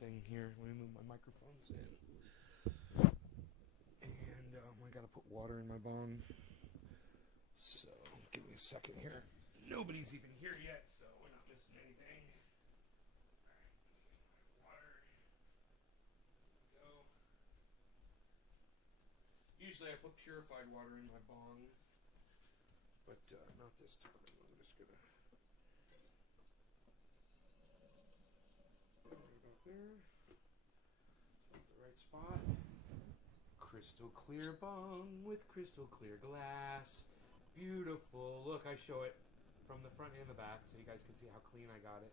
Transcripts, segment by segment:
thing here. Let me move my microphones in. And I gotta put water in my bong. So give me a second here. Nobody's even here yet, so we're not missing anything. Alright, water. Go. Usually I put purified water in my bong, but not this time. I'm just gonna right about there. At the right spot. Crystal clear bong with crystal clear glass. Beautiful. Look, I show it from the front and the back so you guys can see how clean I got it.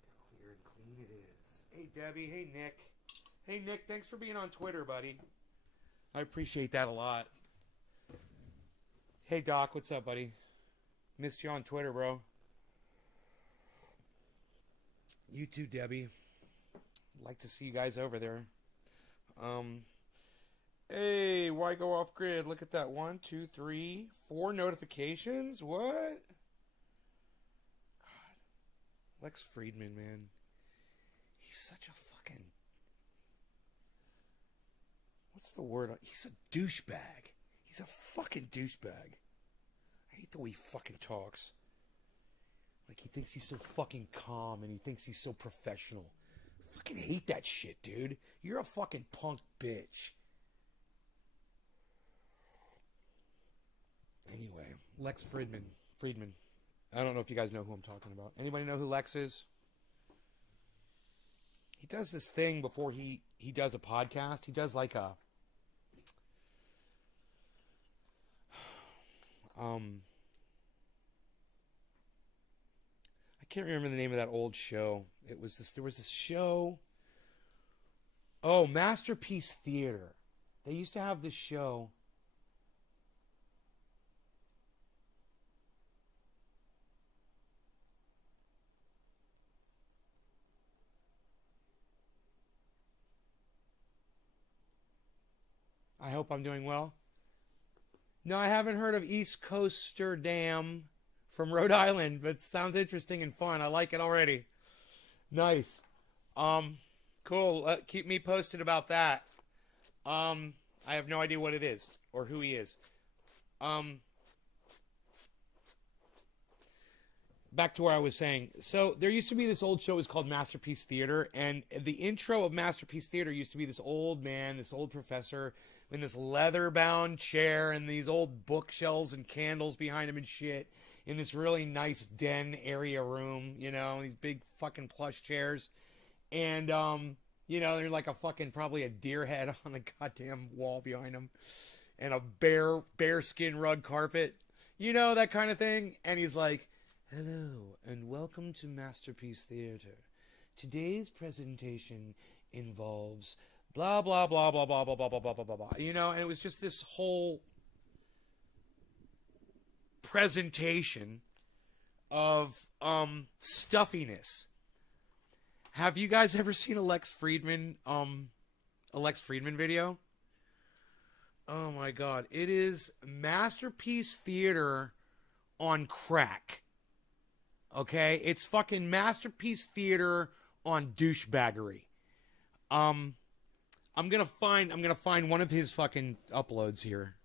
How clear and clean it is. Hey, Debbie. Hey, Nick. Hey, Nick, thanks for being on Twitter, buddy. I appreciate that a lot. Hey, Doc, what's up, buddy? Missed you on Twitter, bro. You too, Debbie. Like to see you guys over there. Hey, why go off grid? Look at that. 1, 2, 3, 4 notifications. What? God. Lex Friedman, man. He's such a fucking... What's the word? He's a douchebag. He's a fucking douchebag. I hate the way he fucking talks. Like, he thinks he's so fucking calm and he thinks he's so professional. I fucking hate that shit, dude. You're a fucking punk bitch. Anyway, Lex Friedman. I don't know if you guys know who I'm talking about. Anybody know who Lex is? He does this thing before he does a podcast. He does like a... I can't remember the name of that old show. There was this show. Oh, Masterpiece Theater. They used to have this show. I hope I'm doing well. No, I haven't heard of East Coaster Dam from Rhode Island, but it sounds interesting and fun. I like it already. Nice. Cool. Keep me posted about that. I have no idea what it is or who he is. Back to where I was saying. So there used to be this old show. It was called Masterpiece Theater, and the intro of Masterpiece Theater used to be this old man, this old professor in this leather-bound chair and these old bookshelves and candles behind him and shit in this really nice den area room, you know, these big fucking plush chairs. And, you know, there's like a fucking, probably a deer head on the goddamn wall behind him and a bear skin rug carpet, you know, that kind of thing. And he's like, hello and welcome to Masterpiece Theater. Today's presentation involves blah, blah, blah, blah, blah, blah, blah, blah, blah, blah, blah, blah. You know, and it was just this whole presentation of stuffiness. Have you guys ever seen a Lex Friedman video? Oh my God. It is Masterpiece Theater on crack. Okay? It's fucking Masterpiece Theater on douchebaggery. I'm gonna find one of his fucking uploads here.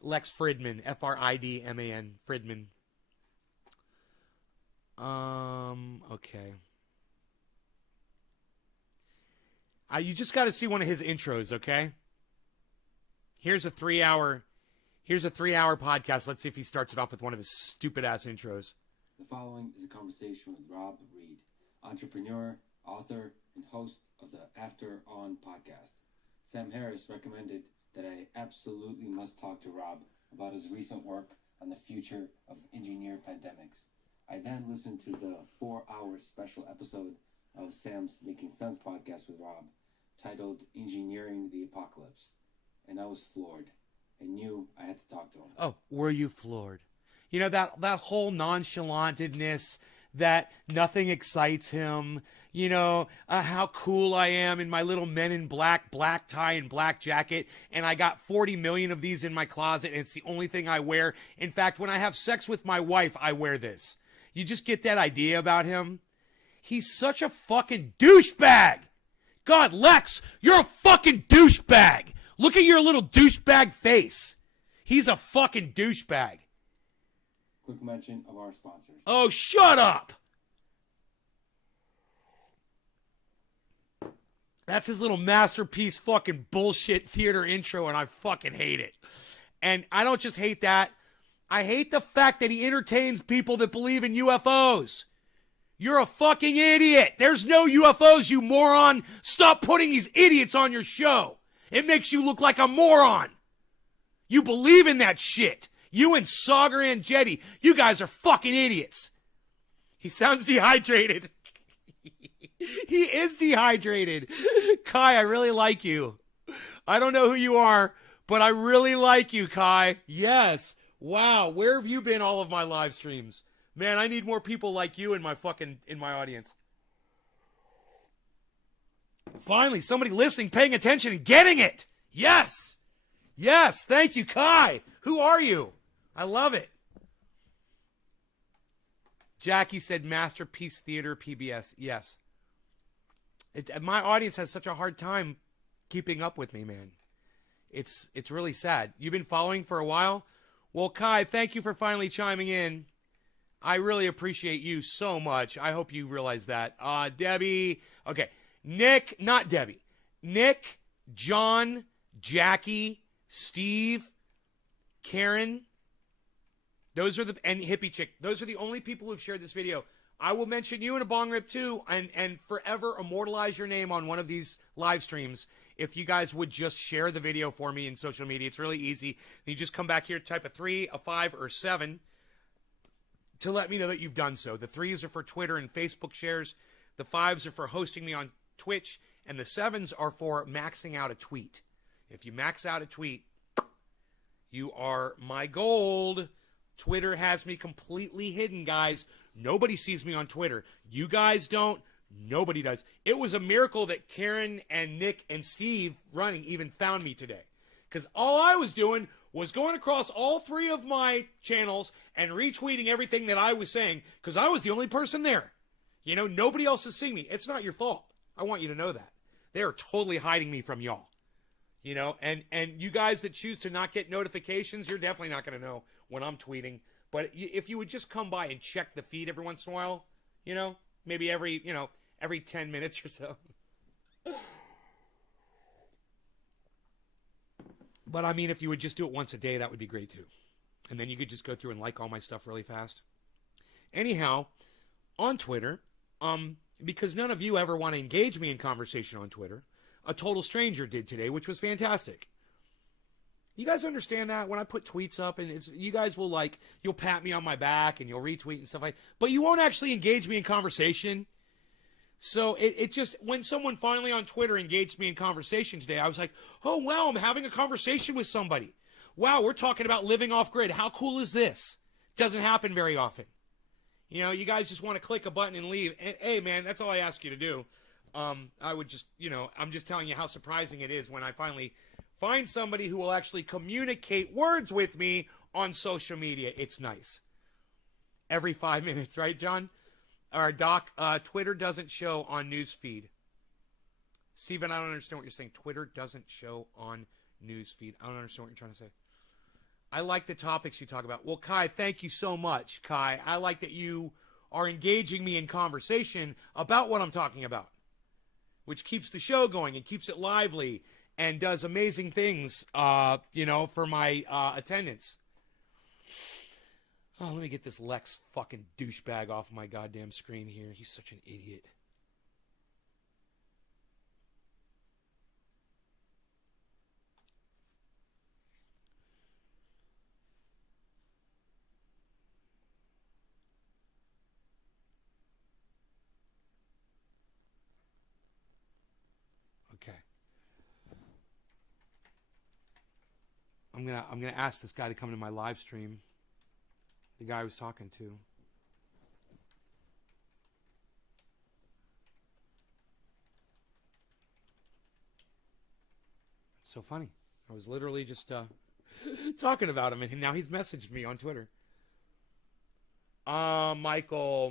Lex Fridman, Fridman, Fridman. Okay. You just got to see one of his intros, okay? Here's a 3-hour podcast. Let's see if he starts it off with one of his stupid ass intros. The following is a conversation with Rob Reed, entrepreneur, author, and host of the After On podcast. Sam Harris recommended that I absolutely must talk to Rob about his recent work on the future of engineered pandemics. I then listened to the 4-hour special episode of Sam's Making Sense podcast with Rob, titled Engineering the Apocalypse, and I was floored. I knew I had to talk to him. Oh, were you floored? You know, that whole nonchalantedness, that nothing excites him, how cool I am in my little Men in Black tie and black jacket, and I got 40 million of these in my closet, and it's the only thing I wear. In fact, when I have sex with my wife, I wear this. You just get that idea about him. He's such a fucking douchebag. God, Lex, you're a fucking douchebag. Look at your little douchebag face. He's a fucking douchebag. Quick mention of our sponsors. Oh, shut up. That's his little masterpiece fucking bullshit theater intro, and I fucking hate it. And I don't just hate that. I hate the fact that he entertains people that believe in UFOs. You're a fucking idiot. There's no UFOs, you moron. Stop putting these idiots on your show. It makes you look like a moron. You believe in that shit. You and Sagar and Jetty, you guys are fucking idiots. He sounds dehydrated. He is dehydrated. Kai, I really like you. I don't know who you are, but I really like you, Kai. Yes. Wow, where have you been all of my live streams? Man, I need more people like you in my audience. Finally, somebody listening, paying attention, and getting it. Yes. Yes, thank you, Kai. Who are you? I love it. Jackie said Masterpiece Theater PBS. Yes. My audience has such a hard time keeping up with me, man. It's really sad. You've been following for a while? Well, Kai, thank you for finally chiming in. I really appreciate you so much. I hope you realize that. Debbie. Okay. Nick, not Debbie. Nick, John, Jackie, Steve, Karen. And Hippie Chick. Those are the only people who've shared this video. I will mention you in a bong rip too, and forever immortalize your name on one of these live streams. If you guys would just share the video for me in social media, it's really easy. You just come back here, type a 3, a 5, or 7 to let me know that you've done so. The 3s are for Twitter and Facebook shares. The 5s are for hosting me on Twitch, and the 7s are for maxing out a tweet. If you max out a tweet, you are my gold. Twitter has me completely hidden, guys. Nobody sees me on Twitter. You guys don't. Nobody does. It was a miracle that Karen and Nick and Steve running even found me today. Because all I was doing was going across all 3 of my channels and retweeting everything that I was saying. Because I was the only person there. Nobody else is seeing me. It's not your fault. I want you to know that. They are totally hiding me from y'all. And you guys that choose to not get notifications, you're definitely not going to know when I'm tweeting. But if you would just come by and check the feed every once in a while, maybe every 10 minutes or so. But I mean, if you would just do it once a day, that would be great too. And then you could just go through and like all my stuff really fast. Anyhow, on Twitter, because none of you ever want to engage me in conversation on Twitter, a total stranger did today, which was fantastic. You guys understand that? When I put tweets up, and you guys will you'll pat me on my back and you'll retweet and stuff but you won't actually engage me in conversation. So it just, when someone finally on Twitter engaged me in conversation today, I was like, oh, wow, I'm having a conversation with somebody. Wow, we're talking about living off grid. How cool is this? Doesn't happen very often. You guys just want to click a button and leave. And, hey, man, that's all I ask you to do. I would just, I'm just telling you how surprising it is when I finally find somebody who will actually communicate words with me on social media. It's nice. Every 5 minutes, right, John? Or Doc, Twitter doesn't show on newsfeed. Steven, I don't understand what you're saying. Twitter doesn't show on newsfeed. I don't understand what you're trying to say. I like the topics you talk about. Well, Kai, thank you so much, Kai. I like that you are engaging me in conversation about what I'm talking about, which keeps the show going and keeps it lively and does amazing things, for my attendance. Oh, let me get this Lex fucking douchebag off my goddamn screen here. He's such an idiot. Okay. I'm gonna ask this guy to come to my live stream. The guy I was talking to. So funny. I was literally just talking about him, and now he's messaged me on Twitter. Michael,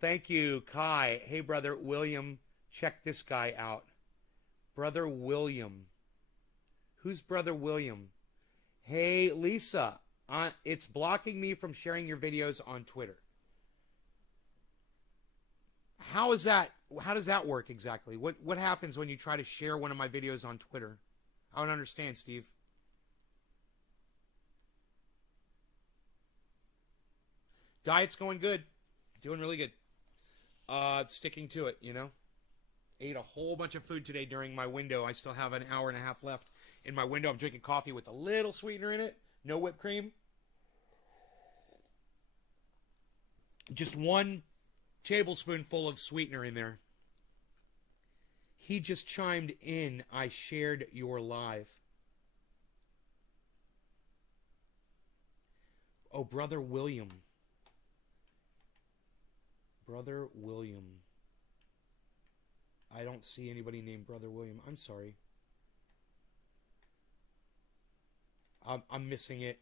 thank you. Kai, hey brother William, check this guy out. Brother William. Who's Brother William? Hey Lisa, it's blocking me from sharing your videos on Twitter. How is that? How does that work exactly? What happens when you try to share one of my videos on Twitter? I don't understand, Steve. Diet's going good. Doing really good. Sticking to it, you know. Ate a whole bunch of food today during my window. I still have an hour and a half left in my window. I'm drinking coffee with a little sweetener in it. No whipped cream. Just 1 tablespoonful of sweetener in there. He just chimed in. I shared your live. Oh, Brother William. Brother William. I don't see anybody named Brother William. I'm sorry. I'm missing it.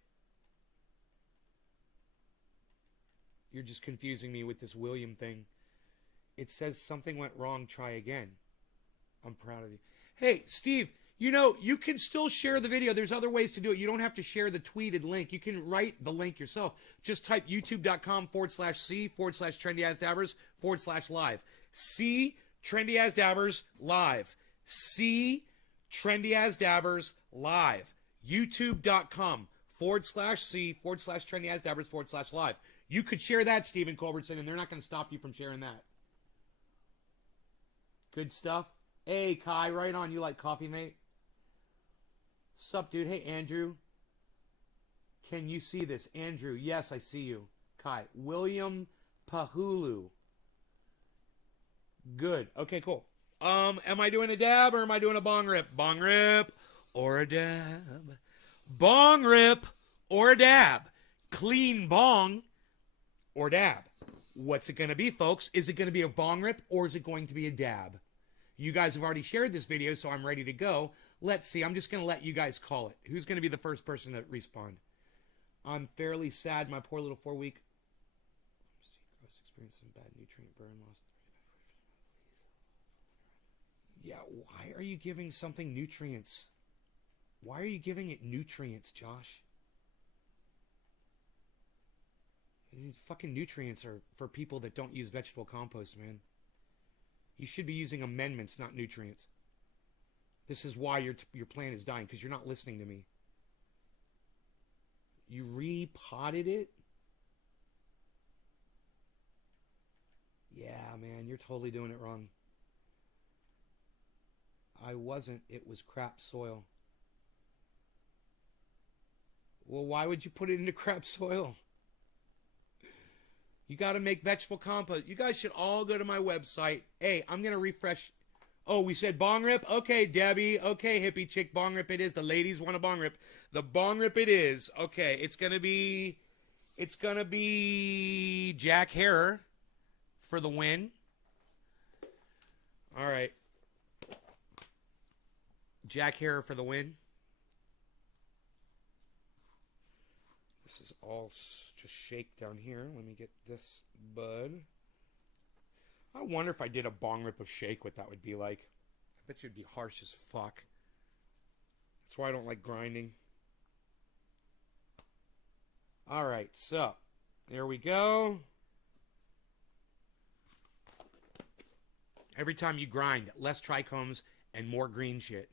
You're just confusing me with this William thing. It says something went wrong. Try again. I'm proud of you. Hey, Steve, you know, you can still share the video. There's other ways to do it. You don't have to share the tweeted link. You can write the link yourself. Just type youtube.com/C/TrendyAsDabbers/live. C Trendy As Dabbers live. C Trendy As Dabbers live. youtube.com/C/Trendy As Dabbers/live. You could share that, Stephen Culbertson, and they're not going to stop you from sharing that. Good stuff. Hey, Kai, right on. You like coffee, mate? Sup, dude? Hey, Andrew. Can you see this? Andrew, yes, I see you. Kai. William Pahulu. Good. Okay, cool. Am I doing a dab or am I doing a bong rip? Bong rip or a dab? Bong rip or a dab? Clean bong or dab? What's it going to be, folks? Is it going to be a bong rip or is it going to be a dab? You guys have already shared this video, so I'm ready to go. Let's see. I'm just going to let you guys call it. Who's going to be the first person to respond? I'm fairly sad. My poor little 4-week experienced some bad nutrient burn loss. Yeah, why are you giving something nutrients? Why are you giving it nutrients, Josh? These fucking nutrients are for people that don't use vegetable compost, man. You should be using amendments, not nutrients. This is why your plant is dying, because you're not listening to me. You repotted it? Yeah, man, you're totally doing it wrong. I wasn't. It was crap soil. Well, why would you put it into crap soil? You got to make vegetable compost. You guys should all go to my website. Hey, I'm going to refresh. Oh, we said bong rip? Okay, Debbie. Okay, hippie chick, bong rip it is. The ladies want a bong rip. The bong rip it is. Okay, it's going to be Jack Harrer for the win. All right. Jack Harrer for the win. This is all just shake down here. Let me get this bud. I wonder if I did a bong rip of shake, what that would be like. I bet you it'd be harsh as fuck. That's why I don't like grinding. All right, so there we go. Every time you grind, less trichomes and more green shit.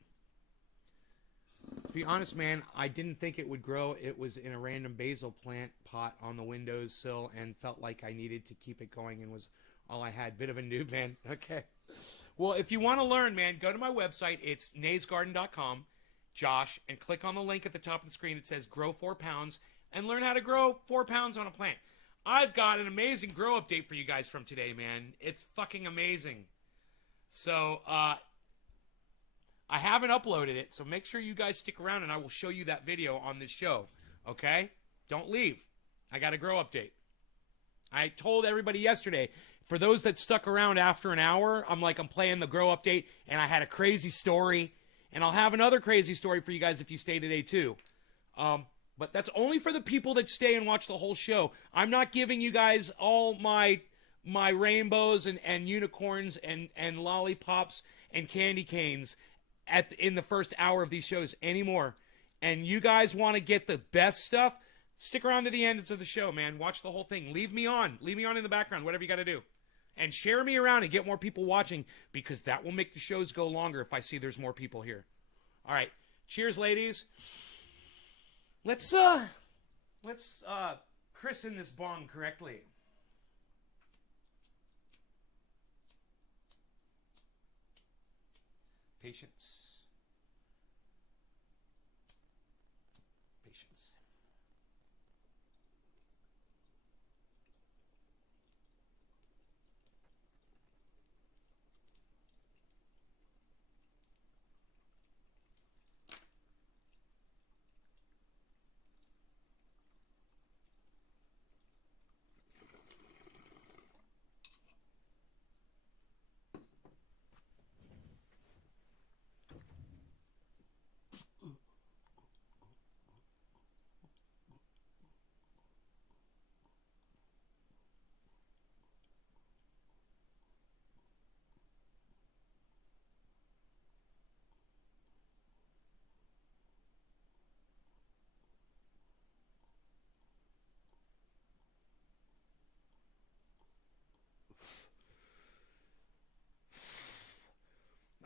To be honest, man, I didn't think it would grow. It was in a random basil plant pot on the windowsill and felt like I needed to keep it going and was all I had. Bit of a noob, man. Okay. Well, if you want to learn, man, go to my website. It's naysgarden.com, Josh, and click on the link at the top of the screen. It says grow 4 pounds and learn how to grow 4 pounds on a plant. I've got an amazing grow update for you guys from today, man. It's fucking amazing. So, I haven't uploaded it, so make sure you guys stick around and I will show you that video on this show, okay? Don't leave. I got a grow update. I told everybody yesterday, for those that stuck around after an hour, I'm playing the grow update, and I had a crazy story, And I'll have another crazy story for you guys if you stay today too. But that's only for the people that stay and watch the whole show. I'm not giving you guys all my rainbows and unicorns and lollipops and candy canes in the first hour of these shows anymore. And you guys want to get the best stuff, stick around to the end of the show, man. Watch the whole thing. Leave me on in the background, whatever you got to do. And share me around and get more people watching, because that will make the shows go longer if I see there's more people here. All right. Cheers, ladies. Let's christen this bong correctly. Patience.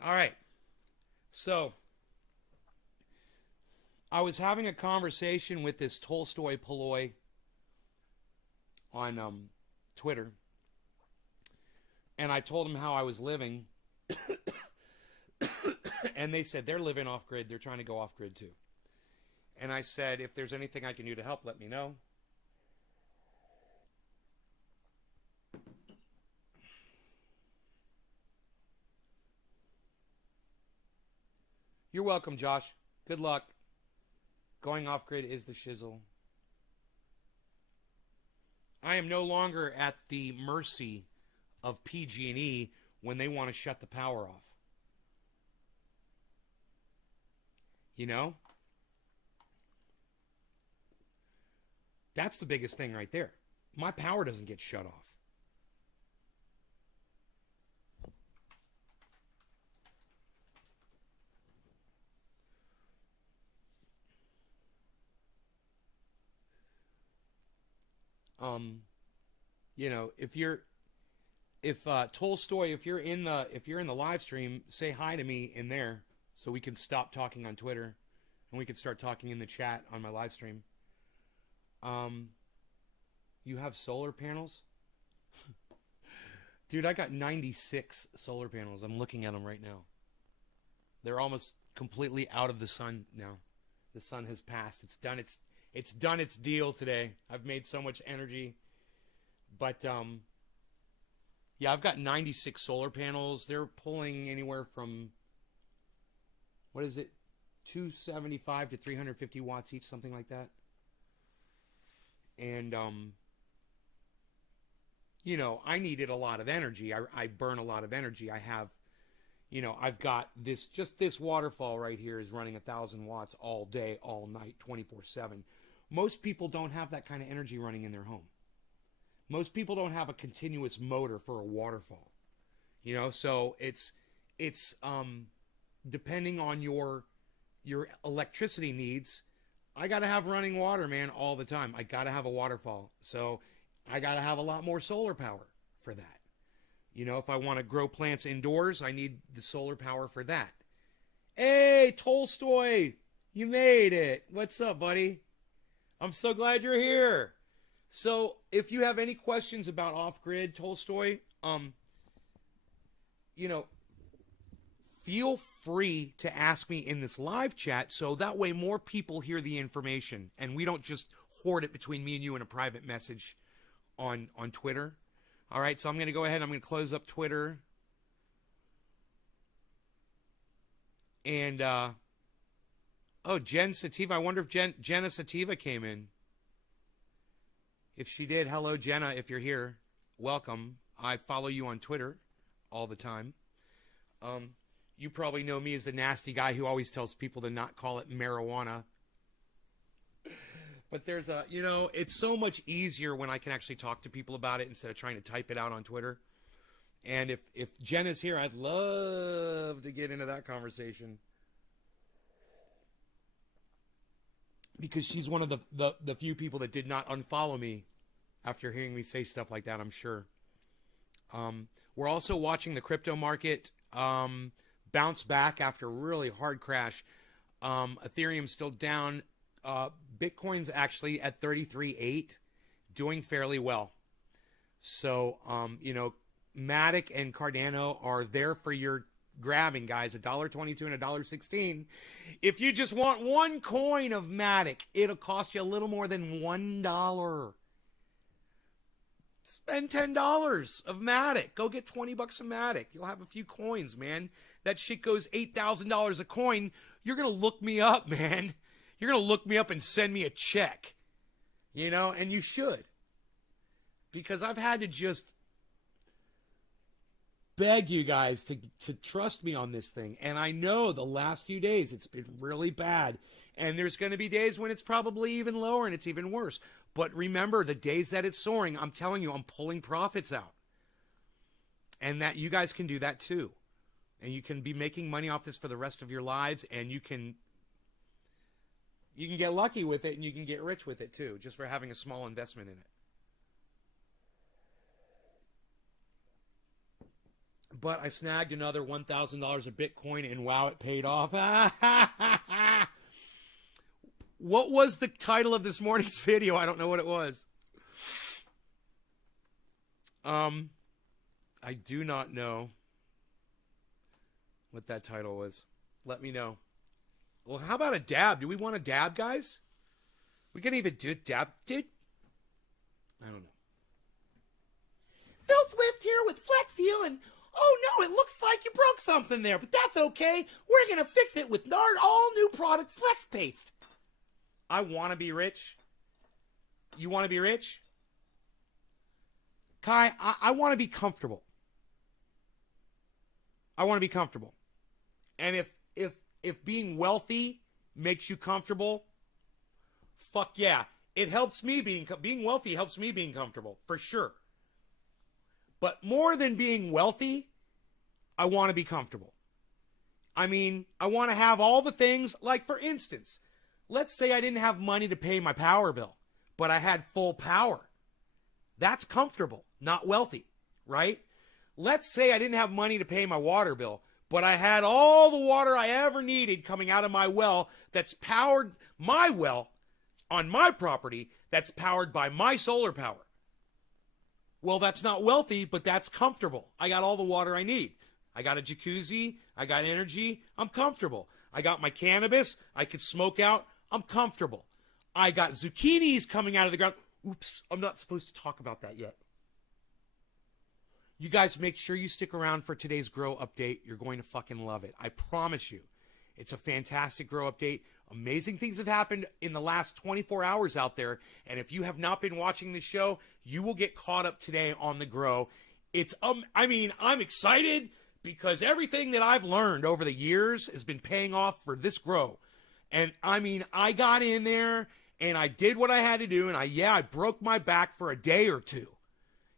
All right. So, I was having a conversation with this Tolstoy Poloi on Twitter, and I told them how I was living, and they said they're living off grid. They're trying to go off grid too. And I said, if there's anything I can do to help, let me know. You're welcome, Josh. Good luck. Going off grid is the shizzle. I am no longer at the mercy of PG&E when they want to shut the power off. You know? That's the biggest thing right there. My power doesn't get shut off. You know, if Tolstoy, if you're in the live stream, say hi to me in there so we can stop talking on Twitter and we can start talking in the chat on my live stream. You have solar panels? Dude, I got 96 solar panels. I'm looking at them right now. They're almost completely out of the sun now. The sun has passed. It's done its deal today. I've made so much energy. But yeah, I've got 96 solar panels. They're pulling anywhere from, what is it, 275 to 350 watts each, something like that. And you know, I needed a lot of energy. I burn a lot of energy. I have, you know, I've got this waterfall right here is running 1,000 watts all day, all night, 24/7. Most people don't have that kind of energy running in their home. Most people don't have a continuous motor for a waterfall. You know, so it's depending on your electricity needs. I got to have running water, man, all the time. I got to have a waterfall. So I got to have a lot more solar power for that. You know, if I want to grow plants indoors, I need the solar power for that. Hey, Tolstoy, you made it. What's up, buddy? I'm so glad you're here. So if you have any questions about off-grid, Tolstoy, you know, feel free to ask me in this live chat so that way more people hear the information and we don't just hoard it between me and you in a private message on Twitter. All right, so I'm going to go ahead. I'm going to close up Twitter. And, oh, Jen Sativa. I wonder if Jenna Sativa came in. If she did, hello, Jenna, if you're here. Welcome. I follow you on Twitter all the time. You probably know me as the nasty guy who always tells people to not call it marijuana. But there's a, it's so much easier when I can actually talk to people about it instead of trying to type it out on Twitter. And if Jen is here, I'd love to get into that conversation. Because she's one of the few people that did not unfollow me after hearing me say stuff like that, I'm sure. We're also watching the crypto market bounce back after a really hard crash. Ethereum's still down. Bitcoin's actually at 33.8, doing fairly well. So, Matic and Cardano are there for your grabbing, guys. $1.22 and $1.16. If you just want one coin of Matic, it'll cost you a little more than $1. Spend $10 of Matic. Go get $20 of Matic. You'll have a few coins, man. That shit goes $8,000 a coin. You're going to look me up, man. You're going to look me up and send me a check. And you should. Because I've had to just beg you guys to trust me on this thing. And I know the last few days it's been really bad. And there's going to be days when it's probably even lower and it's even worse. But remember, the days that it's soaring, I'm telling you, I'm pulling profits out. And that you guys can do that too. And you can be making money off this for the rest of your lives. And you can get lucky with it and you can get rich with it too, just for having a small investment in it. But I snagged another $1,000 of Bitcoin, and wow, it paid off. What was the title of this morning's video? I don't know what it was. I do not know what that title was. Let me know. Well, how about a dab? Do we want a dab, guys? We can even do a dab, dude. I don't know. Phil Swift here with FlexView, and oh no, it looks like you broke something there, but that's okay. We're going to fix it with Nard all-new product Flex Paste. I want to be rich. You want to be rich? Kai, I want to be comfortable. I want to be comfortable. And if being wealthy makes you comfortable, fuck yeah. It helps me being wealthy helps me being comfortable, for sure. But more than being wealthy, I want to be comfortable. I mean, I want to have all the things, like for instance, let's say I didn't have money to pay my power bill, but I had full power. That's comfortable, not wealthy, right? Let's say I didn't have money to pay my water bill, but I had all the water I ever needed coming out of my well that's powered, my well on my property that's powered by my solar power. Well, that's not wealthy, but that's comfortable. I got all the water I need. I got a jacuzzi. I got energy. I'm comfortable. I got my cannabis. I could smoke out. I'm comfortable. I got zucchinis coming out of the ground. Oops, I'm not supposed to talk about that yet. You guys make sure you stick around for today's Grow Update. You're going to fucking love it. I promise you. It's a fantastic Grow Update. Amazing things have happened in the last 24 hours out there. And if you have not been watching the show, you will get caught up today on the Grow. It's, I'm excited because everything that I've learned over the years has been paying off for this Grow. And I got in there and I did what I had to do. And I broke my back for a day or two.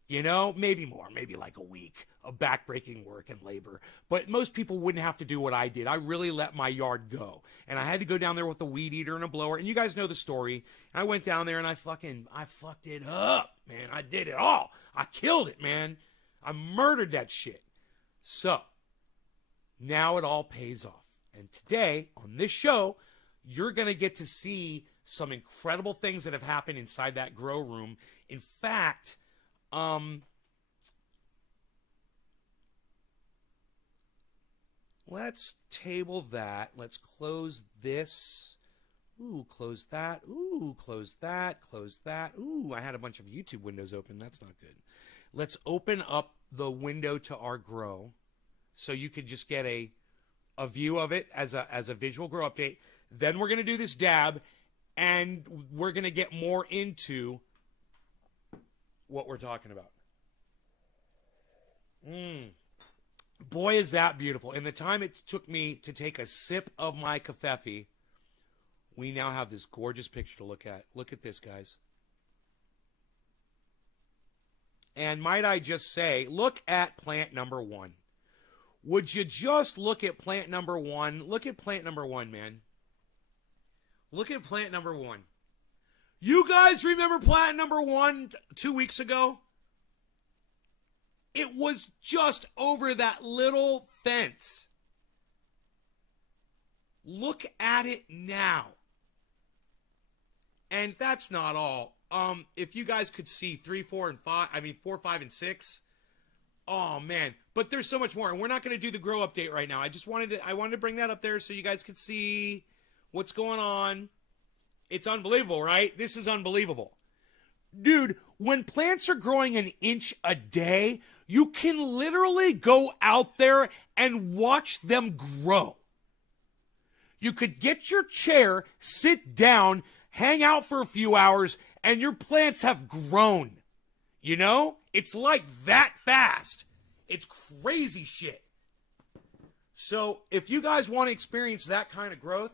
Maybe more, maybe like a week of backbreaking work and labor. But most people wouldn't have to do what I did. I really let my yard go. And I had to go down there with a weed eater and a blower. And you guys know the story. And I went down there and I fucked it up, man. I did it all. I killed it, man. I murdered that shit. So, now it all pays off. And today, on this show, you're going to get to see some incredible things that have happened inside that grow room. In fact, let's table that. Let's close this. Ooh, close that. Ooh, close that. Close that. Ooh, I had a bunch of YouTube windows open. That's not good. Let's open up the window to our grow so you could just get a view of it as a visual grow update. Then we're going to do this dab and we're going to get more into what we're talking about. Boy, is that beautiful. In the time it took me to take a sip of my kefefe, we now have this gorgeous picture to look at. Look at this, guys. And might I just say, look at plant number one. Would you just look at plant number one? Look at plant number one, man. Look at plant number one. You guys remember plant number one 2 weeks ago? It was just over that little fence. Look at it now. And that's not all. If you guys could see 3, 4, and 5, 4, 5, and 6. Oh man, but there's so much more, and we're not going to do the grow update right now. I wanted to bring that up there so you guys could see what's going on. It's unbelievable, right? This is unbelievable. Dude, when plants are growing an inch a day, you can literally go out there and watch them grow. You could get your chair, sit down, hang out for a few hours, and your plants have grown. You know? It's like that fast. It's crazy shit. So if you guys want to experience that kind of growth,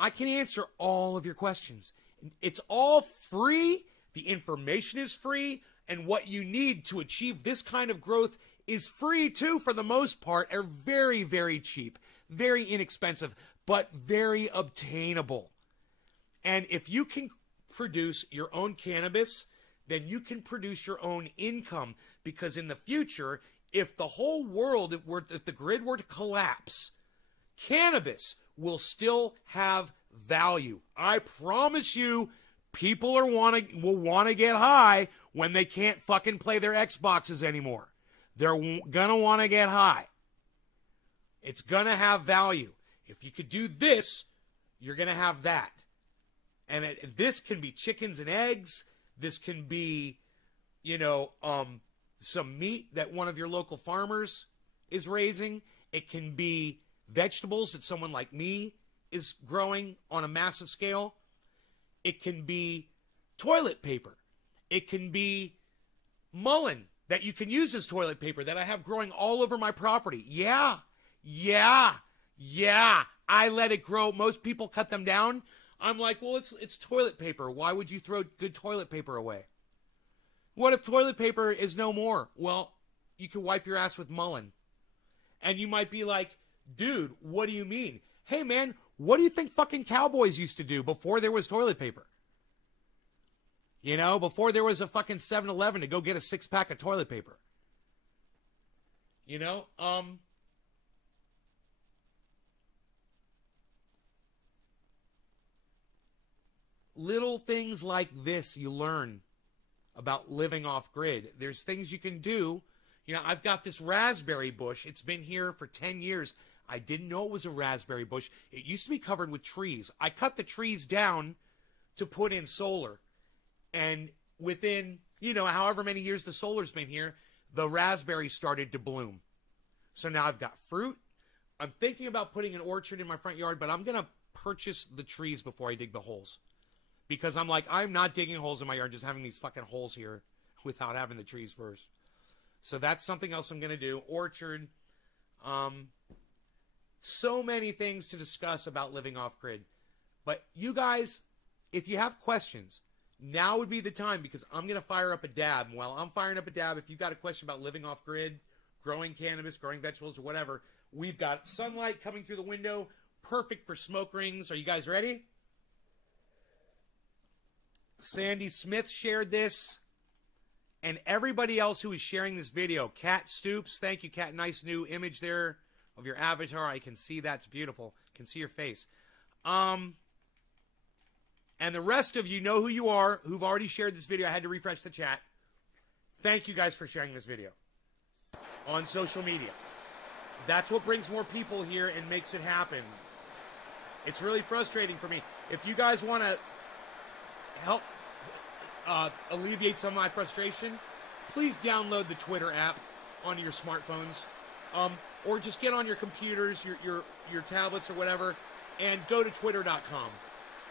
I can answer all of your questions. It's all free. The information is free. And what you need to achieve this kind of growth is free too, for the most part, are very, very cheap, very inexpensive, but very obtainable. And if you can produce your own cannabis, then you can produce your own income, because in the future, if the whole world, if the grid were to collapse, cannabis will still have value. I promise you, people will want to get high when they can't fucking play their Xboxes anymore. They're gonna want to get high. It's gonna have value. If you could do this, you're gonna have that. And this can be chickens and eggs. This can be, some meat that one of your local farmers is raising. It can be vegetables that someone like me is growing on a massive scale. It can be toilet paper. It can be mullein that you can use as toilet paper that I have growing all over my property. Yeah. I let it grow. Most people cut them down. I'm like, well, it's toilet paper. Why would you throw good toilet paper away? What if toilet paper is no more? Well, you can wipe your ass with mullein. And you might be like, dude, what do you mean? Hey, man, what do you think fucking cowboys used to do before there was toilet paper? Before there was a fucking 7-Eleven to go get a 6-pack of toilet paper. Little things like this you learn about living off grid. There's things you can do. I've got this raspberry bush. It's been here for 10 years. I didn't know it was a raspberry bush. It used to be covered with trees. I cut the trees down to put in solar. And within, however many years the solar's been here, the raspberry started to bloom. So now I've got fruit. I'm thinking about putting an orchard in my front yard, but I'm going to purchase the trees before I dig the holes. Because I'm like, I'm not digging holes in my yard, just having these fucking holes here without having the trees first. So that's something else I'm going to do. Orchard. So many things to discuss about living off grid. But you guys, if you have questions, now would be the time, because I'm going to fire up a dab. While I'm firing up a dab, if you've got a question about living off grid, growing cannabis, growing vegetables, or whatever, we've got sunlight coming through the window. Perfect for smoke rings. Are you guys ready? Sandy Smith shared this, and everybody else who is sharing this video. Kat Stoops, thank you, Kat. Nice new image there of your avatar. I can see that's beautiful. Can see your face. And the rest of you know who you are, who've already shared this video. I had to refresh the chat. Thank you guys for sharing this video on social media. That's what brings more people here and makes it happen. It's really frustrating for me. If you guys want to help alleviate some of my frustration, please download the Twitter app onto your smartphones, or just get on your computers, your tablets, or whatever, and go to twitter.com.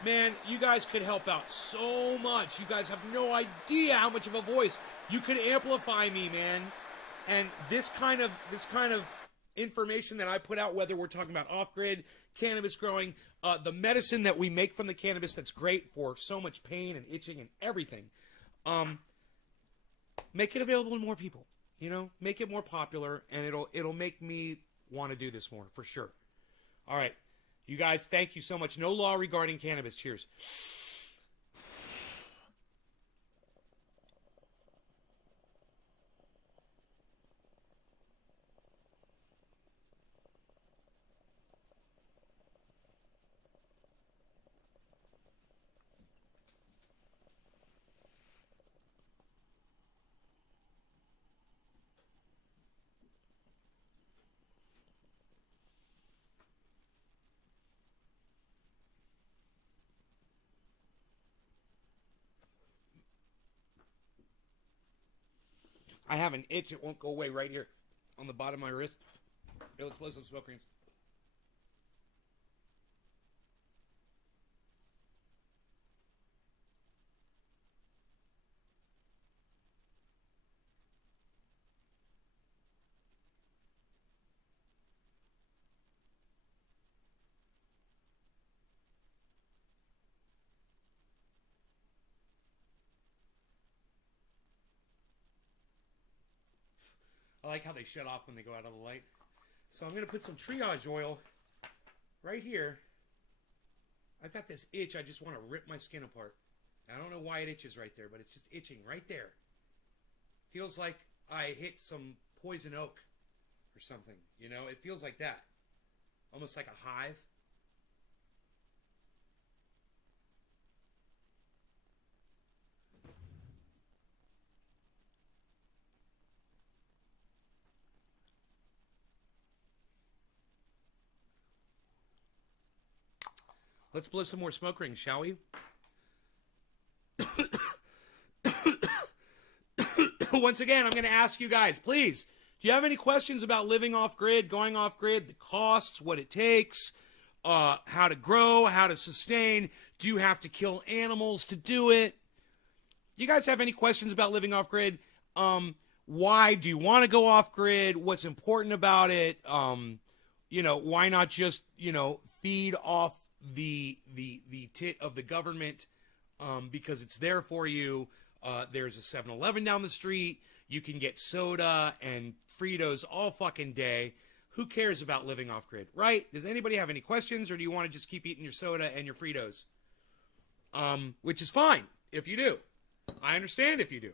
Man, you guys could help out so much. You guys have no idea how much of a voice. You could amplify me, man. And this kind of information that I put out, whether we're talking about off-grid cannabis growing, the medicine that we make from the cannabis that's great for so much pain and itching and everything, make it available to more people. You know, make it more popular, and it'll make me want to do this more for sure. All right, you guys, thank you so much. No law regarding cannabis. Cheers. I have an itch. It won't go away right here on the bottom of my wrist. Here, let's blow some smoke rings. I like how they shut off when they go out of the light. So I'm going to put some triage oil right here. I've got this itch. I just want to rip my skin apart. I don't know why it itches right there, but it's just itching right there. Feels like I hit some poison oak or something. You know, it feels like that. Almost like a hive. Let's blow some more smoke rings, shall we? Once again, I'm going to ask you guys, please, do you have any questions about living off grid, going off grid, the costs, what it takes, how to grow, how to sustain? Do you have to kill animals to do it? You guys have any questions about living off grid? Why do you want to go off grid? What's important about it? Why not just, feed off the tit of the government because it's there for you. There's a 7-Eleven down the street. You can get soda and Fritos all fucking day. Who cares about living off grid, right? Does anybody have any questions, or do you want to just keep eating your soda and your Fritos? Which is fine if you do. I understand if you do.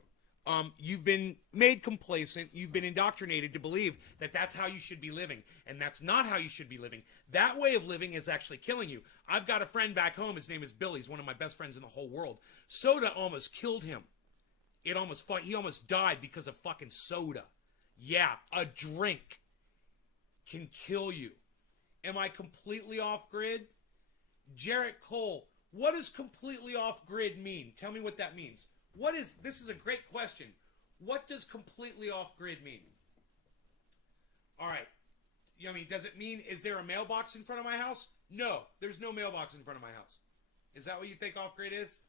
You've been made complacent. You've been indoctrinated to believe that that's how you should be living. And that's not how you should be living. That way of living is actually killing you. I've got a friend back home. His name is Billy. He's one of my best friends in the whole world. Soda almost killed him. He almost died because of fucking soda. Yeah, a drink can kill you. Am I completely off grid? Jarrett Cole, what does completely off grid mean? Tell me what that means. This is a great question. What does completely off grid mean? All right. Does it mean, is there a mailbox in front of my house? No, there's no mailbox in front of my house. Is that what you think off grid is?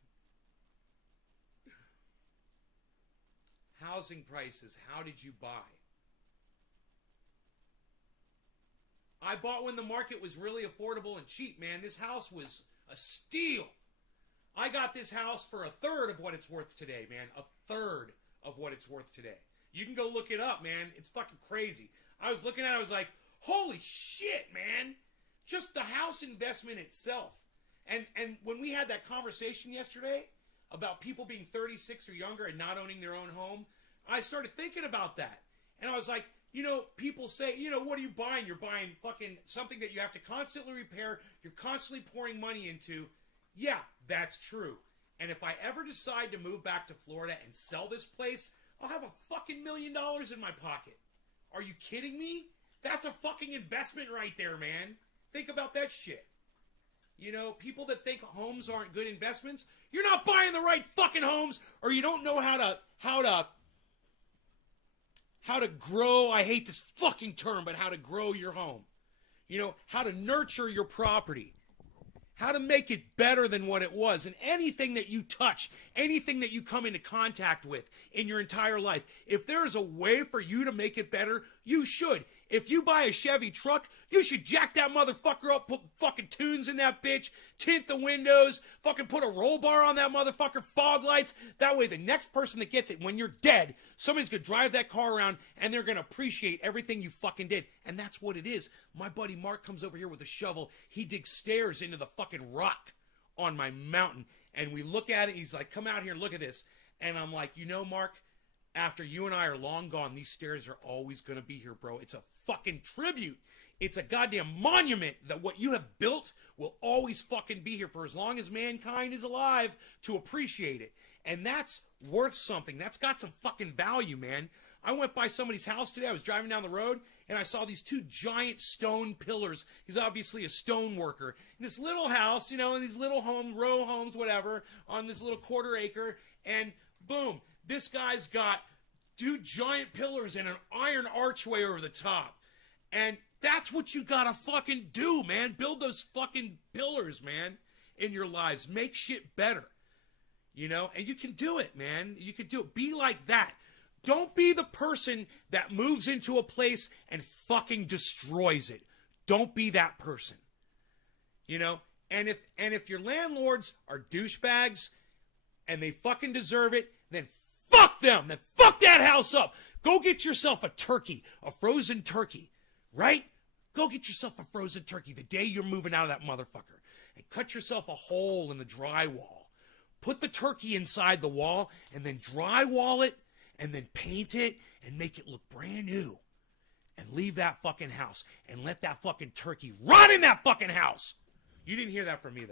Housing prices, how did you buy? I bought when the market was really affordable and cheap, man. This house was a steal. I got this house for a third of what it's worth today, man. A third of what it's worth today. You can go look it up, man. It's fucking crazy. I was looking at it, I was like, holy shit, man. Just the house investment itself. And when we had that conversation yesterday about people being 36 or younger and not owning their own home, I started thinking about that. And I was like, people say, what are you buying? You're buying fucking something that you have to constantly repair. You're constantly pouring money into. Yeah, that's true. And if I ever decide to move back to Florida and sell this place, I'll have a fucking $1 million in my pocket. Are you kidding me? That's a fucking investment right there, man. Think about that shit. People that think homes aren't good investments, you're not buying the right fucking homes, or you don't know how to grow. I hate this fucking term, but how to grow your home. How to nurture your property. how to make it better than what it was. And anything that you touch, anything that you come into contact with in your entire life, if there is a way for you to make it better, you should. If you buy a Chevy truck, you should jack that motherfucker up, put fucking tunes in that bitch, tint the windows, fucking put a roll bar on that motherfucker, fog lights. That way the next person that gets it, when you're dead, somebody's gonna drive that car around and they're gonna appreciate everything you fucking did. And that's what it is. My buddy Mark comes over here with a shovel. He digs stairs into the fucking rock on my mountain. And we look at it. He's like, come out here and look at this. And I'm like, you know, Mark, after you and I are long gone, these stairs are always going to be here, bro. It's a fucking tribute. It's a goddamn monument that what you have built will always fucking be here for as long as mankind is alive to appreciate it. And that's worth something. That's got some fucking value, man. I went by somebody's house today. I was driving down the road, and I saw these two giant stone pillars. He's obviously a stone worker. In this little house, you know, in these little row homes, whatever, on this little quarter acre, and boom, this guy's got two giant pillars and an iron archway over the top. And that's what you gotta fucking do, man. Build those fucking pillars, man, in your lives. Make shit better. You know? And you can do it, man. You can do it. Be like that. Don't be the person that moves into a place and fucking destroys it. Don't be that person. You know? And if your landlords are douchebags and they fucking deserve it, then fuck them. Then fuck that house up. Go get yourself a turkey, a frozen turkey, right? Go get yourself a frozen turkey the day you're moving out of that motherfucker, and cut yourself a hole in the drywall. Put the turkey inside the wall and then drywall it and then paint it and make it look brand new. And leave that fucking house and let that fucking turkey rot in that fucking house. You didn't hear that from me,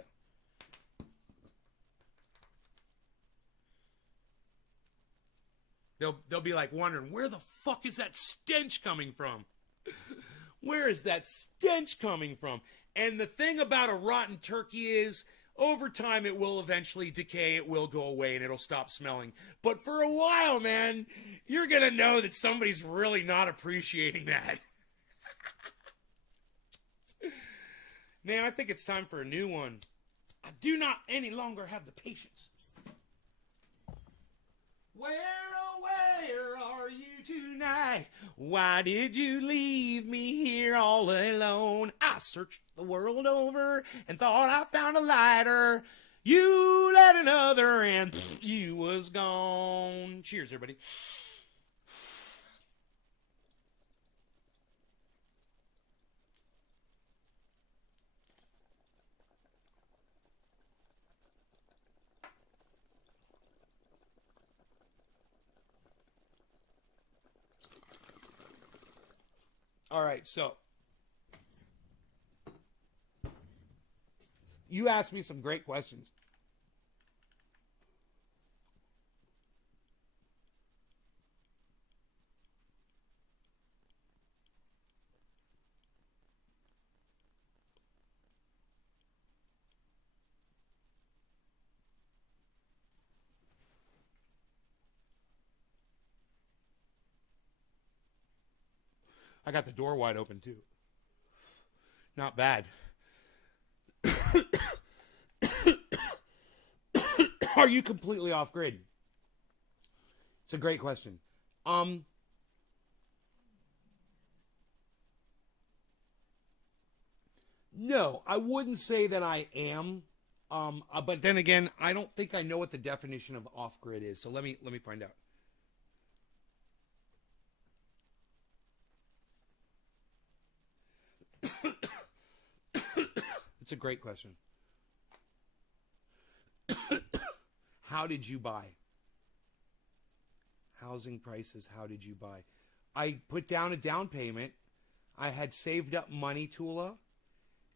though. They'll be like wondering, where the fuck is that stench coming from? Where is that stench coming from? And the thing about a rotten turkey is, over time it will eventually decay, it will go away, and it'll stop smelling. But for a while, man, you're gonna know that somebody's really not appreciating that. Man, I think it's time for a new one. I do not any longer have the patience. Where, oh, where are you tonight? Why did you leave me here all alone? I searched the world over and thought I found a lighter. You let another and you was gone. Cheers, everybody. All right, so you asked me some great questions. I got the door wide open, too. Not bad. Are you completely off grid? It's a great question. No, I wouldn't say that I am. But then again, I don't think I know what the definition of off grid is. So let me find out. It's a great question. How did you buy? Housing prices, how did you buy? I put down a down payment. I had saved up money, Tula,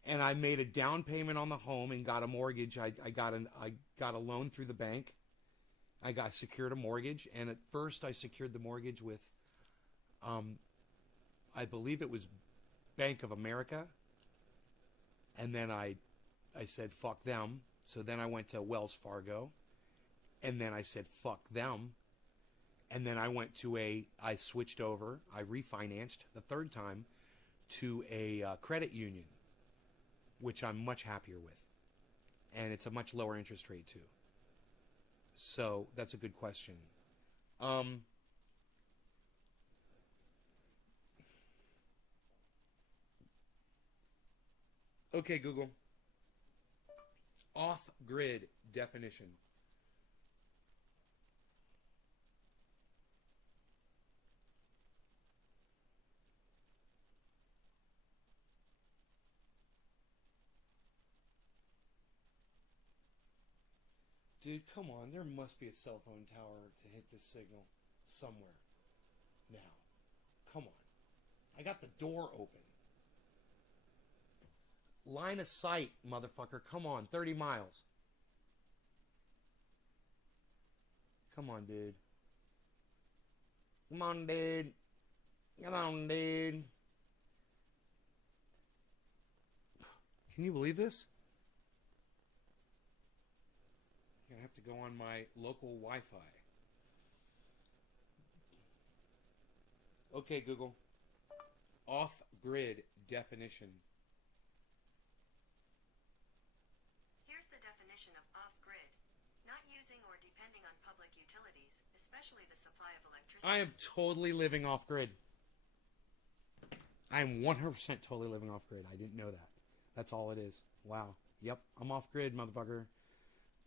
and I made a down payment on the home and got a mortgage. I got a loan through the bank. I secured a mortgage, and at first I secured the mortgage with I believe it was Bank of America. And then I said, fuck them. So then I went to Wells Fargo. And then I said, fuck them. And then I switched over. I refinanced the third time to a credit union, which I'm much happier with. and it's a much lower interest rate too. So that's a good question. Okay, Google. Off-grid definition. Dude, come on. There must be a cell phone tower to hit this signal somewhere. Now. Come on. I got the door open. Line of sight, motherfucker. Come on. 30 miles. Come on, dude. Come on, dude. Come on, dude. Can you believe this? I'm going to have to go on my local Wi-Fi. Okay, Google. Off-grid definition. Here's the definition of off-grid. Not using or depending on public utilities, especially the supply of electricity. I am totally living off-grid. I am 100% totally living off-grid. I didn't know that. That's all it is. Wow. Yep, I'm off-grid, motherfucker.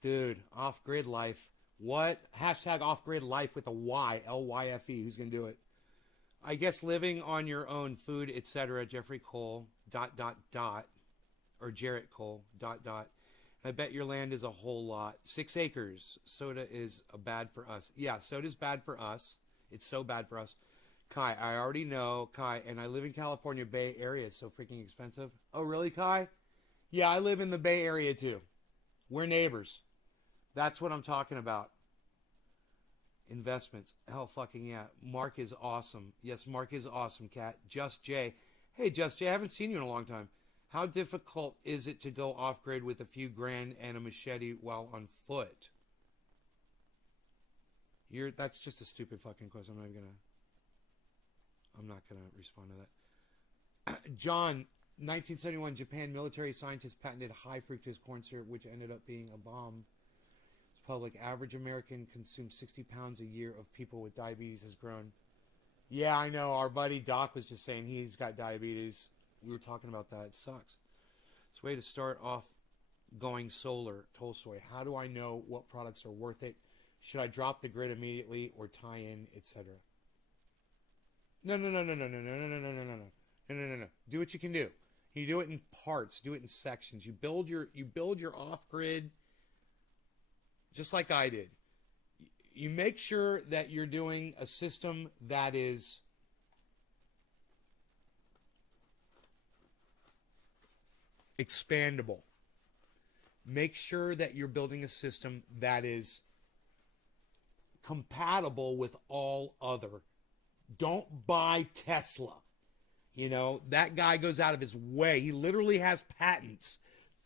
Dude, off-grid life. What? Hashtag off-grid life with a Y. L-Y-F-E. Who's going to do it? I guess living on your own food, etc. Jeffrey Cole, ... Or Jarrett Cole, ... I bet your land is a whole lot. 6 acres. Soda is bad for us. Yeah, soda's bad for us. It's so bad for us. Kai, I already know, Kai, and I live in California Bay Area. It's so freaking expensive. Oh, really, Kai? Yeah, I live in the Bay Area, too. We're neighbors. That's what I'm talking about. Investments. Hell fucking yeah. Mark is awesome. Yes, Mark is awesome, Kat. Just Jay. Hey, Just Jay, I haven't seen you in a long time. How difficult is it to go off-grid with a few grand and a machete while on foot? That's just a stupid fucking question. I'm not gonna respond to that. John, 1971, Japan military scientists patented high fructose corn syrup, which ended up being a bomb. Public average American consumes 60 pounds a year of people with diabetes has grown. Yeah, I know. Our buddy Doc was just saying he's got diabetes. We were talking about that. It sucks. It's a way to start off going solar. Tolstoy. How do I know what products are worth it? Should I drop the grid immediately or tie in, etc.? No. Do what you can do. You do it in parts. Do it in sections. You build your off-grid just like I did. You make sure that you're doing a system that is expandable. Make sure that you're building a system that is compatible with all other. Don't buy Tesla. You know, that guy goes out of his way. He literally has patents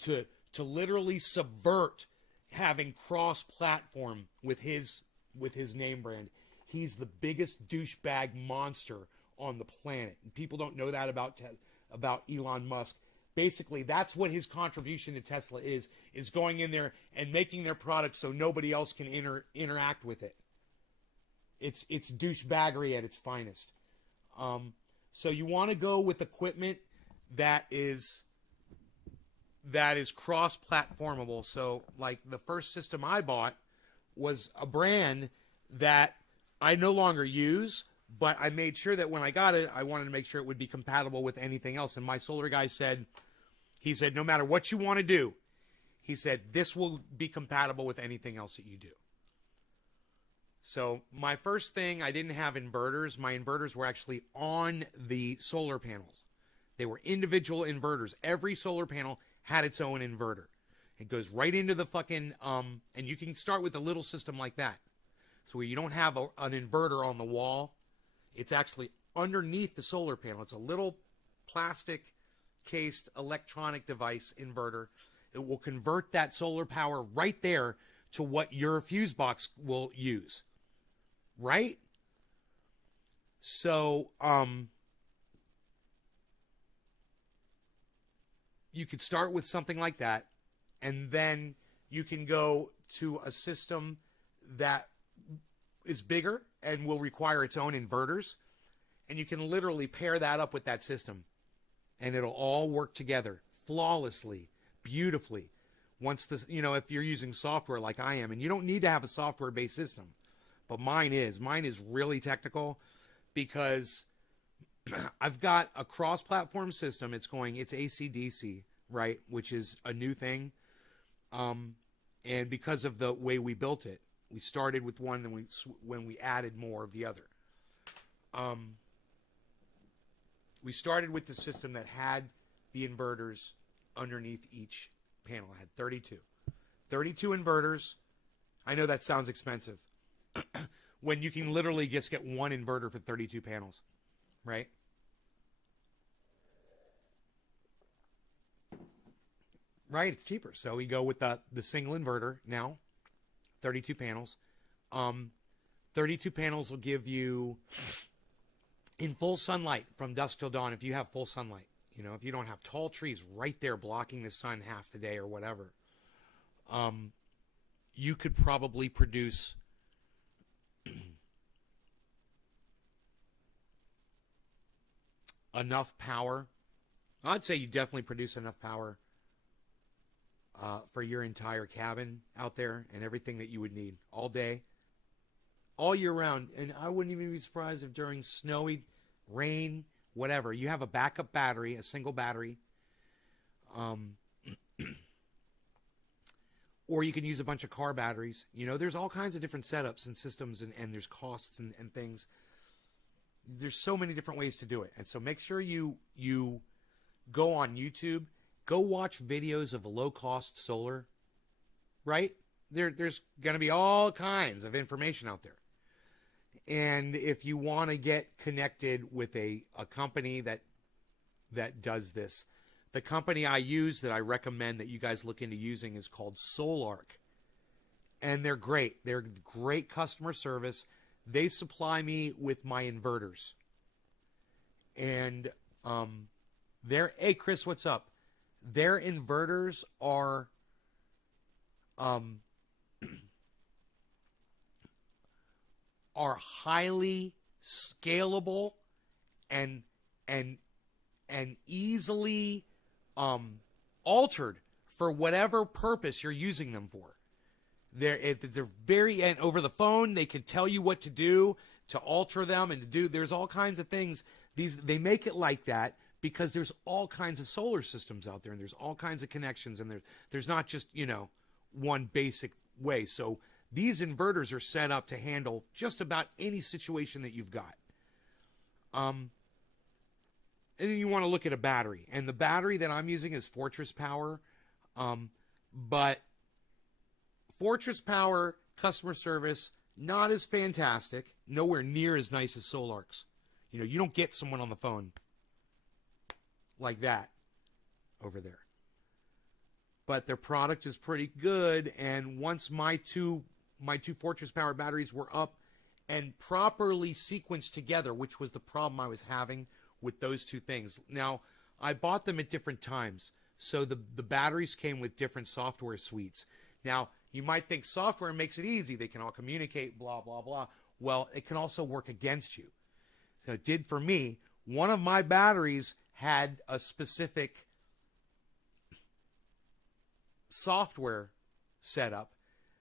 to literally subvert having cross-platform with his name brand. He's the biggest douchebag monster on the planet. And people don't know that about Elon Musk. Basically, that's what his contribution to Tesla is going in there and making their product so nobody else can interact with it. It's douchebaggery at its finest. So you want to go with equipment that is cross-platformable. So, like, the first system I bought was a brand that I no longer use, but I made sure that when I got it, I wanted to make sure it would be compatible with anything else. And my solar guy said, no matter what you want to do, he said, this will be compatible with anything else that you do. So my first thing, I didn't have inverters. My inverters were actually on the solar panels. They were individual inverters. Every solar panel had its own inverter. It goes right into the fucking, and you can start with a little system like that. So where you don't have an inverter on the wall, it's actually underneath the solar panel. It's a little plastic cased electronic device inverter. It will convert that solar power right there to what your fuse box will use. Right? So, you could start with something like that, And then you can go to a system that is bigger and will require its own inverters. And you can literally pair that up with that system. And it'll all work together flawlessly, beautifully. Once this, if you're using software like I am, and you don't need to have a software-based system, but mine is really technical because I've got a cross-platform system. It's AC/DC, right, which is a new thing. And because of the way we built it, we started with one, and when we added more of the other. We started with the system that had the inverters underneath each panel. It had 32 inverters. I know that sounds expensive when you can literally just get one inverter for 32 panels, right? Right, it's cheaper. So we go with the single inverter now, 32 panels. 32 panels will give you, in full sunlight from dusk till dawn, if you have full sunlight, if you don't have tall trees right there blocking the sun half the day or whatever, you could probably produce enough power. I'd say you definitely produce enough power for your entire cabin out there and everything that you would need all day, all year round. And I wouldn't even be surprised if during snowy, rain, whatever, you have a backup battery, a single battery. Or you can use a bunch of car batteries. There's all kinds of different setups and systems, and there's costs and things. There's so many different ways to do it. And so make sure you go on YouTube, go watch videos of low-cost solar, right? There's going to be all kinds of information out there. And if you want to get connected with a company that does this, the company I use that I recommend that you guys look into using is called Solark. And they're great. They're great customer service. They supply me with my inverters. And hey, Chris, what's up? Their inverters are highly scalable and easily altered for whatever purpose you're using them for. They're very, and over the phone they can tell you what to do to alter them and to do. There's all kinds of things. They make it like that because there's all kinds of solar systems out there, and there's all kinds of connections, and there's not just one basic way. So these inverters are set up to handle just about any situation that you've got. And then you want to look at a battery. And the battery that I'm using is Fortress Power. But Fortress Power customer service, not as fantastic, nowhere near as nice as Solark's. You don't get someone on the phone like that over there. But their product is pretty good, and once my two Fortress Power batteries were up and properly sequenced together, which was the problem I was having with those two things. Now, I bought them at different times, so the batteries came with different software suites. Now, you might think software makes it easy. They can all communicate, blah, blah, blah. Well, it can also work against you. So it did for me. One of my batteries had a specific software setup.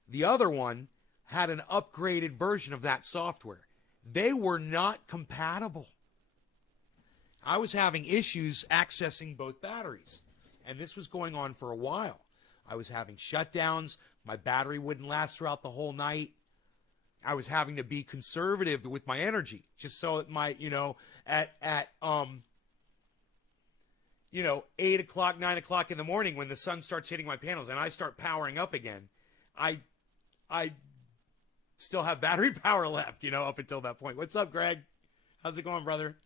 The other one had an upgraded version of that software. They were not compatible. I was having issues accessing both batteries, and this was going on for a while. I was having shutdowns. My battery wouldn't last throughout the whole night. I was having to be conservative with my energy, just so it might, at 8 o'clock, 9 o'clock in the morning when the sun starts hitting my panels and I start powering up again, I still have battery power left, up until that point. What's up, Greg? How's it going, brother?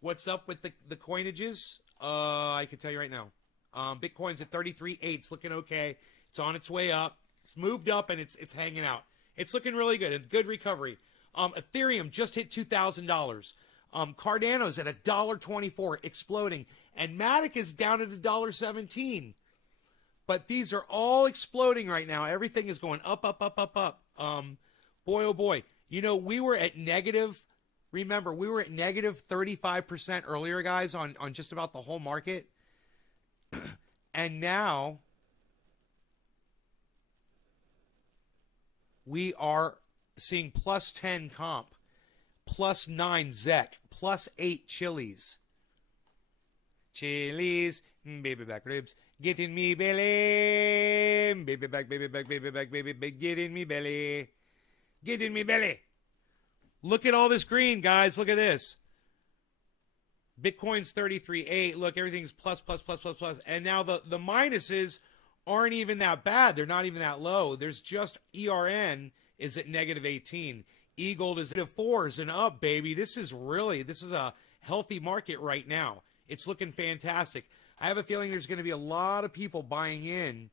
What's up with the coinages? I can tell you right now. Bitcoin's at 33.8. It's looking okay. It's on its way up. It's moved up and it's hanging out. It's looking really good. A good recovery. Ethereum just hit $2,000. Cardano's at $1.24, exploding. And Matic is down at $1.17. But these are all exploding right now. Everything is going up, up, up, up, up. Boy, oh boy. You know, we were at negative. Remember, we were at negative 35% earlier, guys, on just about the whole market. And now we are seeing plus 10 comp, plus 9 ZEC, plus 8 Chili's. Chili's, baby back ribs, get in me belly. Baby back, baby back, baby back, baby back, get in me belly. Get in me belly. Look at all this green, guys. Look at this. Bitcoin's 33.8. Look, everything's plus, plus, plus, plus, plus. And now the minuses aren't even that bad. They're not even that low. There's just ERN is at negative 18. E-gold is at 4s and up, baby. This is a healthy market right now. It's looking fantastic. I have a feeling there's going to be a lot of people buying in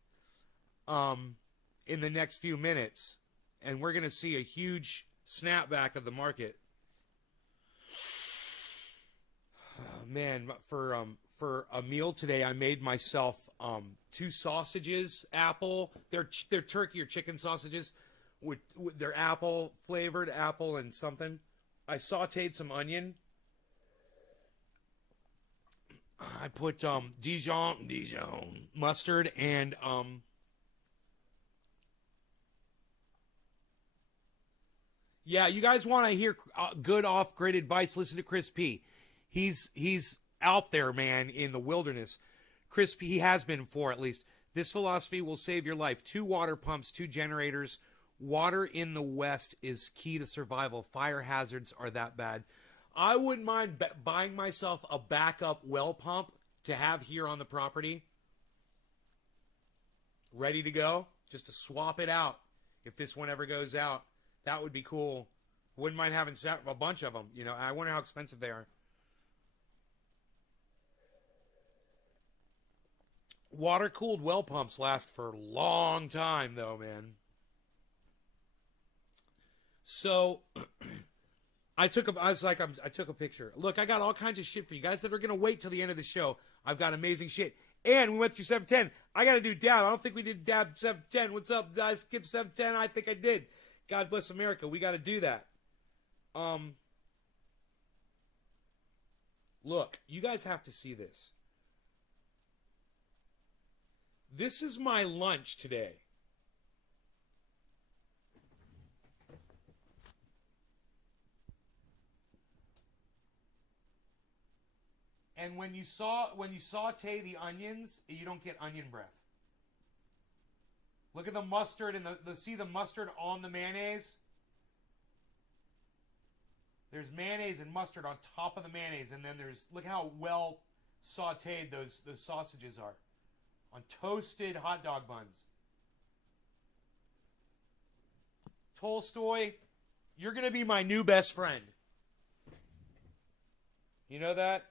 the next few minutes. And we're going to see a huge snapback of the market. Oh, man, for a meal today, I made myself 2 sausages, apple. They're turkey or chicken sausages with they're apple flavored, apple and something. I sauteed some onion. I put Dijon mustard and yeah, you guys want to hear good off-grid advice? Listen to Chris P. He's out there, man, in the wilderness. Chris P, he has been for at least. This philosophy will save your life. 2 water pumps, 2 generators. Water in the West is key to survival. Fire hazards are that bad. I wouldn't mind buying myself a backup well pump to have here on the property. Ready to go? Just to swap it out if this one ever goes out. That would be cool. Wouldn't mind having a bunch of them. You know, I wonder how expensive they are. Water-cooled well pumps last for a long time, though, man. So, I took a picture. Look, I got all kinds of shit for you guys that are going to wait till the end of the show. I've got amazing shit. And we went through 710. I got to do dab. I don't think we did dab 710. What's up, guys? Skip 710. I think I did. God bless America. We got to do that. Look, you guys have to see this. This is my lunch today. And when you saute the onions, you don't get onion breath. Look at the mustard and see the mustard on the mayonnaise? There's mayonnaise and mustard on top of the mayonnaise, and then look how well sauteed those sausages are. On toasted hot dog buns. Tolstoy, you're going to be my new best friend. You know that?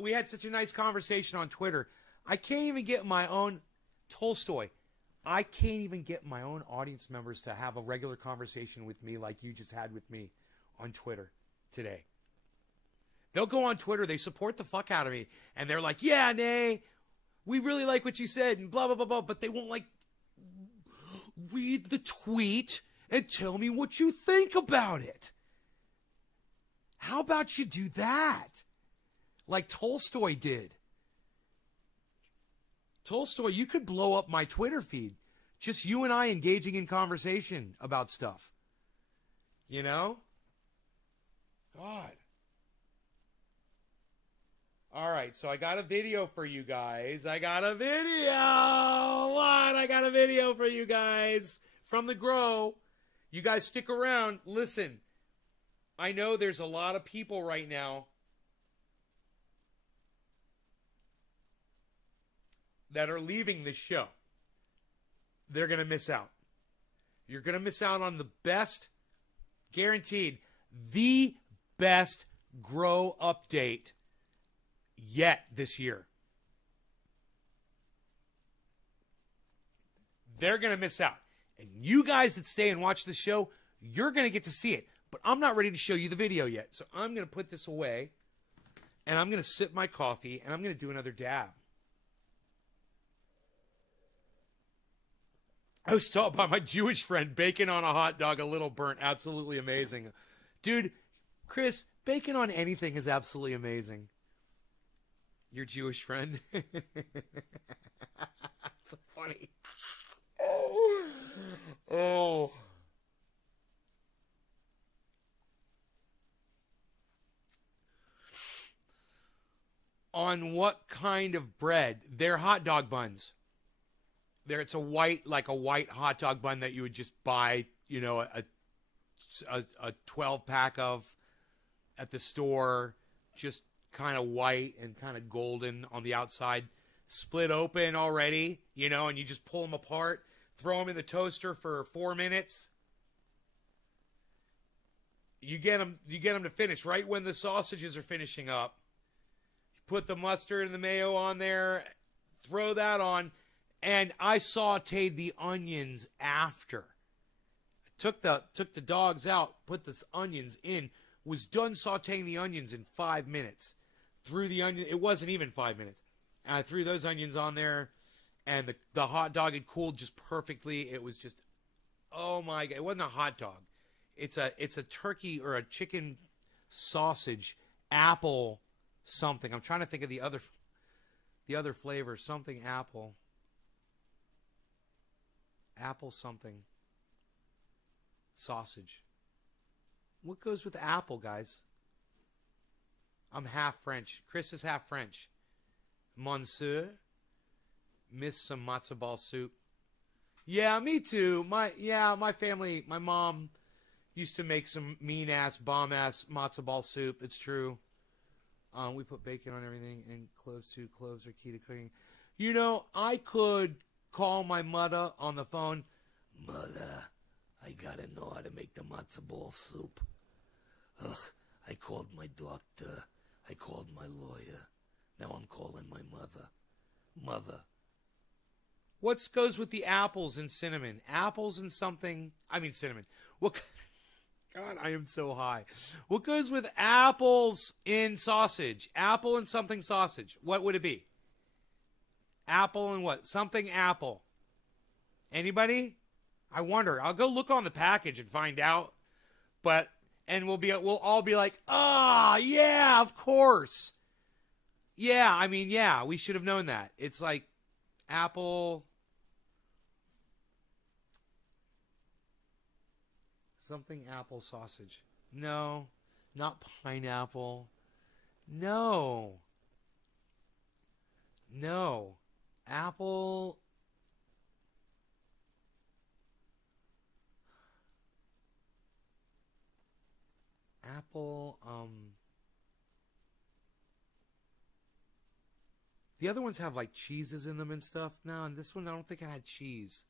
We had such a nice conversation on Twitter. I can't even get my own Tolstoy. I can't even get my own audience members to have a regular conversation with me like you just had with me on Twitter today. They'll go on Twitter, they support the fuck out of me, and they're like, yeah, Nay, we really like what you said, and blah, blah, blah, blah, but they won't, read the tweet and tell me what you think about it. How about you do that? Like Tolstoy did. Tolstoy, you could blow up my Twitter feed. Just you and I engaging in conversation about stuff. You know? God. All right, so I got a video for you guys. I got a video for you guys from the Grow. You guys stick around. Listen, I know there's a lot of people right now that are leaving this show. They're going to miss out. You're going to miss out on the best, guaranteed, the best Grow update yet this year. They're going to miss out. And you guys that stay and watch the show, you're going to get to see it. But I'm not ready to show you the video yet. So I'm going to put this away. And I'm going to sip my coffee, and I'm going to do another dab. I was taught by my Jewish friend, bacon on a hot dog, a little burnt. Absolutely amazing. Dude, Chris, bacon on anything is absolutely amazing. Your Jewish friend. That's so funny. Oh. On what kind of bread? They're hot dog buns. It's a white hot dog bun that you would just buy, a 12 pack of at the store, just kind of white and kind of golden on the outside, split open already, and you just pull them apart, throw them in the toaster for 4 minutes. You get them to finish right when the sausages are finishing up. You put the mustard and the mayo on there, throw that on. And I sauteed the onions after. I took the dogs out, put the onions in, was done sauteing the onions in 5 minutes. Threw the onion, it wasn't even 5 minutes. And I threw those onions on there, and the hot dog had cooled just perfectly. It was just, oh my God, it wasn't a hot dog. It's a turkey or a chicken sausage, apple something. I'm trying to think of the other flavor, something apple. Apple something. Sausage. What goes with apple, guys? I'm half French. Chris is half French. Monsieur. Miss some matzo ball soup. Yeah, me too. My family, my mom used to make some mean-ass, bomb-ass matzo ball soup. It's true. We put bacon on everything, and cloves too. Cloves are key to cooking. I could call my mother on the phone. Mother, I gotta know how to make the matzo ball soup. Ugh, I called my doctor. I called my lawyer. Now I'm calling my mother. Mother. What goes with the apples and cinnamon? Apples and something. I mean cinnamon. What? God, I am so high. What goes with apples in sausage? Apple and something sausage. What would it be? Apple and what? Something apple. Anybody? I wonder. I'll go look on the package and find out. We'll all be like, yeah, of course. Yeah, I mean, yeah, we should have known that. It's like apple. Something apple sausage. No, not pineapple. No. Apple. The other ones have like cheeses in them and stuff. No, and this one I don't think it had cheese.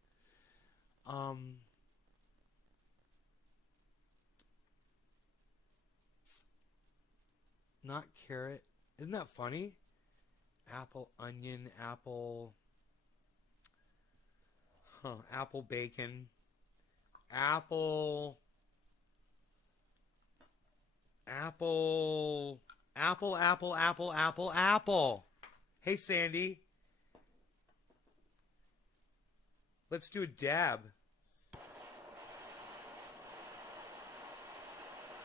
Not carrot. Isn't that funny? Apple, onion, apple. Apple bacon. Apple. Hey, Sandy. Let's do a dab.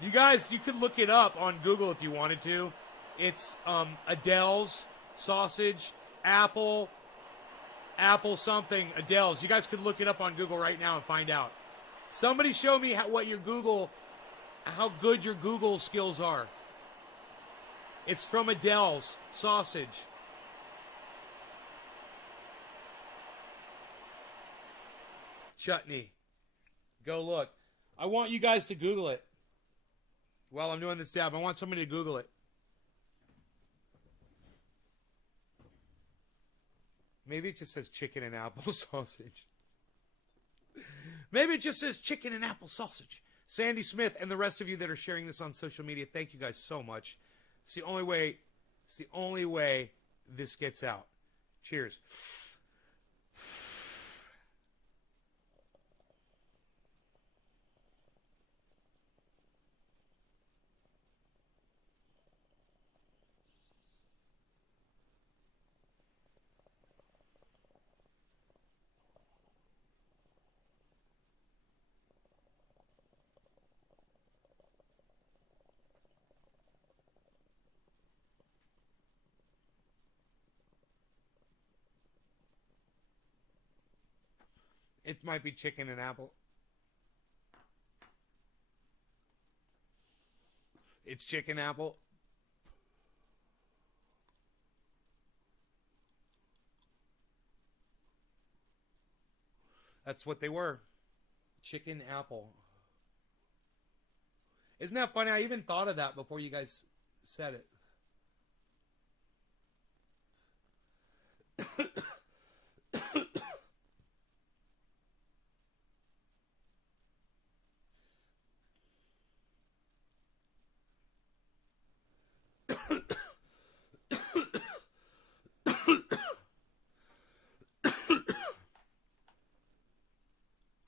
You guys, you could look it up on Google if you wanted to. It's Adele's sausage, apple something, Adele's. You guys could look it up on Google right now and find out. Somebody show me how good your Google skills are. It's from Adele's sausage. Chutney. Go look. I want you guys to Google it. While I'm doing this dab, I want somebody to Google it. Maybe it just says chicken and apple sausage. Maybe it just says chicken and apple sausage. Sandy Smith and the rest of you that are sharing this on social media, thank you guys so much. It's the only way this gets out. Cheers. It might be chicken and apple. It's chicken apple. That's what they were. Chicken apple. Isn't that funny? I even thought of that before you guys said it.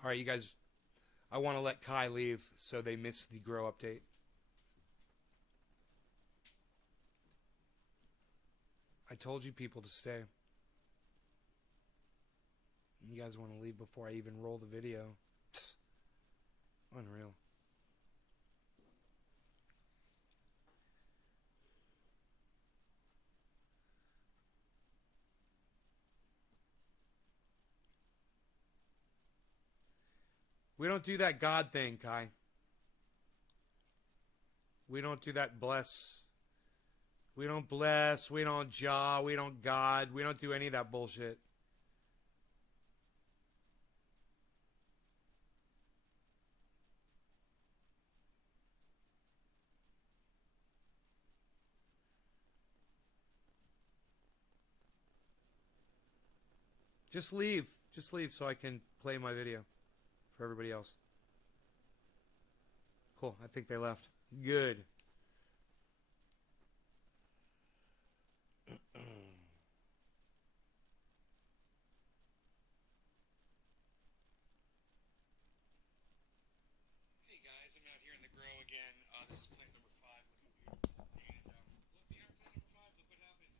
All right, you guys, I want to let Kai leave so they miss the grow update. I told you people to stay. You guys want to leave before I even roll the video. Unreal. We don't do that God thing, Kai. We don't do that bless. We don't bless. We don't jaw. We don't God. We don't do any of that bullshit. Just leave. Just leave so I can play my video for everybody else. Cool. I think they left. Good. Hey guys, I'm out here in the grow again. This is plant number 5, looking beautiful. And look behind plant number 5, look what happened.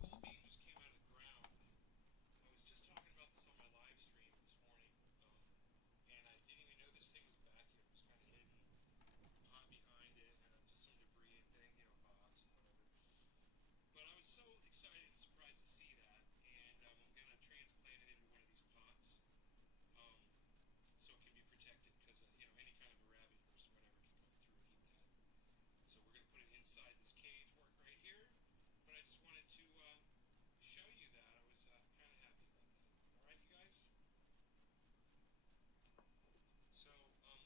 Whole bean just came out of the ground. I was just talking about this on my live stream this morning, and I didn't even know this thing was back here. It was kind of hidden, pot behind it, and just some debris and thing, you know, box and whatever. But I was so excited and surprised to see that, and I'm going to transplant it into one of these pots. So it can be protected because you know, any kind of a rabbit or whatever can come through and eat that. So we're going to put it inside this cage work right here. But I just wanted to show you that. I was kind of happy about that. All right, you guys. So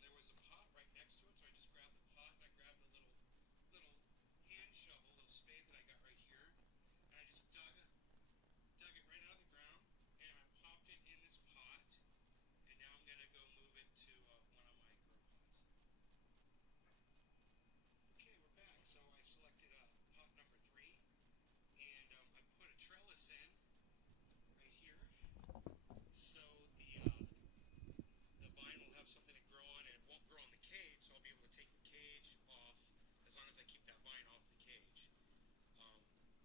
there was a pot right next to it, so I just grabbed the pot and I grabbed a little hand shovel, little spade that I got right here, and I just dug it right out of the ground, and I popped it in this pot. And now I'm going to go move it to one of my grow pots. Okay, we're back. So I selected pot number 3, and I put a trellis in right here. So the vine will have something to grow on, and it won't grow on the cage, so I'll be able to take the cage off as long as I keep that vine off the cage.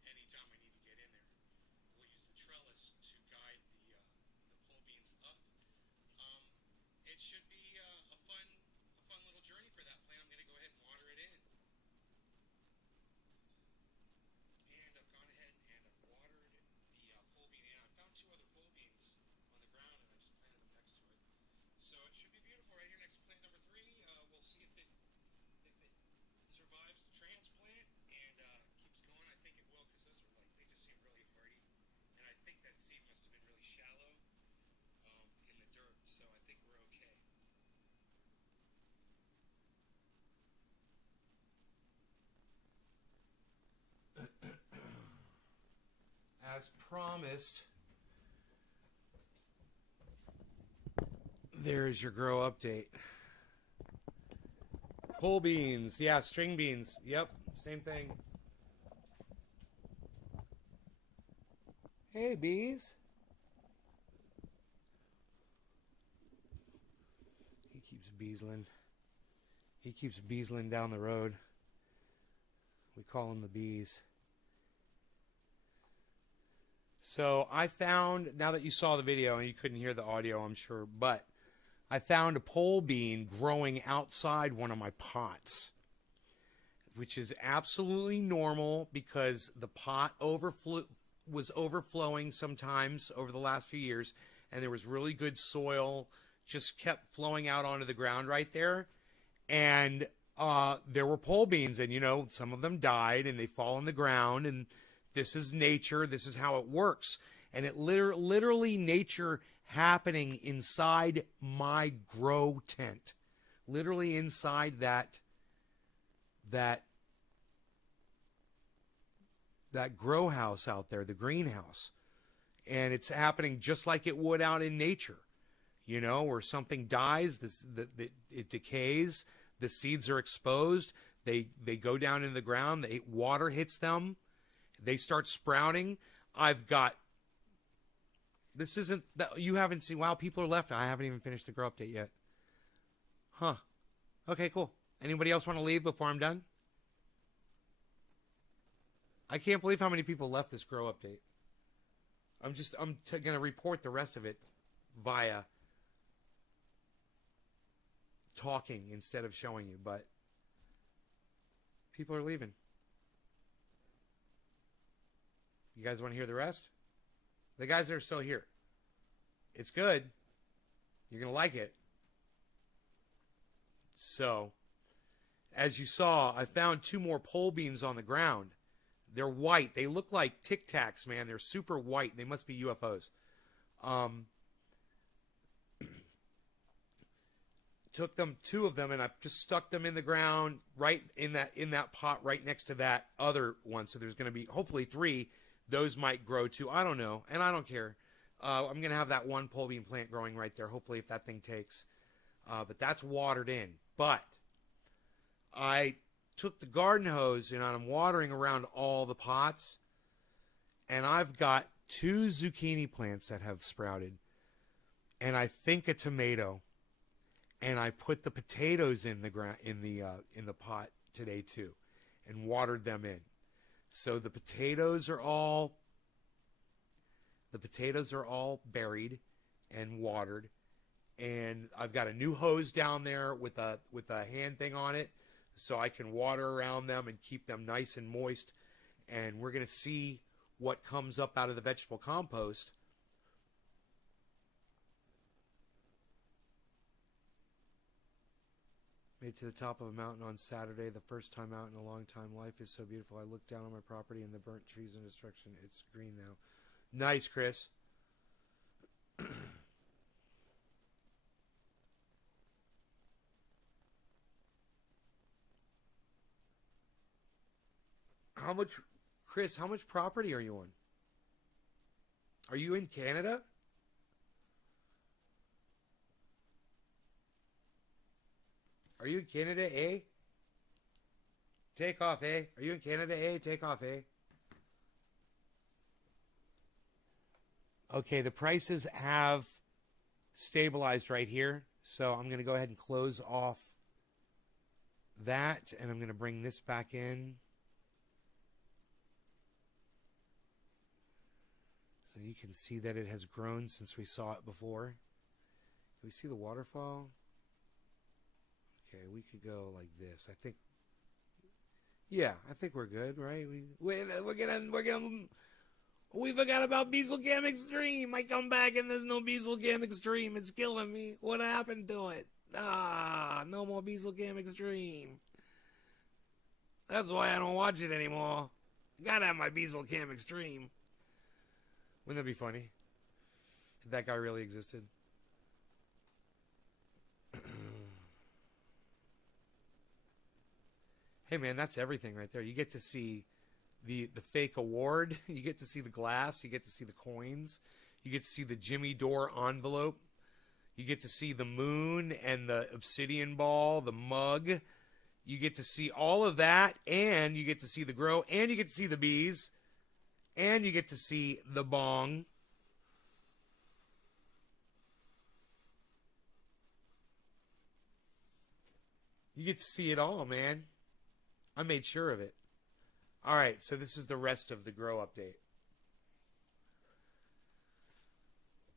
Anytime I need to get in there. We'll use the trellis to guide the pole beans up. It should be a fun little journey for that plant. I'm going to go ahead and water it in. And I've gone ahead and I've watered the pole bean in. I found 2 other pole beans on the ground, and I just planted them next to it. So it should be beautiful right here next to plant number 3. We'll see if it survives the transplant and keeps going. I think it will, because those are they just seem really hardy. And I think that seed must have been really shallow in the dirt, so I think we're okay. As promised, there's your grow update. Pole beans, yeah, string beans, yep, same thing. Hey, bees. He keeps beesling. He keeps beesling down the road. We call him the bees. So I found, now that you saw the video, and you couldn't hear the audio, I'm sure, but I found a pole bean growing outside one of my pots, which is absolutely normal because the pot was overflowing sometimes over the last few years, and there was really good soil, just kept flowing out onto the ground right there. And there were pole beans, and, you know, some of them died and they fall on the ground, and this is nature. This is how it works. And it literally nature happening inside my grow tent, literally inside that grow house out there, the greenhouse. And it's happening just like it would out in nature, you know, where something dies, it decays, the seeds are exposed, they go down in the ground, water hits them, they start sprouting. This isn't that you haven't seen. Wow, people are left. I haven't even finished the grow update yet. Huh. Okay, cool. Anybody else want to leave before I'm done? I can't believe how many people left this grow update. I'm going to report the rest of it via talking instead of showing you, but people are leaving. You guys want to hear the rest? The guys that are still here. It's good. You're going to like it. So, as you saw, I found 2 more pole beans on the ground. They're white. They look like Tic Tacs, man. They're super white. They must be UFOs. Took them, 2 of them, and I just stuck them in the ground right in that pot right next to that other one. So there's going to be hopefully 3. Those might grow too. I don't know, and I don't care. I'm going to have that one pole bean plant growing right there, hopefully, if that thing takes. But that's watered in. But I took the garden hose and I'm watering around all the pots. And I've got 2 zucchini plants that have sprouted. And I think a tomato. And I put the potatoes in the pot today too, and watered them in. So the potatoes are all buried and watered, and I've got a new hose down there with a hand thing on it, so I can water around them and keep them nice and moist. And we're gonna see what comes up out of the vegetable compost. Made to the top of a mountain on Saturday, the first time out in a long time. Life is so beautiful. I look down on my property and the burnt trees and destruction. It's green now. Nice, Chris. How much property are you on? Are you in Canada? Are you in Canada, eh? Take off, eh? Are you in Canada, eh? Take off, eh? Okay, the prices have stabilized right here. So I'm going to go ahead and close off that. And I'm going to bring this back in. So you can see that it has grown since we saw it before. Can we see the waterfall? Okay, we could go like this. I think we're good, right? We forgot about Beazlecam Extreme. I come back and there's no Beazlecam Extreme. It's killing me. What happened to it? No more Beazlecam Extreme. That's why I don't watch it anymore. Gotta have my Beazlecam Extreme. Wouldn't that be funny? If that guy really existed. Hey man, that's everything right there. You get to see the fake award. You get to see the glass. You get to see the coins. You get to see the Jimmy Dore envelope. You get to see the moon and the obsidian ball, the mug. You get to see all of that, and you get to see the grow, and you get to see the bees, and you get to see the bong. You get to see it all, man. I made sure of it. All right, so this is the rest of the grow update.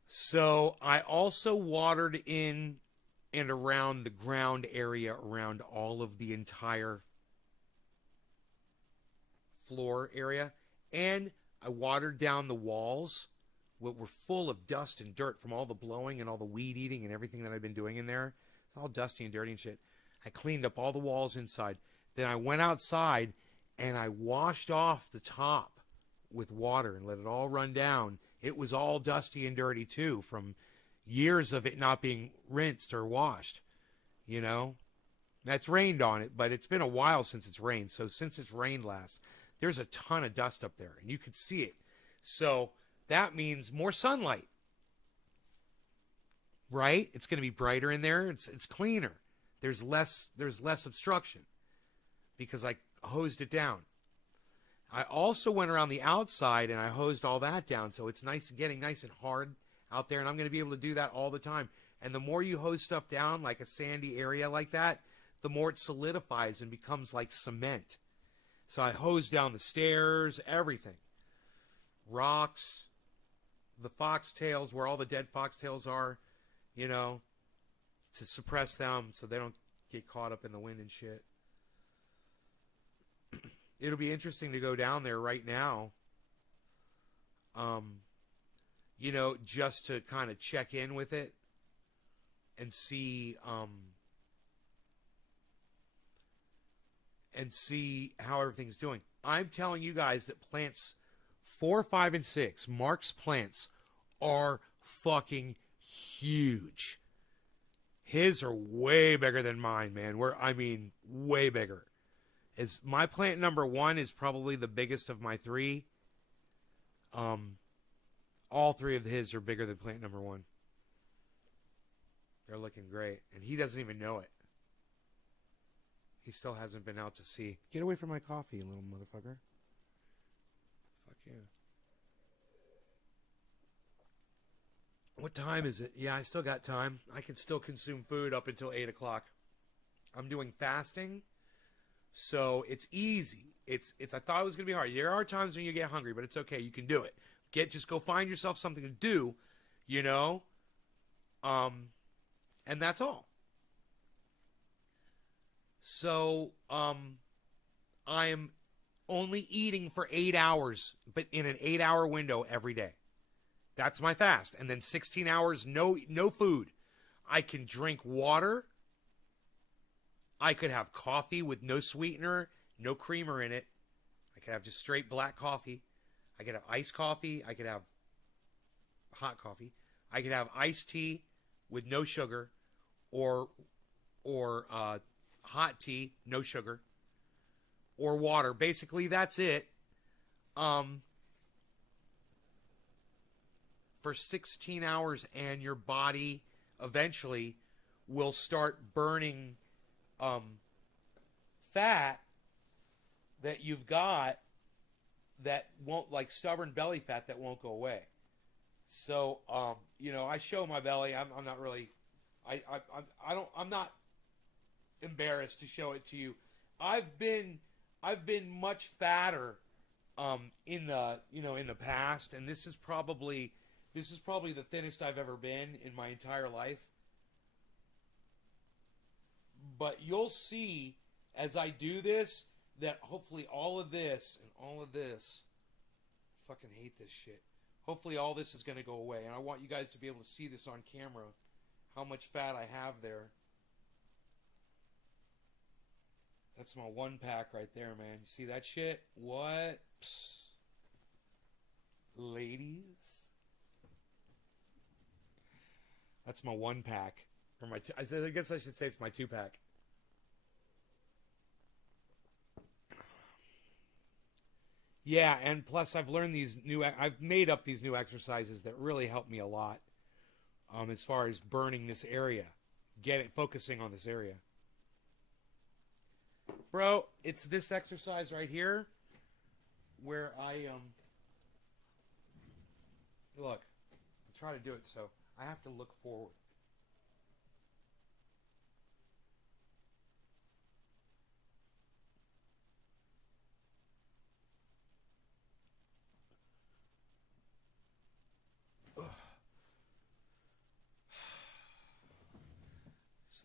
So I also watered in and around the ground area around all of the entire floor area. And I watered down the walls were full of dust and dirt from all the blowing and all the weed eating and everything that I've been doing in there. It's all dusty and dirty and shit. I cleaned up all the walls inside. Then I went outside and I washed off the top with water and let it all run down. It was all dusty and dirty too from years of it not being rinsed or washed, you know. That's rained on it, but it's been a while since it's rained. So since it's rained last, there's a ton of dust up there and you can see it. So that means more sunlight, right? It's going to be brighter in there. It's cleaner. There's less obstruction because I hosed it down. I also went around the outside and I hosed all that down, so it's nice and getting nice and hard out there, and I'm going to be able to do that all the time. And the more you hose stuff down, like a sandy area like that, the more it solidifies and becomes like cement. So I hosed down the stairs, everything. Rocks, the foxtails, where all the dead foxtails are, you know, to suppress them so they don't get caught up in the wind and shit. It'll be interesting to go down there right now, you know, just to kind of check in with it and see how everything's doing. I'm telling you guys that plants 4, 5, and 6, Mark's plants, are fucking huge. His are way bigger than mine, man. Way bigger. My plant number 1 is probably the biggest of my 3. All 3 of his are bigger than plant number 1. They're looking great. And he doesn't even know it. He still hasn't been out to see. Get away from my coffee, you little motherfucker. Fuck you. What time is it? Yeah, I still got time. I can still consume food up until 8 o'clock. I'm doing fasting. So it's easy. It's. I thought it was gonna be hard. There are times when you get hungry, but it's okay. You can do it. Just go find yourself something to do, you know. And that's all. So I am only eating for 8 hours, but in an 8-hour window every day. That's my fast, and then 16 hours no food. I can drink water. I could have coffee with no sweetener, no creamer in it. I could have just straight black coffee. I could have iced coffee. I could have hot coffee. I could have iced tea with no sugar, or hot tea, no sugar, or water. Basically, that's it. For 16 hours, and your body eventually will start burning fat that you've got that won't, like stubborn belly fat that won't go away. So, you know, I show my belly. I'm not really, I'm not embarrassed to show it to you. I've been much fatter, in the past, and this is probably the thinnest I've ever been in my entire life. But you'll see as I do this that hopefully all of this, I fucking hate this shit. Hopefully all this is going to go away. And I want you guys to be able to see this on camera, how much fat I have there. That's my 1-pack right there, man. You see that shit? What? Psst. Ladies? That's my 1-pack. Or I guess I should say it's my 2-pack. Yeah, and plus I've made up these new exercises that really help me a lot, as far as burning this area, focusing on this area. Bro, it's this exercise right here where I look, I try to do it so I have to look forward.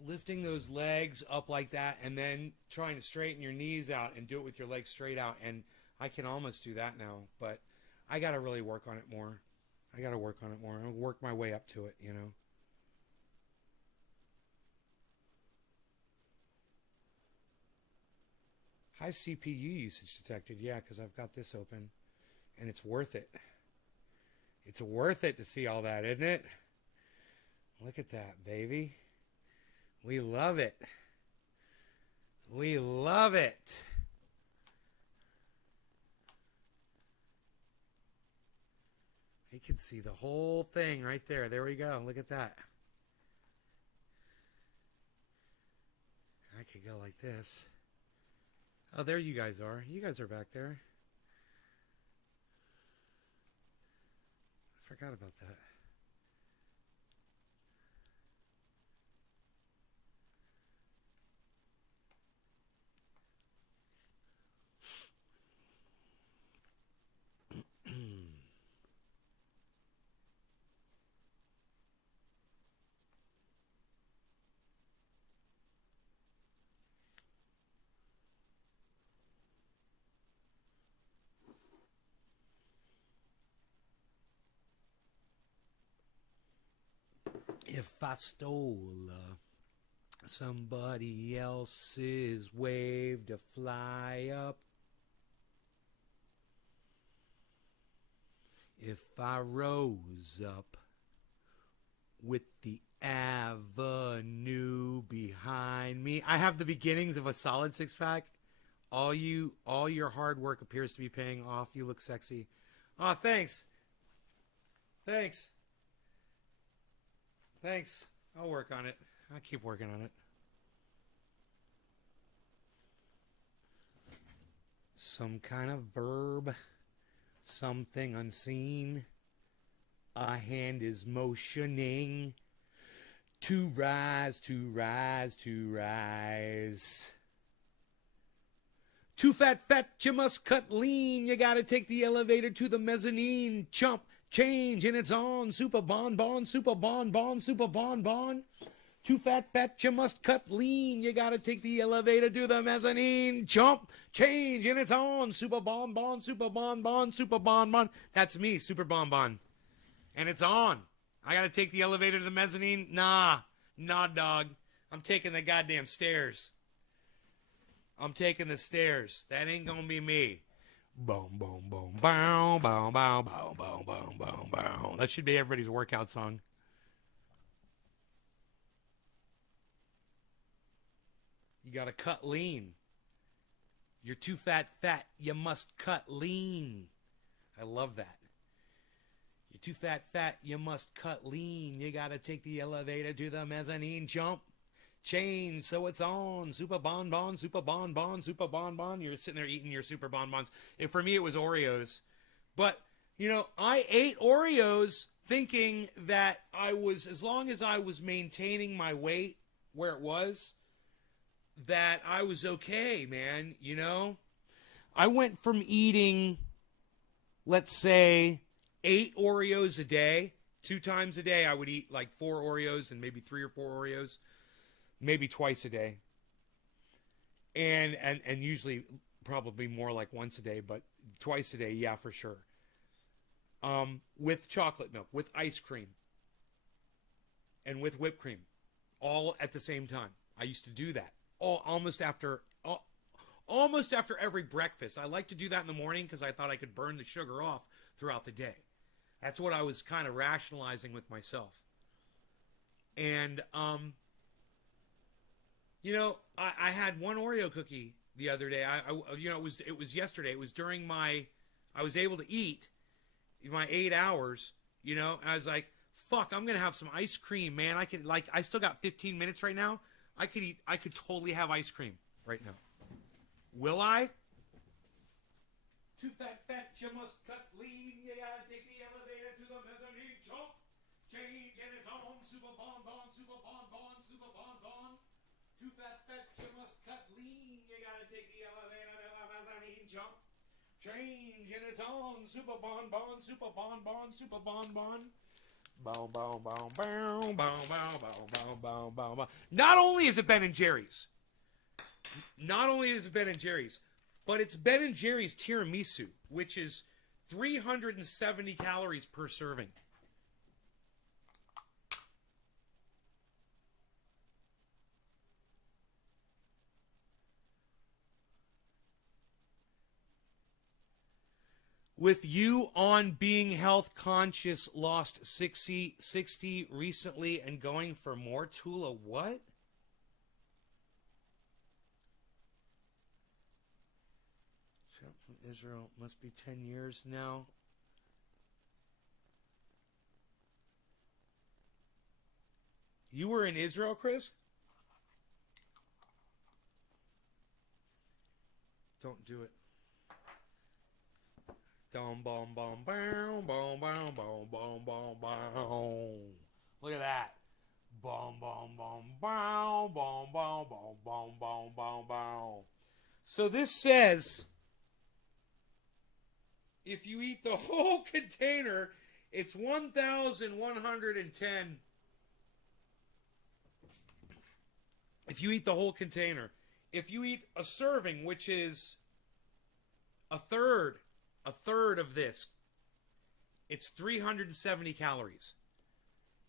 Lifting those legs up like that and then trying to straighten your knees out and do it with your legs straight out. And I can almost do that now, but I got to really work on it more. I got to work on it more. I'll work my way up to it, you know. High CPU usage detected. Yeah, because I've got this open. And it's worth it. It's worth it to see all that, isn't it? Look at that, baby. We love it. We love it. You can see the whole thing right there. There we go. Look at that. I could go like this. Oh, there you guys are. You guys are back there. I forgot about that. If I stole somebody else's wave to fly up, if I rose up with the avenue behind me. I have the beginnings of a solid six-pack. All your hard work appears to be paying off. You look sexy. Oh, thanks. Thanks. Thanks. I'll work on it. I'll keep working on it. Some kind of verb. Something unseen. A hand is motioning. To rise, to rise, to rise. Too fat, you must cut lean. You gotta take the elevator to the mezzanine. Chump, change, and it's on. Super bon, super bon, super bon. Too fat, you must cut lean. You gotta take the elevator to the mezzanine. Jump, change, and it's on. Super bon, super bon. That's me, super bon. And it's on. I gotta take the elevator to the mezzanine? Nah, dog. I'm taking the goddamn stairs. I'm taking the stairs. That ain't gonna be me. Boom, boom, boom, bow, bow, bow, bow, bow, bow, bow, bow. That should be everybody's workout song. You gotta cut lean. You're too fat. You must cut lean. I love that. You're too fat. You must cut lean. You gotta take the elevator to the mezzanine. Jump. Change, so it's on. Super bon, super bon, super bon. You're sitting there eating your super bonbons. And for me, it was Oreos. But, you know, I ate Oreos thinking that as long as I was maintaining my weight where it was, that I was okay, man, you know? I went from eating, let's say, 8 Oreos a day. 2 times a day, I would eat like 4 Oreos and maybe 3 or 4 Oreos. Maybe twice a day. And usually probably more like once a day, but twice a day, yeah, for sure. With chocolate milk, with ice cream, and with whipped cream, all at the same time. I used to do that almost after every breakfast. I like to do that in the morning because I thought I could burn the sugar off throughout the day. That's what I was kind of rationalizing with myself. And you know, I had one Oreo cookie the other day. It was yesterday. It was during I was able to eat my 8 hours, you know, and I was like, fuck, I'm going to have some ice cream, man. I still got 15 minutes right now. I could totally have ice cream right now. Will I? Too fat, you must cut lean. You got to take the elevator to the mezzanine. Jump, change, and it's on. Super bon, super bon, super bon. Too fat, you must cut lean. You gotta take the elevator to the mezzanine. Jump, change, and it's on. Super bon, super bon, super bon. Bow, bow, bow, bow, bow, bow, bow, bow, bow, bow. Not only is it Ben and Jerry's, but it's Ben and Jerry's tiramisu, which is 370 calories per serving. With you on being health conscious, lost 60 recently and going for more. Tula, what? From Israel, must be 10 years now. You were in Israel, Chris? Don't do it. Boom, boom, boom, boom, boom, boom, boom, boom, boom, boom. Look at that. Boom, boom, boom, boom, boom, boom, boom, boom, boom, boom, boom. So this says, if you eat the whole container, it's 1,110. If you eat the whole container. If you eat a serving, which is a third of this, it's 370 calories.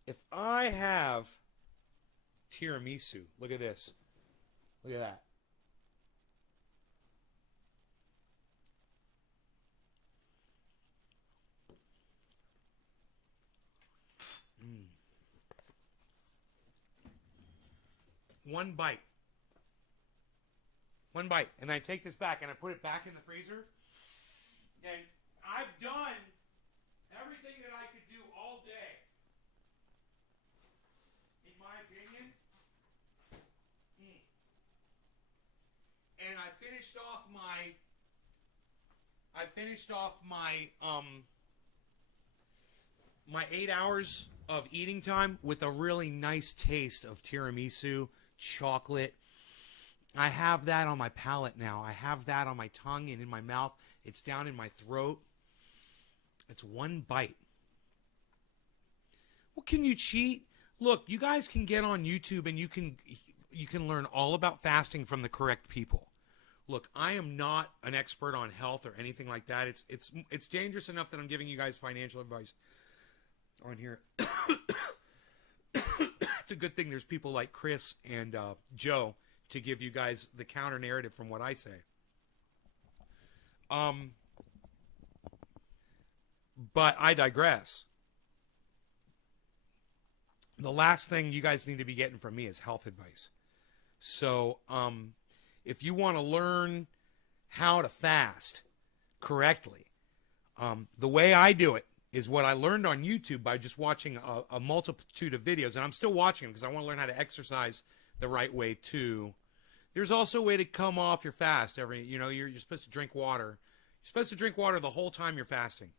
If I have tiramisu, look at this. Look at that. One bite. One bite. And I take this back and I put it back in the freezer. And I've done everything that I could do all day. In my opinion. And I finished off my 8 hours of eating time with a really nice taste of tiramisu, chocolate. I have that on my palate now. I have that on my tongue and in my mouth. It's down in my throat. It's one bite. Well, can you cheat? Look, you guys can get on YouTube and you can learn all about fasting from the correct people. Look, I am not an expert on health or anything like that. It's dangerous enough that I'm giving you guys financial advice on here. It's a good thing there's people like Chris and Joe to give you guys the counter narrative from what I say. But I digress. The last thing you guys need to be getting from me is health advice. So, if you want to learn how to fast correctly, the way I do it is what I learned on YouTube by just watching a multitude of videos. And I'm still watching them because I want to learn how to exercise the right way too. There's also a way to come off your fast. You're supposed to drink water. You're supposed to drink water the whole time you're fasting.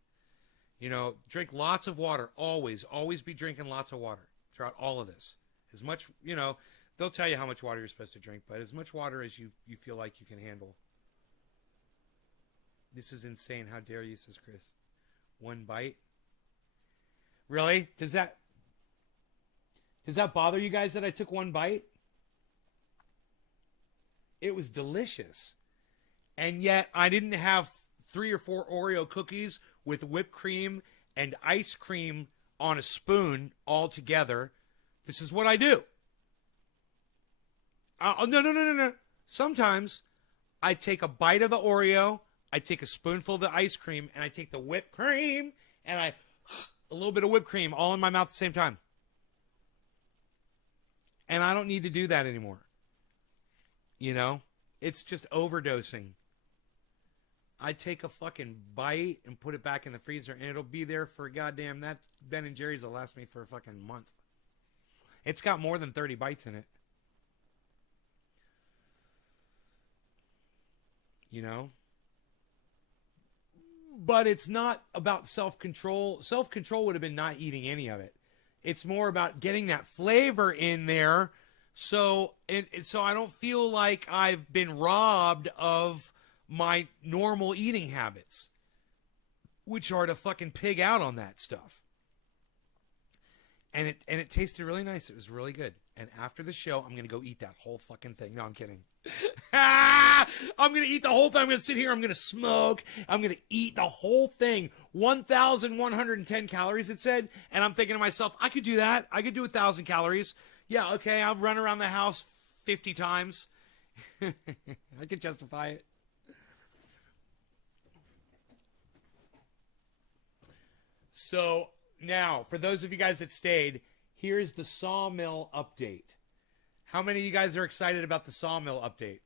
Drink lots of water. Always be drinking lots of water throughout all of this. As much, they'll tell you how much water you're supposed to drink, but as much water as you feel like you can handle. This is insane. How dare you, says Chris. One bite? Really? Does that bother you guys that I took one bite? It was delicious. And yet I didn't have 3 or 4 Oreo cookies with whipped cream and ice cream on a spoon all together. This is what I do. No. Sometimes I take a bite of the Oreo, I take a spoonful of the ice cream, and I take the whipped cream, and a little bit of whipped cream all in my mouth at the same time. And I don't need to do that anymore. It's just overdosing. I take a fucking bite and put it back in the freezer, and it'll be there for goddamn, that Ben & Jerry's will last me for a fucking month. It's got more than 30 bites in it. But it's not about self-control. Self-control would have been not eating any of it. It's more about getting that flavor in there so I don't feel like I've been robbed of my normal eating habits, which are to fucking pig out on that stuff. And it tasted really nice. It was really good. And after the show, I'm going to go eat that whole fucking thing. No, I'm kidding. I'm going to eat the whole thing. I'm going to sit here. I'm going to smoke. I'm going to eat the whole thing. 1,110 calories, it said. And I'm thinking to myself, I could do that. I could do 1,000 calories. Yeah, okay. I'll run around the house 50 times. I could justify it. So now, for those of you guys that stayed, here's the Sawmill update. How many of you guys are excited about the Sawmill update?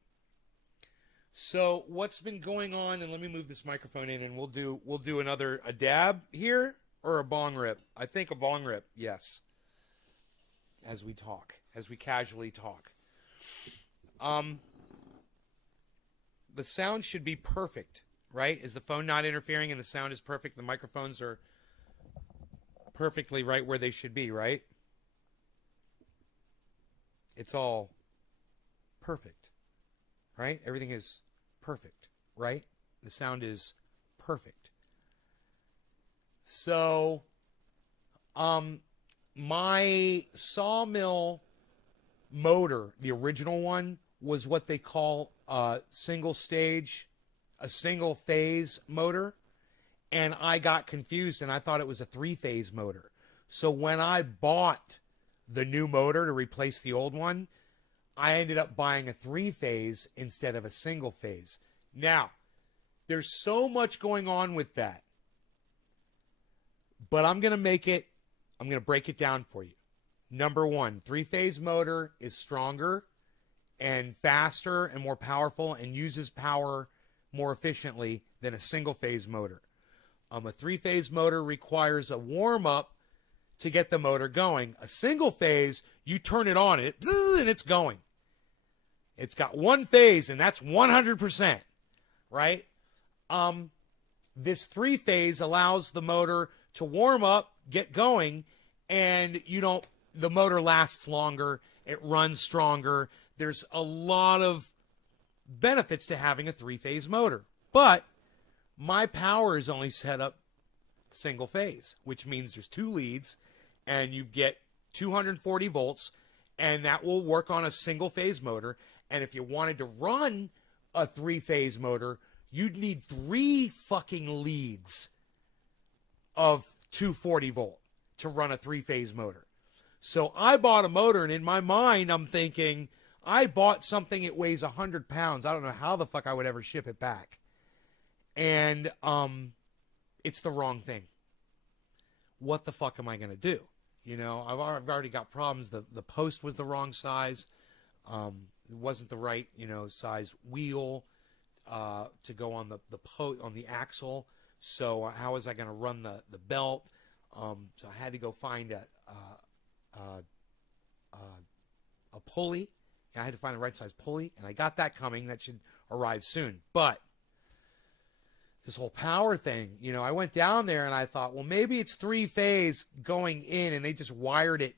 So what's been going on, and let me move this microphone in, and we'll do a dab here or a bong rip. I think a bong rip, yes. As we casually talk. The sound should be perfect, right? Is the phone not interfering and the sound is perfect? The microphones are perfectly right where they should be, right? It's all perfect, right? Everything is perfect, right? The sound is perfect. So, my Sawmill motor, the original one, was what they call a single phase motor. And I got confused and I thought it was a 3-phase motor. So when I bought the new motor to replace the old one, I ended up buying a 3-phase instead of a single phase. Now, there's so much going on with that. But I'm going to break it down for you. Number one, 3-phase motor is stronger and faster and more powerful and uses power more efficiently than a single-phase motor. A 3-phase motor requires a warm-up to get the motor going. A single-phase, you turn it on, and it's going. It's got one phase, and that's 100%, right? This 3-phase allows the motor to warm up, get going, and the motor lasts longer, it runs stronger. There's a lot of benefits to having a 3-phase motor. But my power is only set up single phase, which means there's 2 leads, and you get 240 volts, and that will work on a single phase motor. And if you wanted to run a 3-phase motor, you'd need 3 fucking leads of 240 volt to run a 3-phase motor. So I bought a motor, and in my mind, I'm thinking, I bought something, it weighs 100 pounds. I don't know how the fuck I would ever ship it back. And it's the wrong thing. What the fuck am I going to do? I've already got problems. The post was the wrong size. It wasn't the right, size wheel to go on on the axle. So how was I going to run the belt? So I had to go find a pulley. I had to find the right size pulley, and I got that coming. That should arrive soon. But this whole power thing, I went down there and I thought, well, maybe it's 3-phase going in, and they just wired it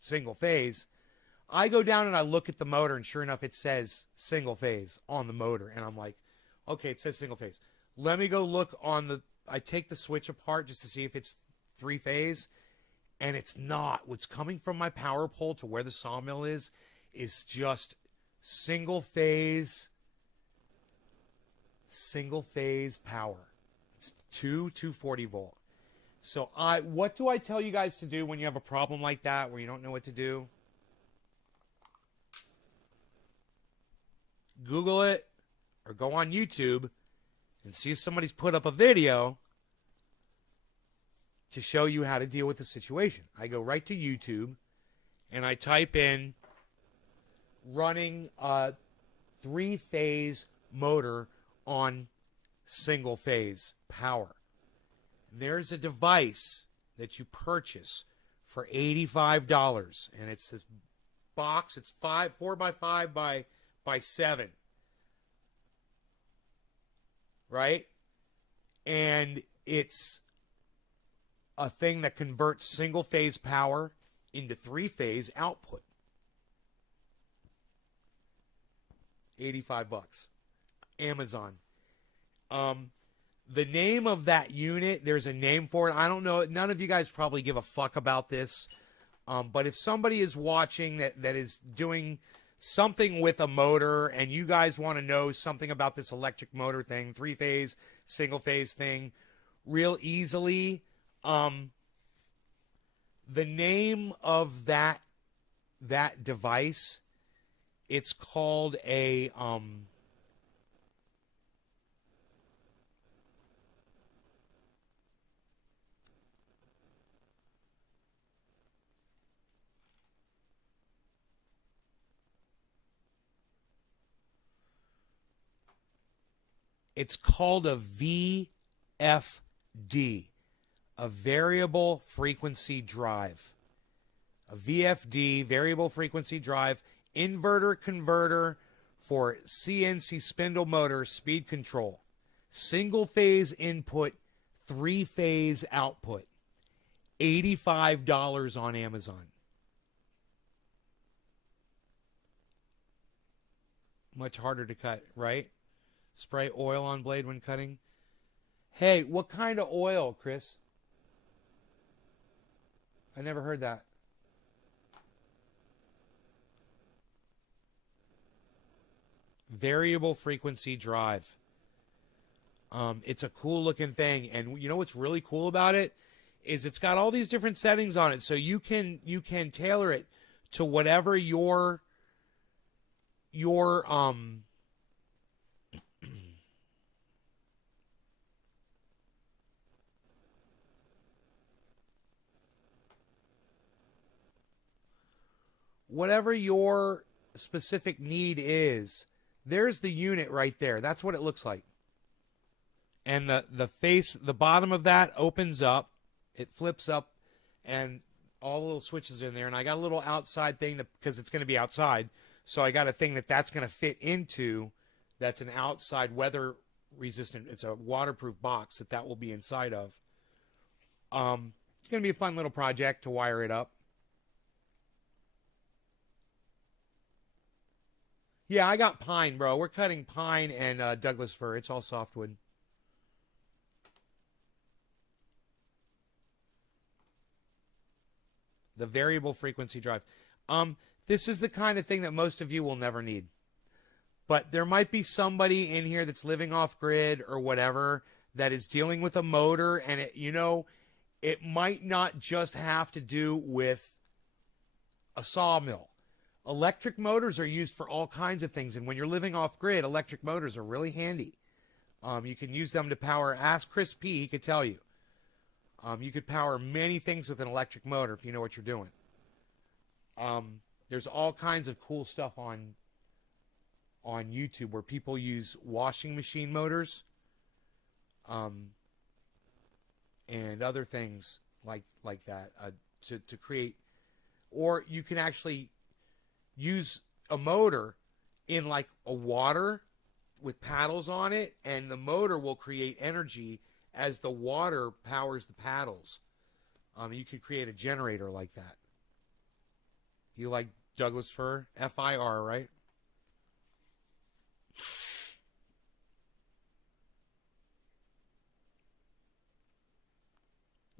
single phase. I go down and I look at the motor, and sure enough, it says single phase on the motor. And I'm like, okay, it says single phase. Let me go look I take the switch apart just to see if it's 3-phase, and it's not. What's coming from my power pole to where the sawmill is just single phase power. It's 240 volt. So what do I tell you guys to do when you have a problem like that where you don't know what to do? Google it or go on YouTube and see if somebody's put up a video to show you how to deal with the situation. I go right to YouTube and I type in running a 3-phase motor on single phase power. There's a device that you purchase for $85, and it's this box. It's 4x5 by 7, right? And it's a thing that converts single phase power into 3-phase output. $85. Amazon. The name of that unit, there's a name for it. I don't know. None of you guys probably give a fuck about this. But if somebody is watching that is doing something with a motor and you guys want to know something about this electric motor thing, 3-phase, single phase thing, real easily, the name of that device, it's called a It's called a VFD, a variable frequency drive. A VFD, variable frequency drive, inverter converter for CNC spindle motor speed control. Single phase input, 3-phase output. $85 on Amazon. Much harder to cut, right? Spray oil on blade when cutting. Hey, what kind of oil, Chris? I never heard that. Variable frequency drive. It's a cool looking thing, and you know what's really cool about it is it's got all these different settings on it, so you can tailor it to whatever your whatever your specific need is. There's the unit right there. That's what it looks like. And the face, the bottom of that opens up. It flips up, and all the little switches are in there. And I got a little outside thing because it's going to be outside. So I got a thing that's going to fit into. That's an outside weather resistant. It's a waterproof box that will be inside of. It's going to be a fun little project to wire it up. Yeah, I got pine, bro. We're cutting pine and Douglas fir. It's all softwood. The variable frequency drive. This is the kind of thing that most of you will never need. But there might be somebody in here that's living off grid or whatever that is dealing with a motor, and it might not just have to do with a sawmill. Electric motors are used for all kinds of things, and when you're living off grid, electric motors are really handy. You can use them to power. Ask Chris P. He could tell you. You could power many things with an electric motor if you know what you're doing. There's all kinds of cool stuff on YouTube where people use washing machine motors, and other things like that to create. Or you can actually use a motor in like a water with paddles on it, and the motor will create energy as the water powers the paddles. You could create a generator like that. You like Douglas fir? F-I-R, right?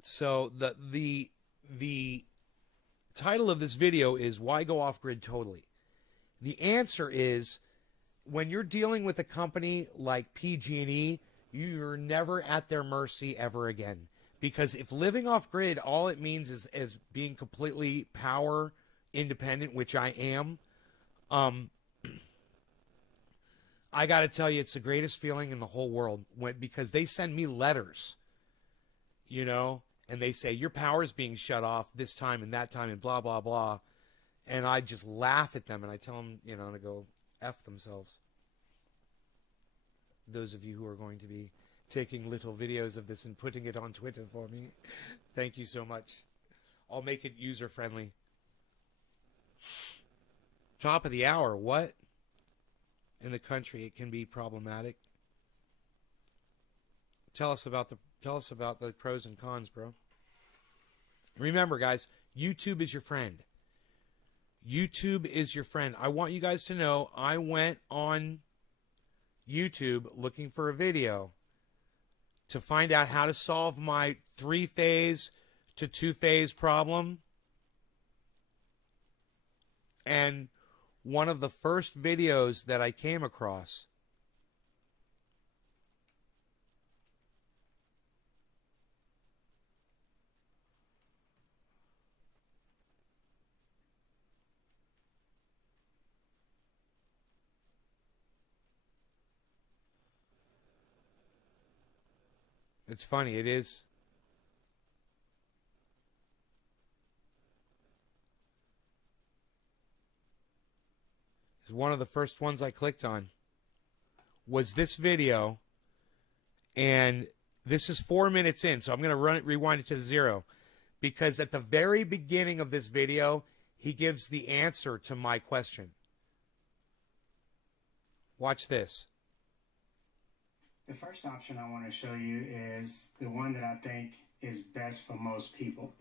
So the title of this video is Why Go Off Grid Totally? The answer is, when you're dealing with a company like PG&E, you're never at their mercy ever again. Because if living off grid, all it means is being completely power independent, which I am. I got to tell you, it's the greatest feeling in the whole world because they send me letters, and they say, your power is being shut off this time and that time and blah, blah, blah. And I just laugh at them and I tell them, to go F themselves. Those of you who are going to be taking little videos of this and putting it on Twitter for me, thank you so much. I'll make it user-friendly. Top of the hour, what? In the country, it can be problematic. Tell us about the pros and cons, bro. Remember, guys, YouTube is your friend. YouTube is your friend. I want you guys to know I went on YouTube looking for a video to find out how to solve my 3-phase to 2-phase problem. And one of the first videos that I came across it's funny, it is. It's one of the first ones I clicked on was this video And this is 4 minutes in, so I'm going to rewind it to 0. Because at the very beginning of this video, he gives the answer to my question. Watch this. The first option I want to show you is the one that I think is best for most people.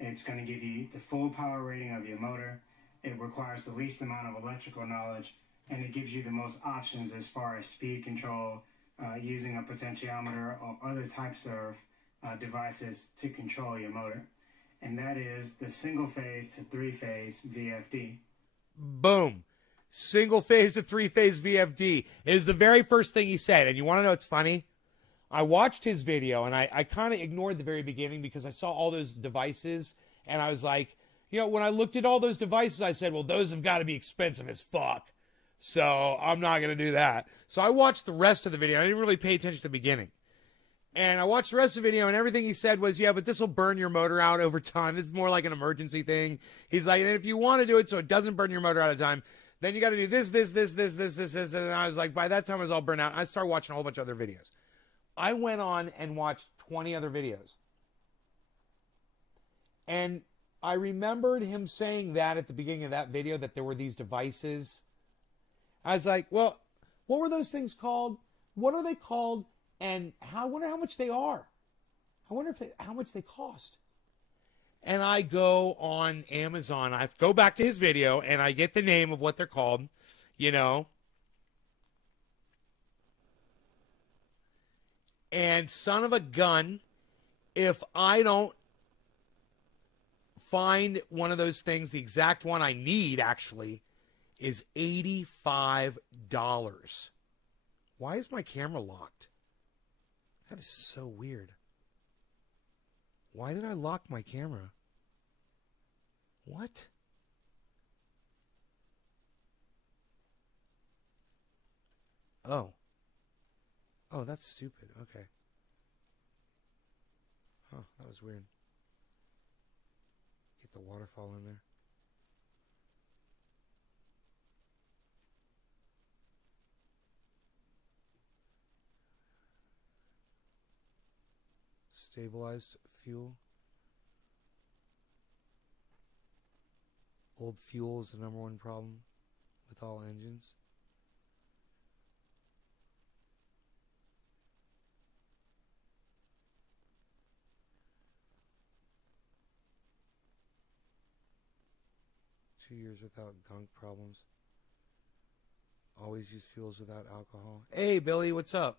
It's going to give you the full power rating of your motor. It requires the least amount of electrical knowledge, and it gives you the most options as far as speed control, using a potentiometer or other types of devices to control your motor. And that is the single phase to 3-phase VFD. Boom. Single phase to 3-phase VFD is the very first thing he said. And you want to know what's funny? I watched his video, and I kind of ignored the very beginning because I saw all those devices, and I was like, you know, when I looked at all those devices, I said, well, those have got to be expensive as fuck. So I'm not going to do that. So I watched the rest of the video. I didn't really pay attention to the beginning. And I watched the rest of the video, and everything he said was, yeah, but this will burn your motor out over time. This is more like an emergency thing. He's like, and if you want to do it so it doesn't burn your motor out of time, then you got to do this. And I was like, by that time I was all burnt out. I started watching a whole bunch of other videos. I went on and watched 20 other videos. And I remembered him saying that at the beginning of that video, that there were these devices. I was like, well, what were those things called? What are they called? And I wonder how much they are. I wonder how much they cost. And I go on Amazon. I go back to his video, and I get the name of what they're called, you know. And son of a gun, if I don't find one of those things, the exact one I need, actually, is $85. Why is my camera locked? That is so weird. Why did I lock my camera? What? Oh. Oh, that's stupid. Okay. Huh, that was weird. Get the waterfall in there. Stabilized fuel. Old fuel is the number one problem with all engines. Two years without gunk problems. Always use fuels without alcohol. Hey, Billy, what's up?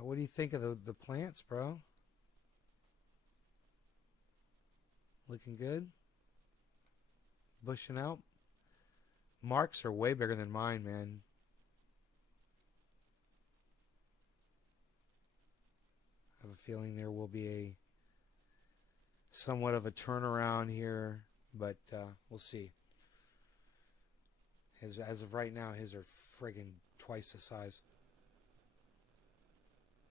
What do you think of the plants, bro? Looking good? Bushing out? Marks are way bigger than mine, man. I have a feeling there will be a somewhat of a turnaround here, but we'll see. As of right now, his are friggin' twice the size.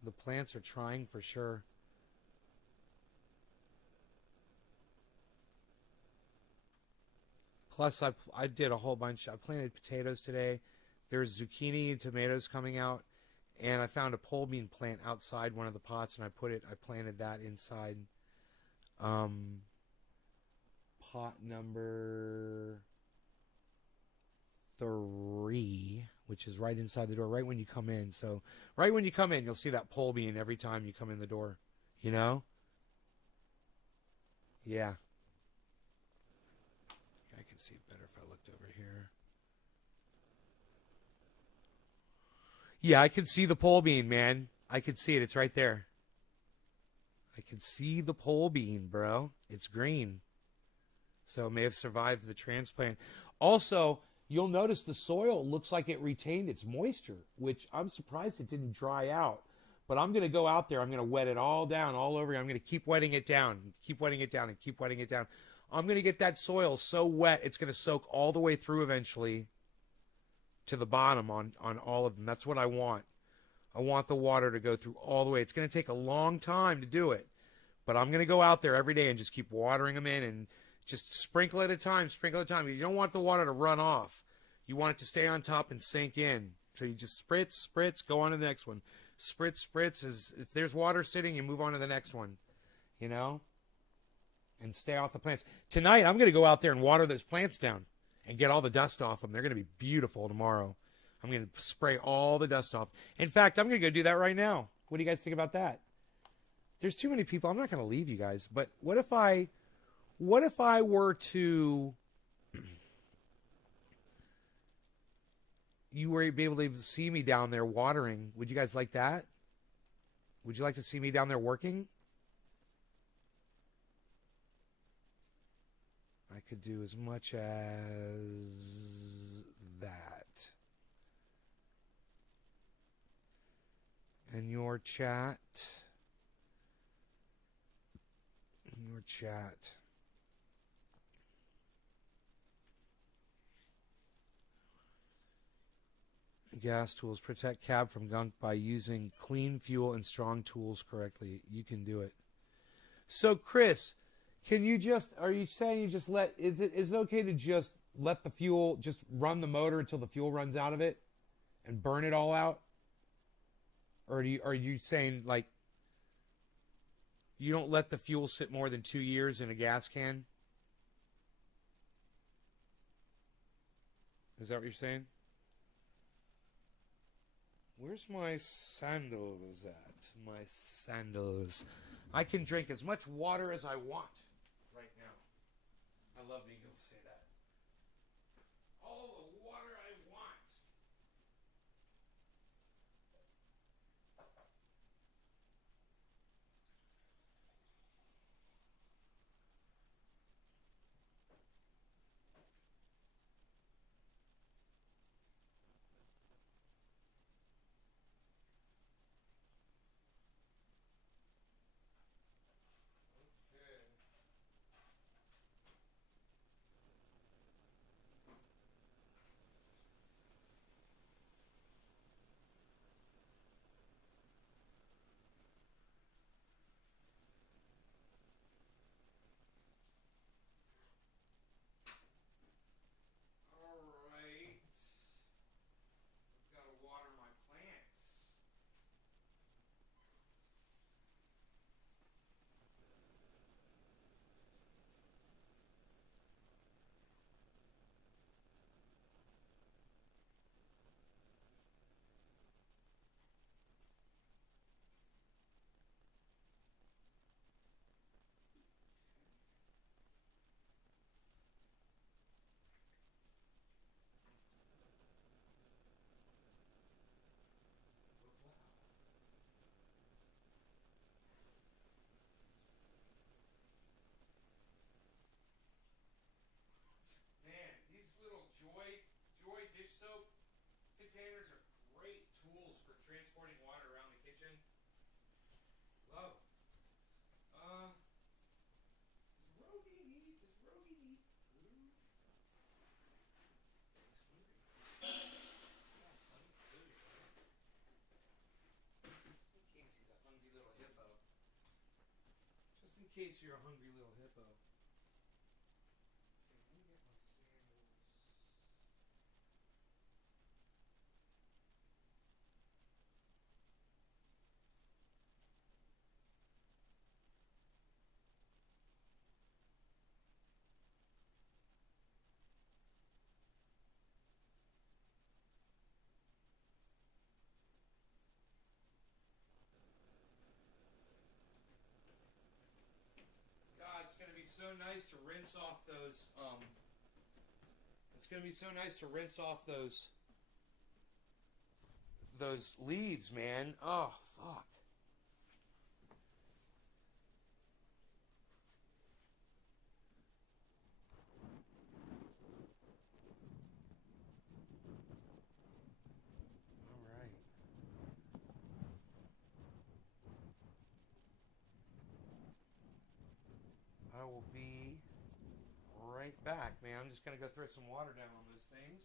The plants are trying for sure. Plus, I did a whole bunch. I planted potatoes today. There's zucchini and tomatoes coming out. And I found a pole bean plant outside one of the pots, and I planted that inside pot number 3, which is right inside the door, right when you come in. So right when you come in, you'll see that pole bean every time you come in the door, you know? Yeah. I can see it better if I looked over here. Yeah, I can see the pole bean, man. I can see it. It's right there. I can see the pole bean, bro. It's green. So it may have survived the transplant. Also, you'll notice the soil looks like it retained its moisture, which I'm surprised it didn't dry out. But I'm going to go out there. I'm going to wet it all down, all over. I'm going to keep wetting it down, keep wetting it down, and keep wetting it down. I'm going to get that soil so wet, it's going to soak all the way through eventually to the bottom on all of them. That's what I want. I want the water to go through all the way. It's going to take a long time to do it. But I'm going to go out there every day and just keep watering them in and just sprinkle at a time, sprinkle at a time. You don't want the water to run off You want it to stay on top and sink in. So you just spritz, spritz, go on to the next one. Spritz, spritz. If there's water sitting, you move on to the next one. You know? And stay off the plants. Tonight, I'm going to go out there and water those plants down and get all the dust off them. They're going to be beautiful tomorrow. I'm going to spray all the dust off. In fact, I'm going to go do that right now. What do you guys think about that? There's too many people. I'm not going to leave you guys. But what if I were to... you were able to see me down there watering. Would you guys like that? Would you like to see me down there working? I could do as much as that. And your chat. Your chat. Gas tools. Protect cab from gunk by using clean fuel and strong tools correctly. You can do it. So, Chris, can you just, are you saying you just let, is it okay to just let the fuel, just run the motor until the fuel runs out of it and burn it all out? Or are you saying, like, you don't let the fuel sit more than 2 years in a gas can? Is that what you're saying? Where's my sandals at? My sandals. I can drink as much water as I want right now. I love being able to say that. All the water I want. Joy dish soap containers are great tools for transporting water around the kitchen. Love. Does Rogie need food? He's hungry. Just in case he's a hungry little hippo. Just in case you're a hungry little hippo. It's gonna be so nice to rinse off those. It's gonna be so nice to rinse off those leaves, man. Oh fuck. All right. I will be right back, man. I'm just going to go throw some water down on those things.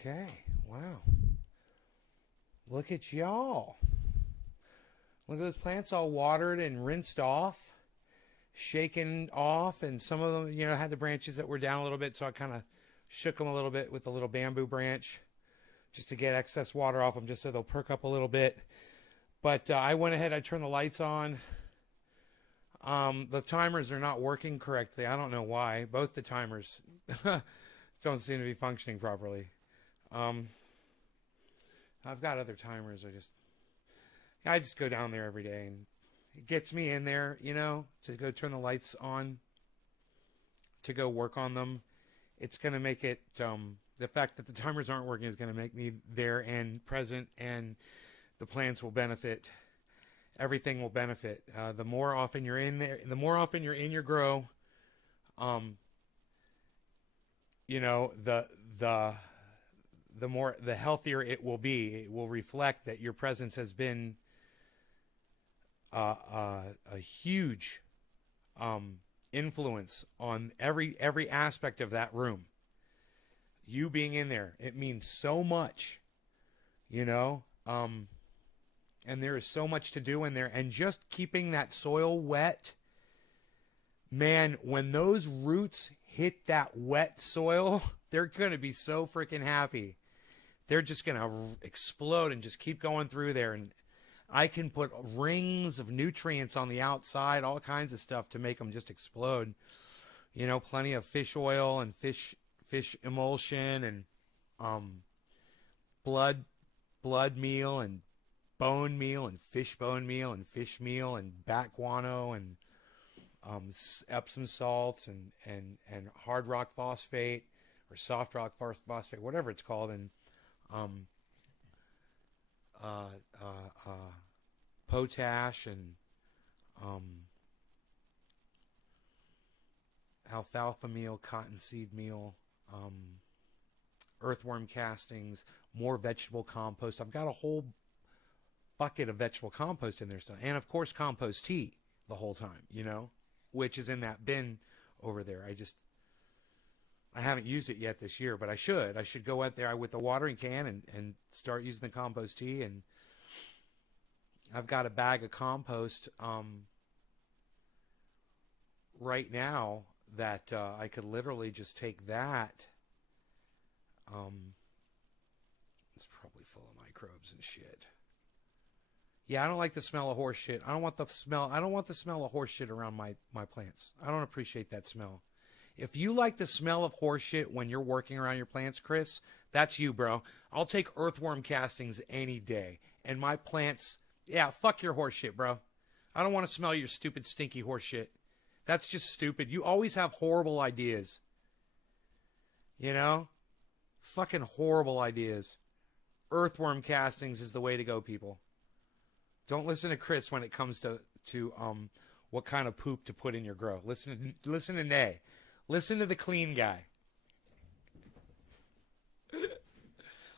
Okay. Wow. Look at y'all. Look at those plants all watered and rinsed off, shaken off, and some of them, had the branches that were down a little bit, so I kind of shook them a little bit with the little bamboo branch just to get excess water off them, just so they'll perk up a little bit. But I went ahead, I turned the lights on. The timers are not working correctly. I don't know why. Both the timers don't seem to be functioning properly. I've got other timers. I just go down there every day, and it gets me in there, to go turn the lights on, to go work on them. It's going to make it, the fact that the timers aren't working is going to make me there and present, and the plants will benefit. Everything will benefit. The more often you're in there, the more often you're in your grow, the healthier it will be. It will reflect that your presence has been a huge influence on every aspect of that room. You being in there, it means so much, and there is so much to do in there, and just keeping that soil wet, man, when those roots hit that wet soil, they're going to be so freaking happy. They're just going to explode and just keep going through there. And I can put rings of nutrients on the outside, all kinds of stuff to make them just explode. Plenty of fish oil and fish emulsion and blood meal and bone meal and fish bone meal and fish meal and bat guano and Epsom salts and hard rock phosphate or soft rock phosphate, whatever it's called, and potash and alfalfa meal, cottonseed meal, earthworm castings, more vegetable compost. I've got a whole bucket of vegetable compost in there, and of course compost tea the whole time, which is in that bin over there. I haven't used it yet this year, but I should go out there with the watering can and start using the compost tea. And I've got a bag of compost right now that I could literally just take that. It's probably full of microbes and shit. Yeah, I don't like the smell of horse shit. I don't want the smell of horse shit around my plants. I don't appreciate that smell. If you like the smell of horse shit when you're working around your plants, Chris, that's you, bro. I'll take earthworm castings any day. And my plants, yeah, fuck your horse shit, bro. I don't want to smell your stupid, stinky horse shit. That's just stupid. You always have horrible ideas. Fucking horrible ideas. Earthworm castings is the way to go, people. Don't listen to Chris when it comes to what kind of poop to put in your grow. Listen to Nay. Listen to the clean guy.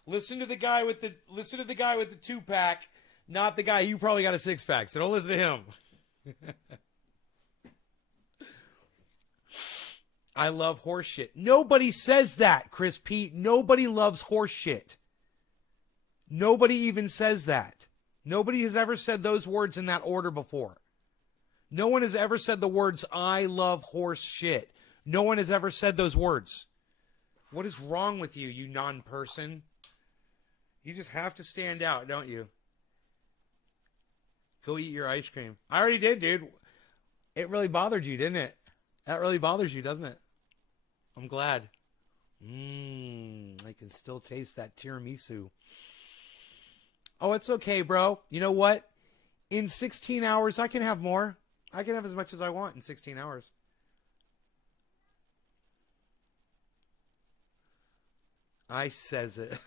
Listen to the guy with the 2-pack, not the guy. You probably got a 6-pack, so don't listen to him. I love horse shit. Nobody says that, Chris Pete. Nobody loves horse shit. Nobody even says that. Nobody has ever said those words in that order before. No one has ever said the words, I love horse shit. No one has ever said those words. What is wrong with you, you non-person? You just have to stand out, don't you? Go eat your ice cream. I already did, dude. It really bothered you, didn't it? That really bothers you, doesn't it? I'm glad. I can still taste that tiramisu. Oh, it's okay, bro. You know what? In 16 hours, I can have more. I can have as much as I want in 16 hours. I says it.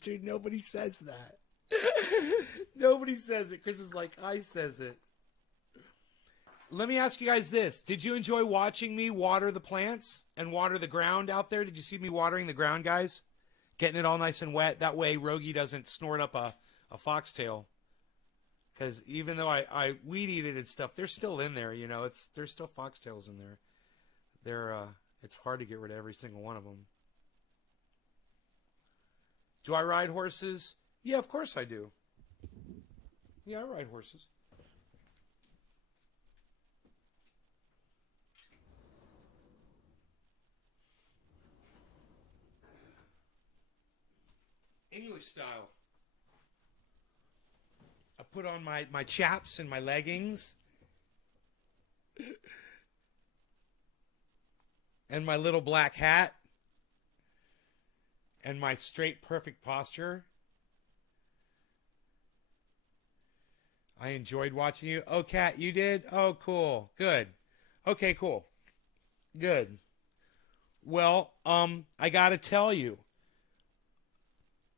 Dude, nobody says that. Nobody says it. Chris is like, I says it. Let me ask you guys this. Did you enjoy watching me water the plants and water the ground out there? Did you see me watering the ground, guys? Getting it all nice and wet. That way Rogie doesn't snort up a foxtail. Because even though I weed eat it and stuff, they're still in there, there's still foxtails in there. It's hard to get rid of every single one of them. Do I ride horses? Yeah, of course I do. Yeah, I ride horses. English style. I put on my chaps and my leggings. And my little black hat. And my straight, perfect posture. I enjoyed watching you. Oh, Kat, you did? Oh, cool. Good. Okay, cool. Good. Well, I gotta tell you,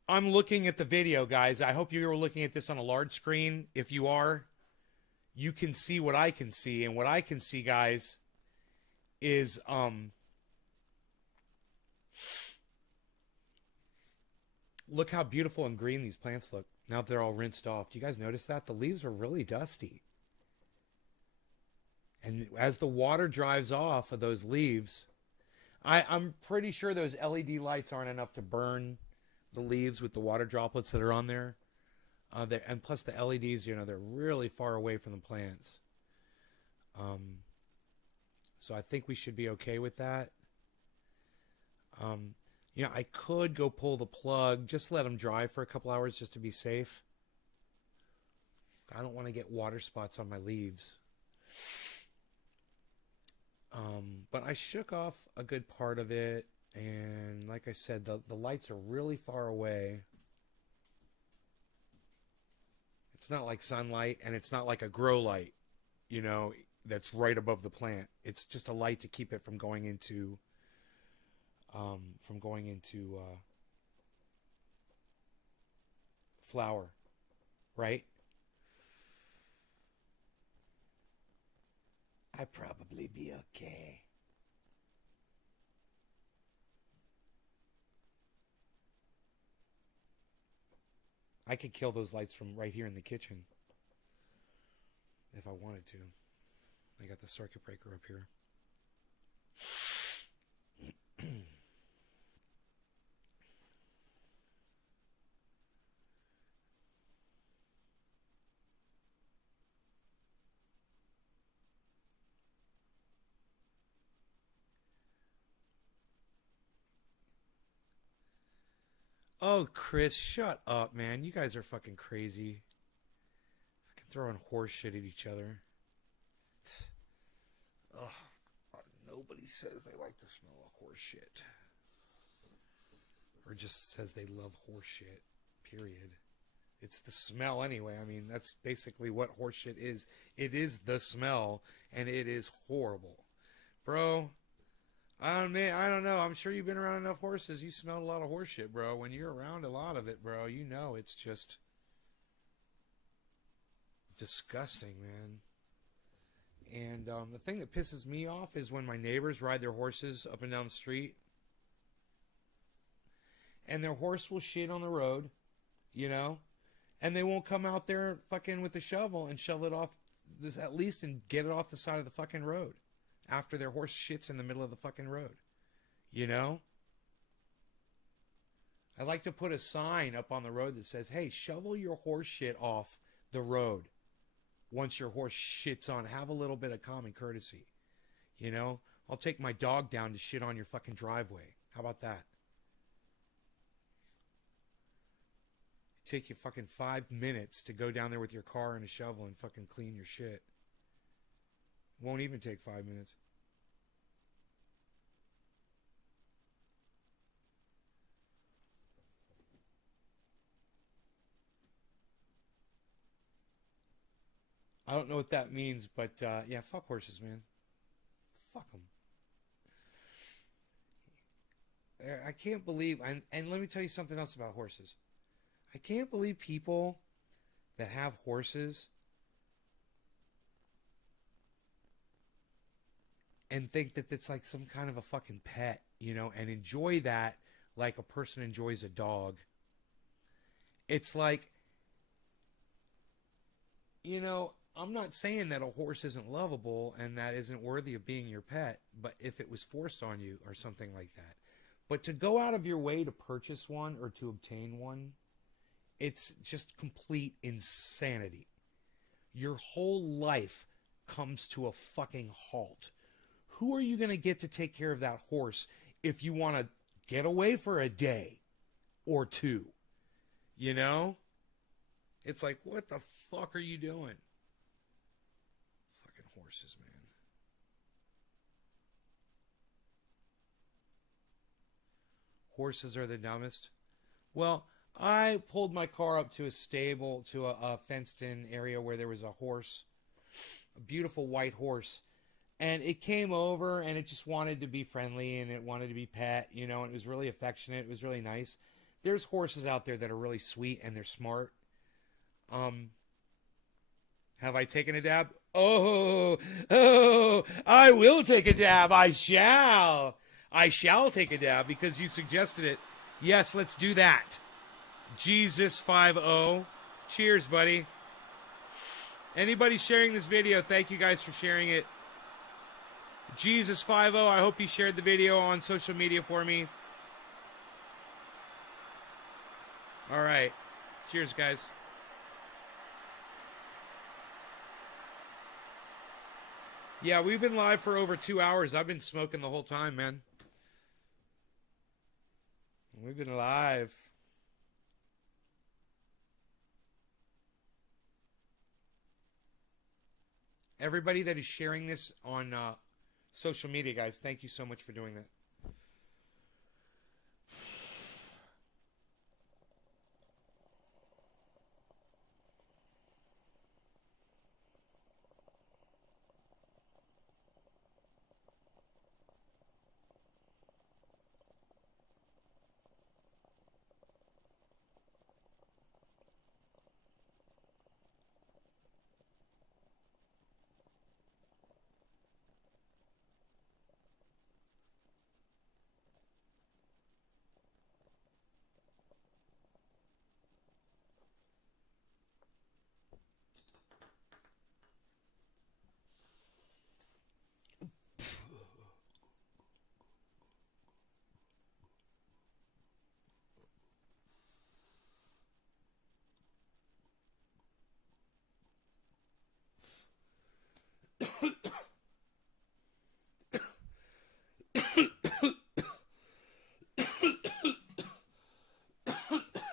I'm looking at the video, guys. I hope you were looking at this on a large screen. If you are, you can see what I can see. And what I can see, guys, is look how beautiful and green these plants look now that they're all rinsed off. Do you guys notice that? The leaves are really dusty. And as the water drives off of those leaves, I'm pretty sure those LED lights aren't enough to burn the leaves with the water droplets that are on there. And plus the LEDs, they're really far away from the plants. So I think we should be okay with that. I could go pull the plug, just let them dry for a couple hours just to be safe. I don't want to get water spots on my leaves. But I shook off a good part of it. And like I said, the lights are really far away. It's not like sunlight, and it's not like a grow light, that's right above the plant. It's just a light to keep it from going into flower, right? I'd probably be okay. I could kill those lights from right here in the kitchen if I wanted to. I got the circuit breaker up here. Oh, Chris, shut up, man. You guys are fucking crazy. Fucking throwing horse shit at each other. Ugh. Nobody says they like the smell of horse shit. Or just says they love horse shit. Period. It's the smell anyway. I mean, that's basically what horse shit is. It is the smell, and it is horrible. Bro, I don't know. I'm sure you've been around enough horses. You smelled a lot of horse shit, bro. When you're around a lot of it, bro, it's just disgusting, man. And the thing that pisses me off is when my neighbors ride their horses up and down the street, and their horse will shit on the road, and they won't come out there fucking with a shovel and shovel it off this at least and get it off the side of the fucking road after their horse shits in the middle of the fucking road. I'd like to put a sign up on the road that says, hey, shovel your horse shit off the road. Once your horse shits on, have a little bit of common courtesy. I'll take my dog down to shit on your fucking driveway. How about that? Take you fucking 5 minutes to go down there with your car and a shovel and fucking clean your shit. Won't even take 5 minutes. I don't know what that means, but yeah, fuck horses, man. Fuck them. I can't believe, and let me tell you something else about horses. I can't believe people that have horses and think that it's like some kind of a fucking pet, and enjoy that like a person enjoys a dog. It's like, I'm not saying that a horse isn't lovable and that isn't worthy of being your pet, but if it was forced on you or something like that. But to go out of your way to purchase one or to obtain one, it's just complete insanity. Your whole life comes to a fucking halt. Who are you going to get to take care of that horse if you want to get away for a day or two? You know? It's like, what the fuck are you doing? Fucking horses, man. Horses are the dumbest. Well, I pulled my car up to a stable, to a fenced-in area where there was a horse, a beautiful white horse, and it came over and it just wanted to be friendly and it wanted to be pet, you know, and it was really affectionate. It was really nice. There's horses out there that are really sweet and they're smart. Have I taken a dab? Oh, I will take a dab. I shall take a dab because you suggested it. Yes, let's do that. Jesus 50. Cheers, buddy. Anybody sharing this video, thank you guys for sharing it. Jesus 50, I hope you shared the video on social media for me. All right. Cheers, guys. Yeah, we've been live for over 2 hours. I've been smoking the whole time, man. We've been live. Everybody that is sharing this on social media, guys, thank you so much for doing that.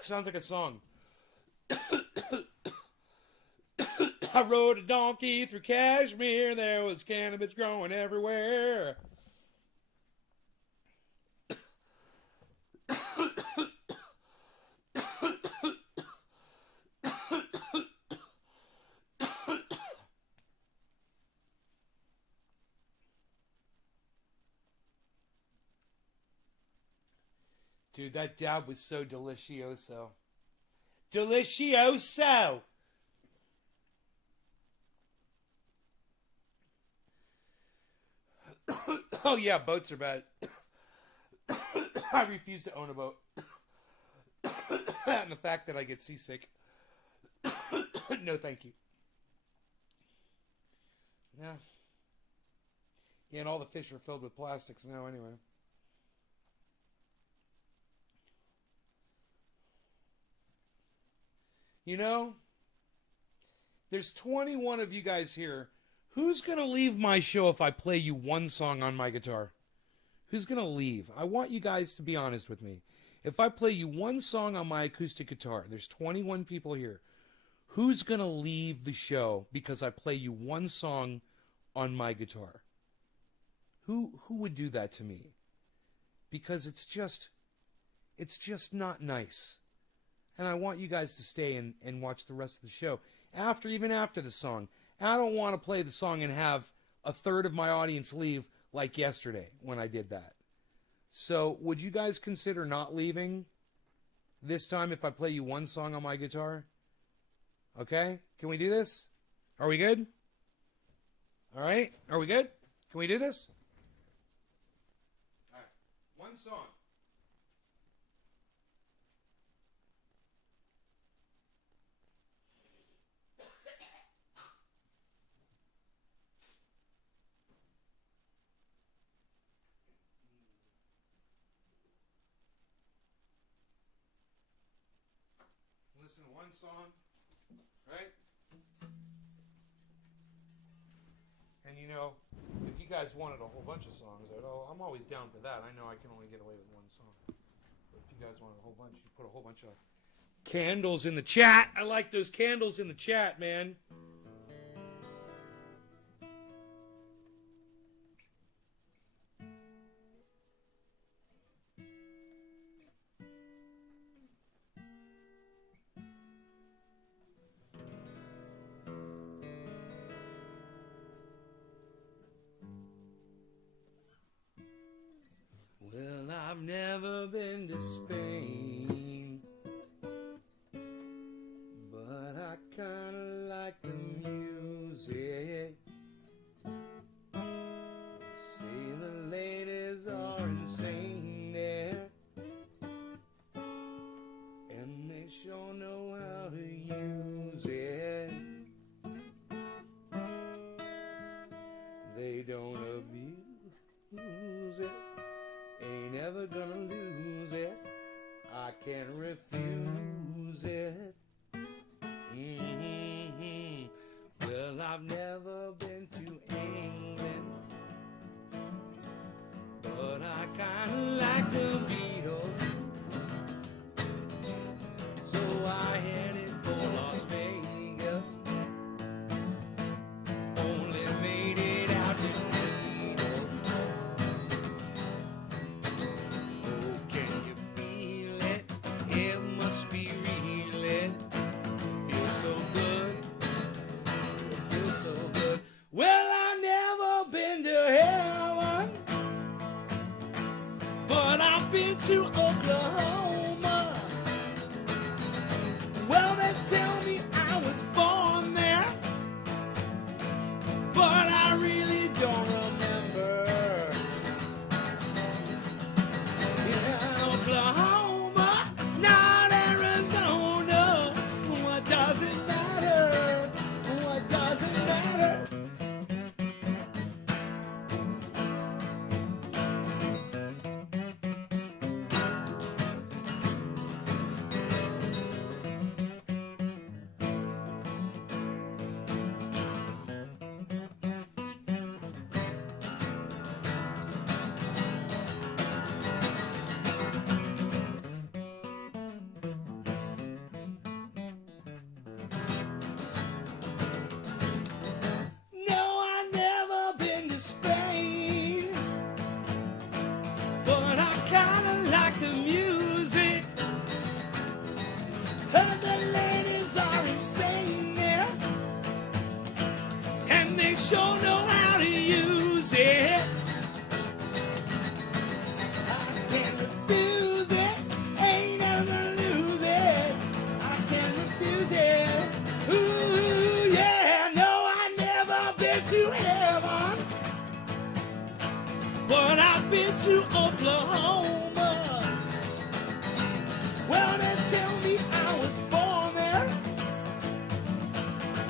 Sounds like a song. I rode a donkey through Kashmir. There was cannabis growing everywhere. Dude, that dab was so delicioso. Delicioso! Oh yeah, boats are bad. I refuse to own a boat. And the fact that I get seasick. No, thank you. Yeah. Yeah, and all the fish are filled with plastics now anyway. You know, there's 21 of you guys here. Who's going to leave my show if I play you one song on my guitar? Who's going to leave? I want you guys to be honest with me. If I play you one song on my acoustic guitar, there's 21 people here. Who's going to leave the show because I play you one song on my guitar? Who would do that to me? Because it's just not nice. And I want you guys to stay and watch the rest of the show. Even after the song. I don't want to play the song and have a third of my audience leave like yesterday when I did that. So would you guys consider not leaving this time if I play you one song on my guitar? Okay? Can we do this? Are we good? All right? Are we good? Can we do this? All right. One song. listen to one song, right? And you know, if you guys wanted a whole bunch of songs, I'm always down for that. I know I can only get away with one song. But if you guys wanted a whole bunch, you put a whole bunch of candles in the chat. I like those candles in the chat, man. Well, I've never been to Spain, but I kinda like the music. Say the ladies are insane there, and they sure know how to use it. They don't abuse it. Ain't ever gonna lose it. I can't refuse it. Mm-hmm. Well, I've never been to England, but I kinda like the Beatles. So I headed for Las Vegas. Only made it out to Needle. Oh, can you feel it? It must be real. It feels so good. It feels so good. Well, I've never been to heaven, but I've been to Oklahoma. Well, they tell me I was born there, but I really don't remember. Yeah, Oklahoma, not Arizona. What does it matter? What does it matter? No, I've never been to Spain, but I kinda like the music. Heard the ladies are insane there, and they sure know how to use it. I can't refuse it, ain't ever lose it. I can't refuse it. Ooh, yeah, no, I never been to heaven, but I've been to Oklahoma. Well, they tell me I was born there,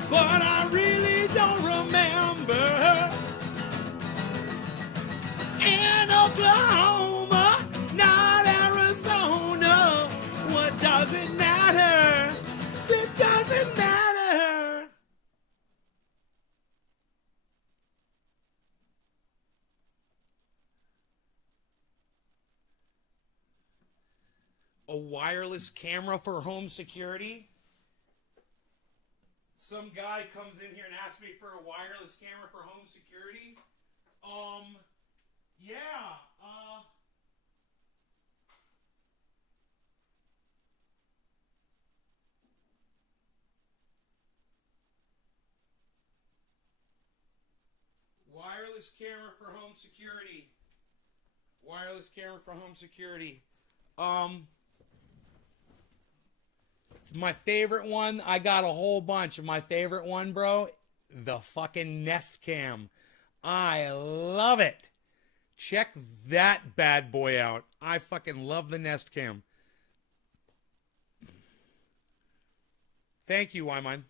but I really don't remember. In Oklahoma, not Arizona. What does it matter? It doesn't matter. A wireless camera for home security? Some guy comes in here and asks me for a wireless camera for home security. Yeah, wireless camera for home security. Wireless camera for home security. My favorite one, I got a whole bunch. My favorite one, bro, the fucking Nest Cam. I love it. Check that bad boy out. I fucking love the Nest Cam. Thank you, Wyman.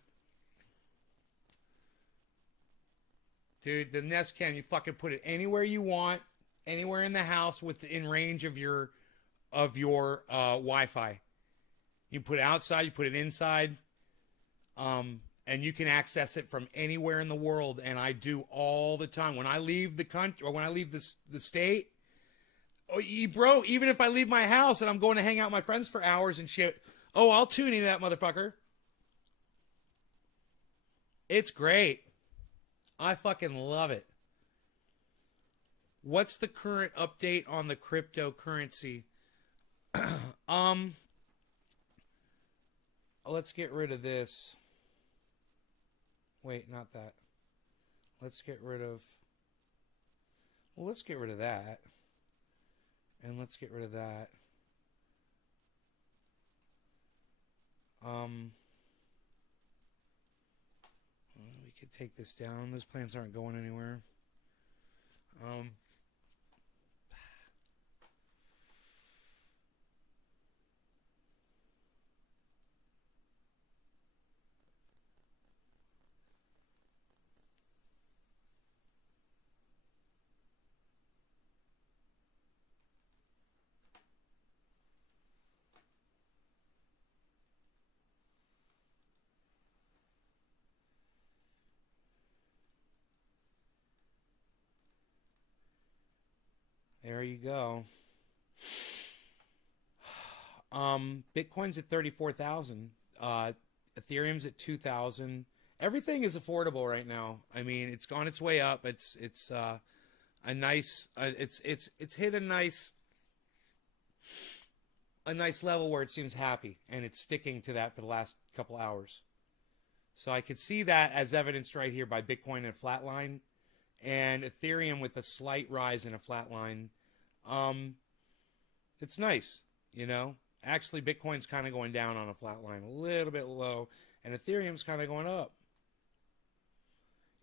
Dude, the Nest Cam, you fucking put it anywhere you want, anywhere in the house within range of your Wi-Fi. You put it outside, you put it inside, and you can access it from anywhere in the world. And I do all the time. When I leave the country, or when I leave the state, bro, even if I leave my house and I'm going to hang out with my friends for hours and shit, I'll tune into that motherfucker. It's great. I fucking love it. What's the current update on the cryptocurrency? Let's get rid of this. Wait, not that. Let's get rid of that. And let's get rid of that. We could take this down. Those plants aren't going anywhere. There you go. Bitcoin's at 34,000. Ethereum's at 2,000. Everything is affordable right now. I mean, it's gone its way up. It's a nice. It's hit a nice level where it seems happy, and it's sticking to that for the last couple hours. So I could see that as evidenced right here by Bitcoin and a flat line, and Ethereum with a slight rise in a flat line. It's nice, you know. Actually, Bitcoin's kind of going down on a flat line, a little bit low, and Ethereum's kind of going up.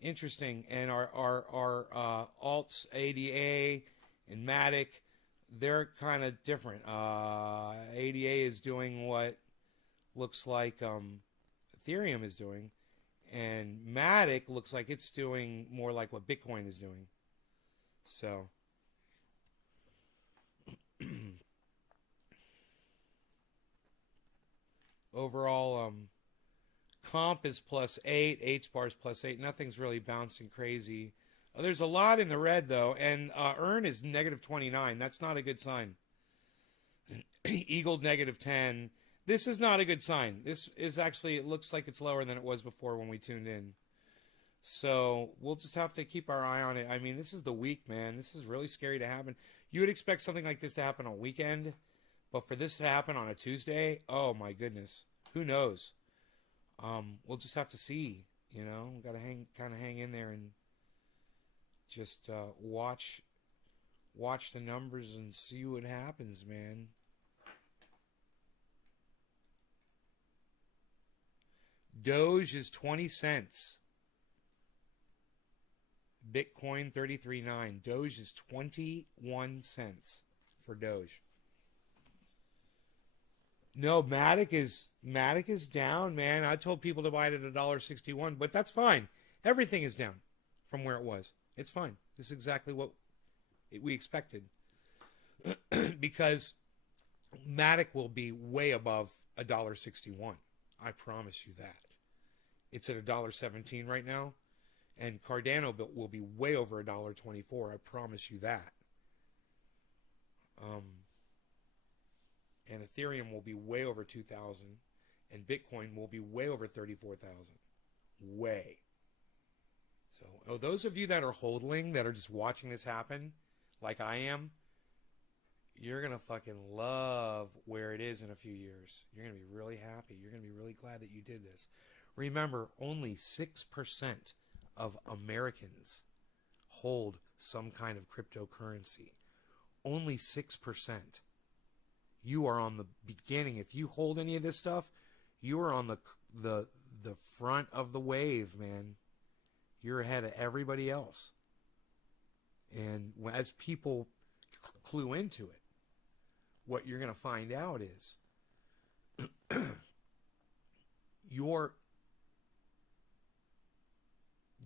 Interesting. And our alts, ADA and Matic, they're kind of different. ADA is doing what looks like Ethereum is doing, and Matic looks like it's doing more like what Bitcoin is doing. So overall, comp is +8, HBAR is +8. Nothing's really bouncing crazy. There's a lot in the red though, and Earn is -29. That's not a good sign. Eagle -10. This is not a good sign. This is actually, it looks like it's lower than it was before when we tuned in. So we'll just have to keep our eye on it. I mean, this is the week, man. This is really scary to happen. You would expect something like this to happen on a weekend, but for this to happen on a Tuesday, oh my goodness, who knows? We'll just have to see. You know, we got to hang in there and just watch the numbers and see what happens, man. Doge is 20 cents. Bitcoin 33.9. Doge is 21 cents for Doge. No, Matic is down, man. I told people to buy it at $1.61, but that's fine. Everything is down from where it was. It's fine. This is exactly what we expected. Because Matic will be way above $1.61. I promise you that. It's at $1.17 right now. And Cardano will be way over $1.24. I promise you that. And Ethereum will be way over 2,000. And Bitcoin will be way over 34,000. Way. So, those of you that are hodling, that are just watching this happen, like I am, you're going to fucking love where it is in a few years. You're going to be really happy. You're going to be really glad that you did this. Remember, only 6% of Americans hold some kind of cryptocurrency. Only 6%. You are on the beginning. If you hold any of this stuff, you are on the front of the wave, man. You're ahead of everybody else. And as people clue into it, what you're going to find out is you're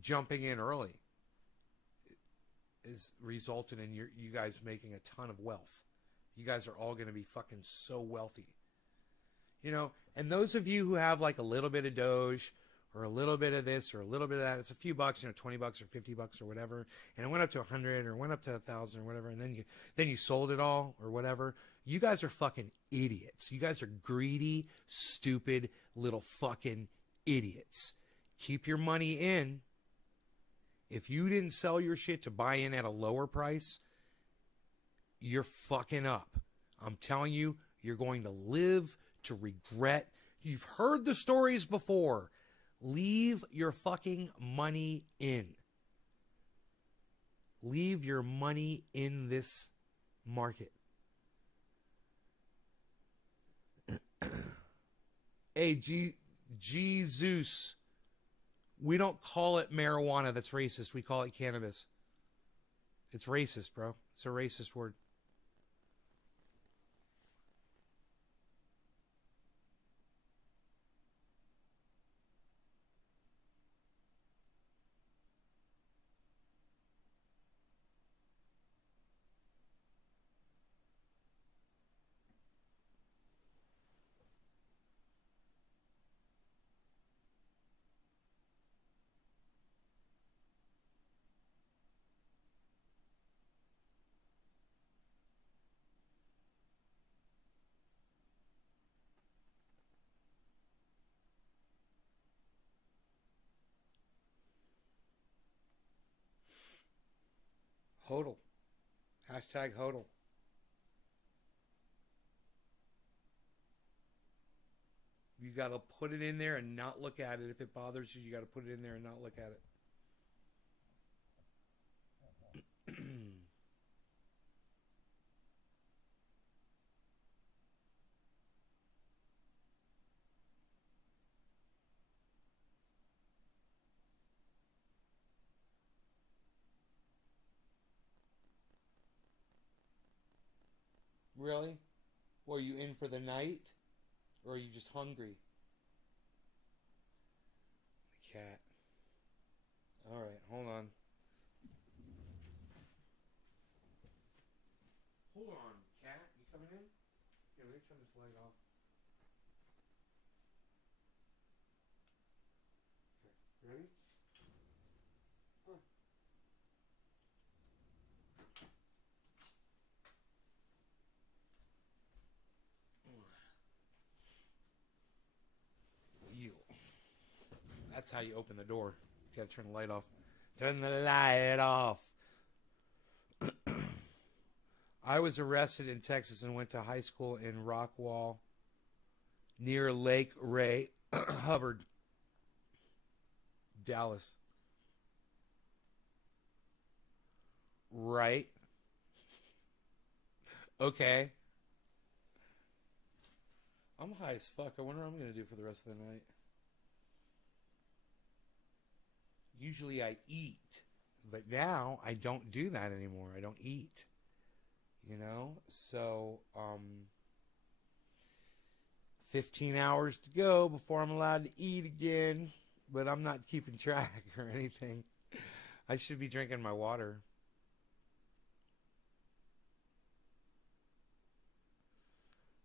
jumping in early is resulted in you guys making a ton of wealth. You guys are all going to be fucking so wealthy. You know, and those of you who have like a little bit of Doge or a little bit of this or a little bit of that, it's a few bucks, you know, $20 or $50 or whatever, and it went up to 100 or went up to 1,000 or whatever, and then you sold it all or whatever. You guys are fucking idiots. You guys are greedy, stupid little fucking idiots. Keep your money in. If you didn't sell your shit to buy in at a lower price, you're fucking up. I'm telling you, you're going to live to regret. You've heard the stories before. Leave your fucking money in. Leave your money in this market. Hey, Jesus. We don't call it marijuana. That's racist. We call it cannabis. It's racist, bro. It's a racist word. HODL. Hashtag HODL. You got to put it in there and not look at it. If it bothers you, you got to put it in there and not look at it. Really? Were you in for the night? Or are you just hungry? The cat. Alright, hold on. Hold on, cat. You coming in? Here, let me turn this light off. Okay, ready? Huh. That's how you open the door. You gotta turn the light off. Turn the light off. I was arrested in Texas and went to high school in Rockwall near Lake Ray Hubbard, Dallas. Right. Okay. I'm high as fuck. I wonder what I'm going to do for the rest of the night. Usually I eat, but now I don't do that anymore. I don't eat, you know? So, 15 hours to go before I'm allowed to eat again, but I'm not keeping track or anything. I should be drinking my water.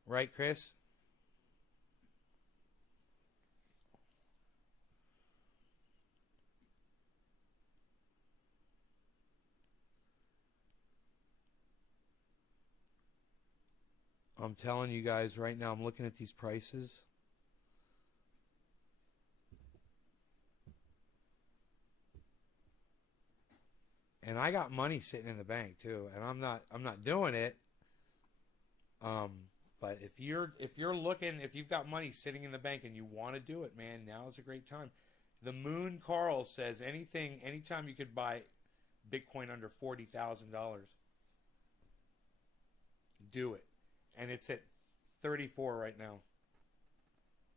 Right, Chris? I'm telling you guys right now, I'm looking at these prices. And I got money sitting in the bank too, and I'm not doing it. But if you're looking, if you've got money sitting in the bank and you want to do it, man, now is a great time. The Moon Carl says anytime you could buy Bitcoin under $40,000, do it. And it's at 34 right now.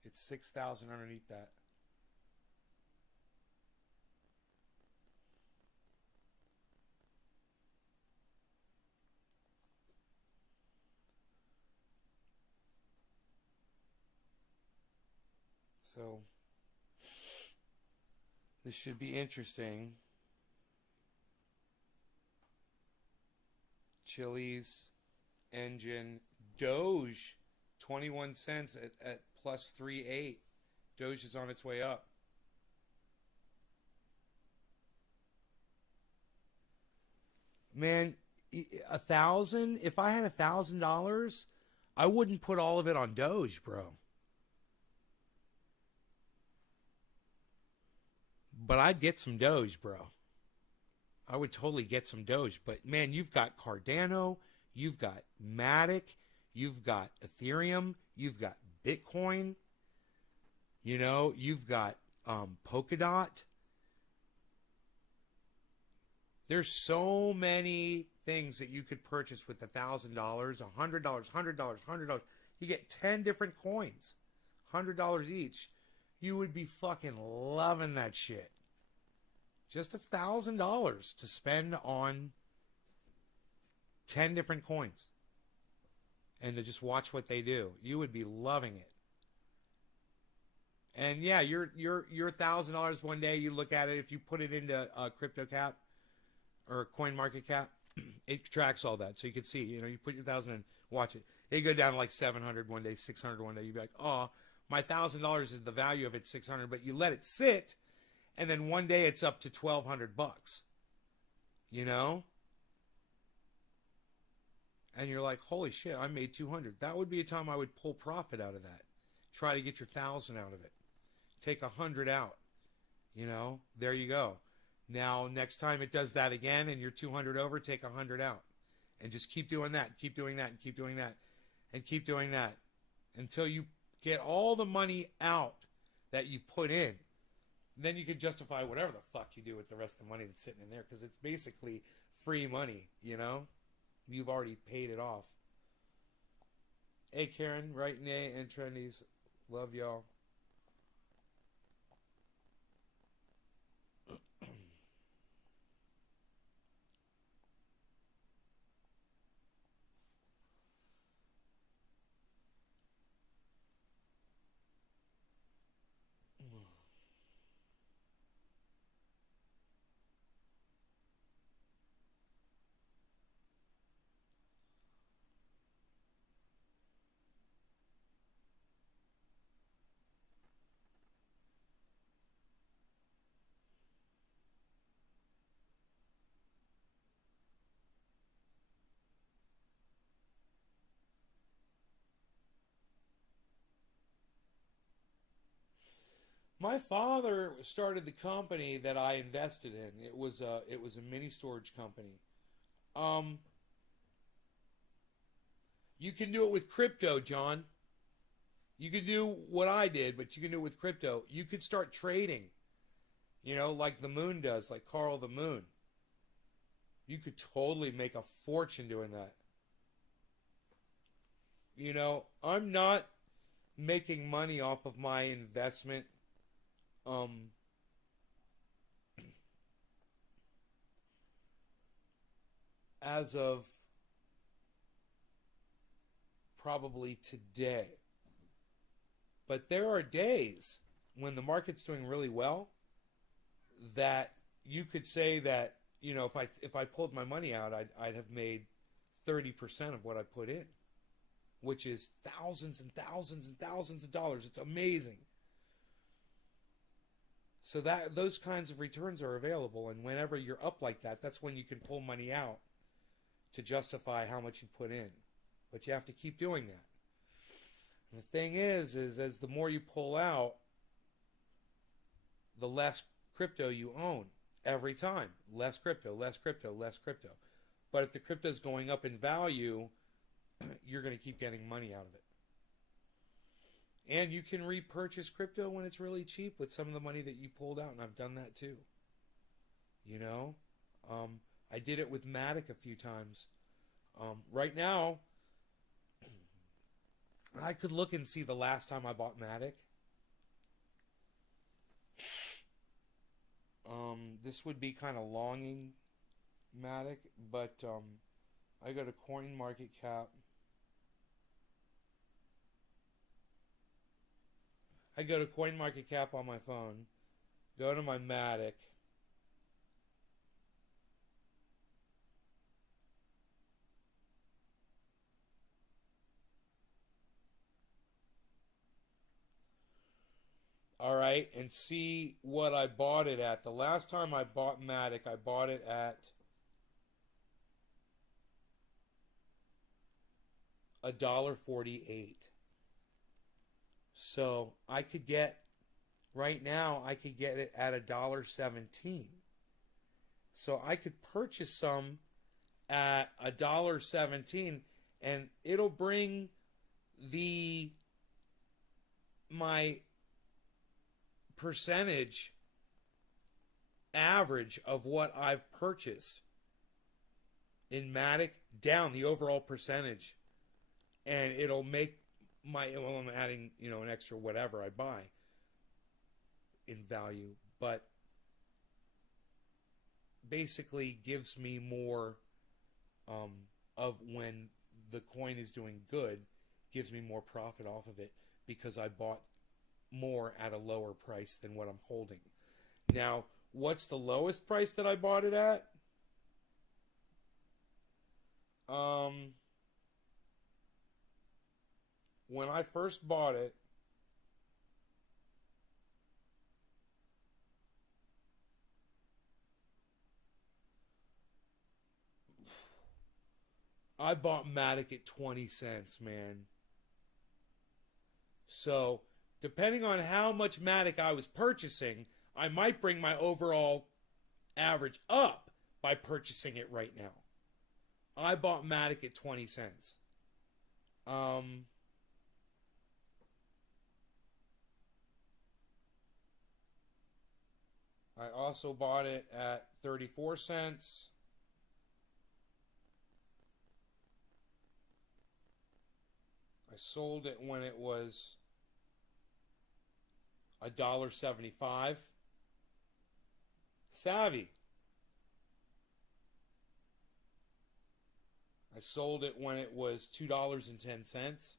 It's 6,000 underneath that. So this should be interesting. Chili's, Engine, Doge, 21 cents at plus 3.8. Doge is on its way up. Man, 1,000. If I had $1,000, I wouldn't put all of it on Doge, bro. But I'd get some Doge, bro. I would totally get some Doge. But man, you've got Cardano, you've got Matic, you've got Ethereum, you've got Bitcoin. You know, you've got Polkadot. There's so many things that you could purchase with $1,000, $100, $100, $100. You get 10 different coins, $100 each. You would be fucking loving that shit. Just $1,000 to spend on 10 different coins and to just watch what they do. You would be loving it. And yeah, your $1,000 one day, you look at it, if you put it into CryptoCap or CoinMarketCap, it tracks all that. So you can see, you know, you put your 1,000 and watch it. It go down to like 700 one day, 600 one day. You'd be like, oh, my $1,000 is the value of it, 600, but you let it sit, and then one day it's up to $1,200, you know? And you're like, holy shit, I made 200. That would be a time I would pull profit out of that. Try to get your 1,000 out of it. Take 100 out. You know, there you go. Now, next time it does that again and you're 200 over, take 100 out. And just keep doing that, keep doing that, and keep doing that, and keep doing that until you get all the money out that you put in. Then you can justify whatever the fuck you do with the rest of the money that's sitting in there, because it's basically free money, you know? You've already paid it off. Hey, Karen, right, Nay, and Trendies. Love y'all. My father started the company that I invested in. It was a mini storage company. You can do it with crypto, John. You can do what I did, but you can do it with crypto. You could start trading, you know, like the Moon does, like Carl the Moon. You could totally make a fortune doing that. You know, I'm not making money off of my investment. As of probably today. But there are days when the market's doing really well that you could say that, you know, if I pulled my money out, I'd have made 30% of what I put in, which is thousands and thousands and thousands of dollars. It's amazing. So that those kinds of returns are available, and whenever you're up like that, that's when you can pull money out to justify how much you put in. But you have to keep doing that. And the thing is as the more you pull out, the less crypto you own every time. Less crypto, less crypto, less crypto. But if the crypto is going up in value, you're going to keep getting money out of it. And you can repurchase crypto when it's really cheap with some of the money that you pulled out, and I've done that too. You know, I did it with Matic a few times. Right now, I could look and see the last time I bought Matic. This would be kind of longing Matic, but I go to CoinMarketCap. I go to CoinMarketCap on my phone, go to my Matic, All right, and see what I bought it at. The last time I bought Matic, I bought it at $1.48. So I could get, right now, I could get it at $1.17. So I could purchase some at $1.17, and it'll bring my percentage average of what I've purchased in Matic down, the overall percentage, and it'll make well, I'm adding, an extra whatever I buy in value, but basically gives me more of when the coin is doing good, gives me more profit off of it because I bought more at a lower price than what I'm holding. Now, what's the lowest price that I bought it at? When I first bought it, I bought Matic at 20 cents, man. So, depending on how much Matic I was purchasing, I might bring my overall average up by purchasing it right now. I bought Matic at 20 cents. I also bought it at 34 cents. I sold it when it was $1.75. Savvy. I sold it when it was $2.10.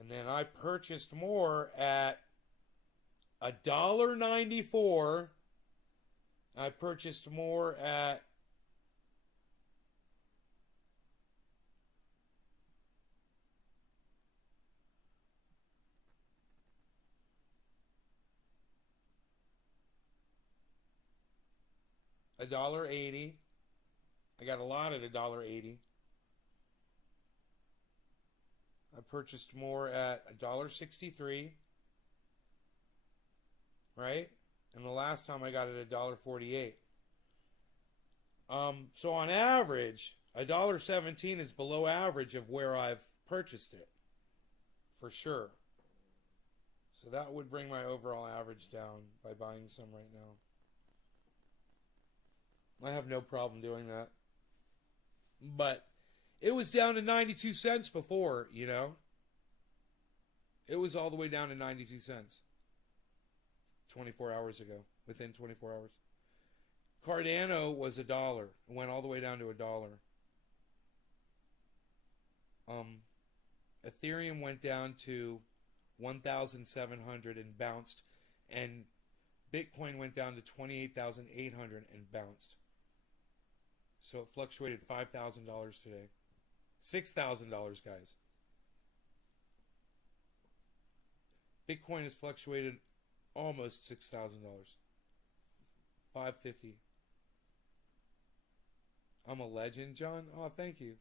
And then I purchased more at $1.94. I purchased more at $1.80. I got a lot at $1.80. I purchased more at $1.63. Right? And the last time I got it at $1.48. So on average, $1.17 is below average of where I've purchased it. For sure. So that would bring my overall average down by buying some right now. I have no problem doing that. But it was down to 92 cents before, It was all the way down to 92 cents. 24 hours ago. Within 24 hours. Cardano was $1. It went all the way down to $1. Ethereum went down to 1,700 and bounced. And Bitcoin went down to 28,800 and bounced. So it fluctuated $5,000 today. $6,000, guys. Bitcoin has fluctuated almost $6,000. $550. I'm a legend, John. Oh, thank you.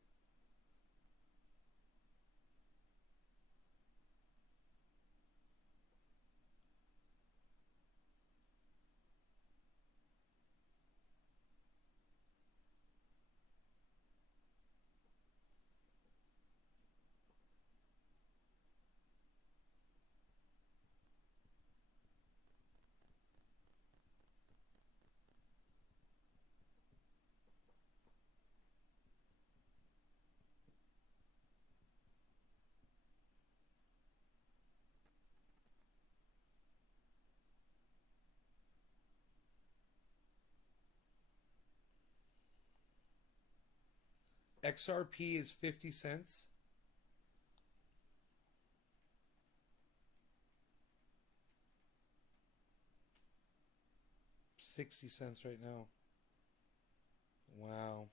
XRP is 50 cents. $0.60 right now. Wow.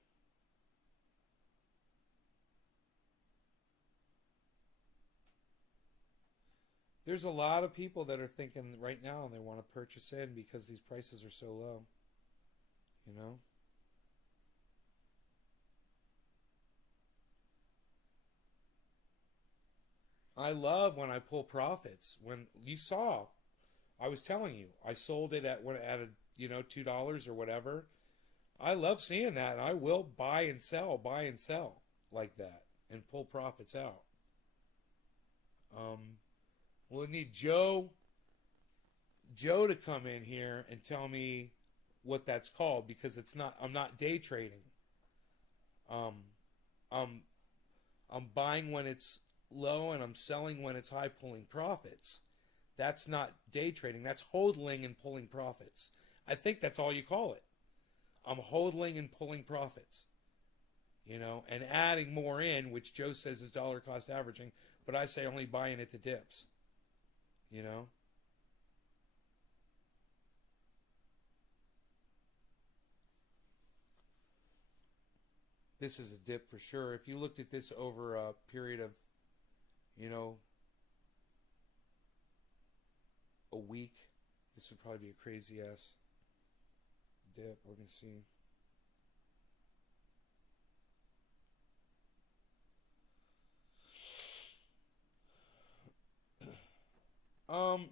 There's a lot of people that are thinking right now and they want to purchase in because these prices are so low. You know? I love when I pull profits. When you saw, I was telling you, I sold it at a $2 or whatever. I love seeing that, and I will buy and sell like that, and pull profits out. We'll need Joe to come in here and tell me what that's called, because it's not. I'm not day trading. I'm buying when it's low and I'm selling when it's high, pulling profits. That's not day trading. That's hodling and pulling profits. I think that's all you call it. I'm hodling and pulling profits, and adding more in, which Joe says is dollar cost averaging, but I say only buying at the dips, This is a dip for sure. If you looked at this over a period of, a week, this would probably be a crazy ass dip. Let me see.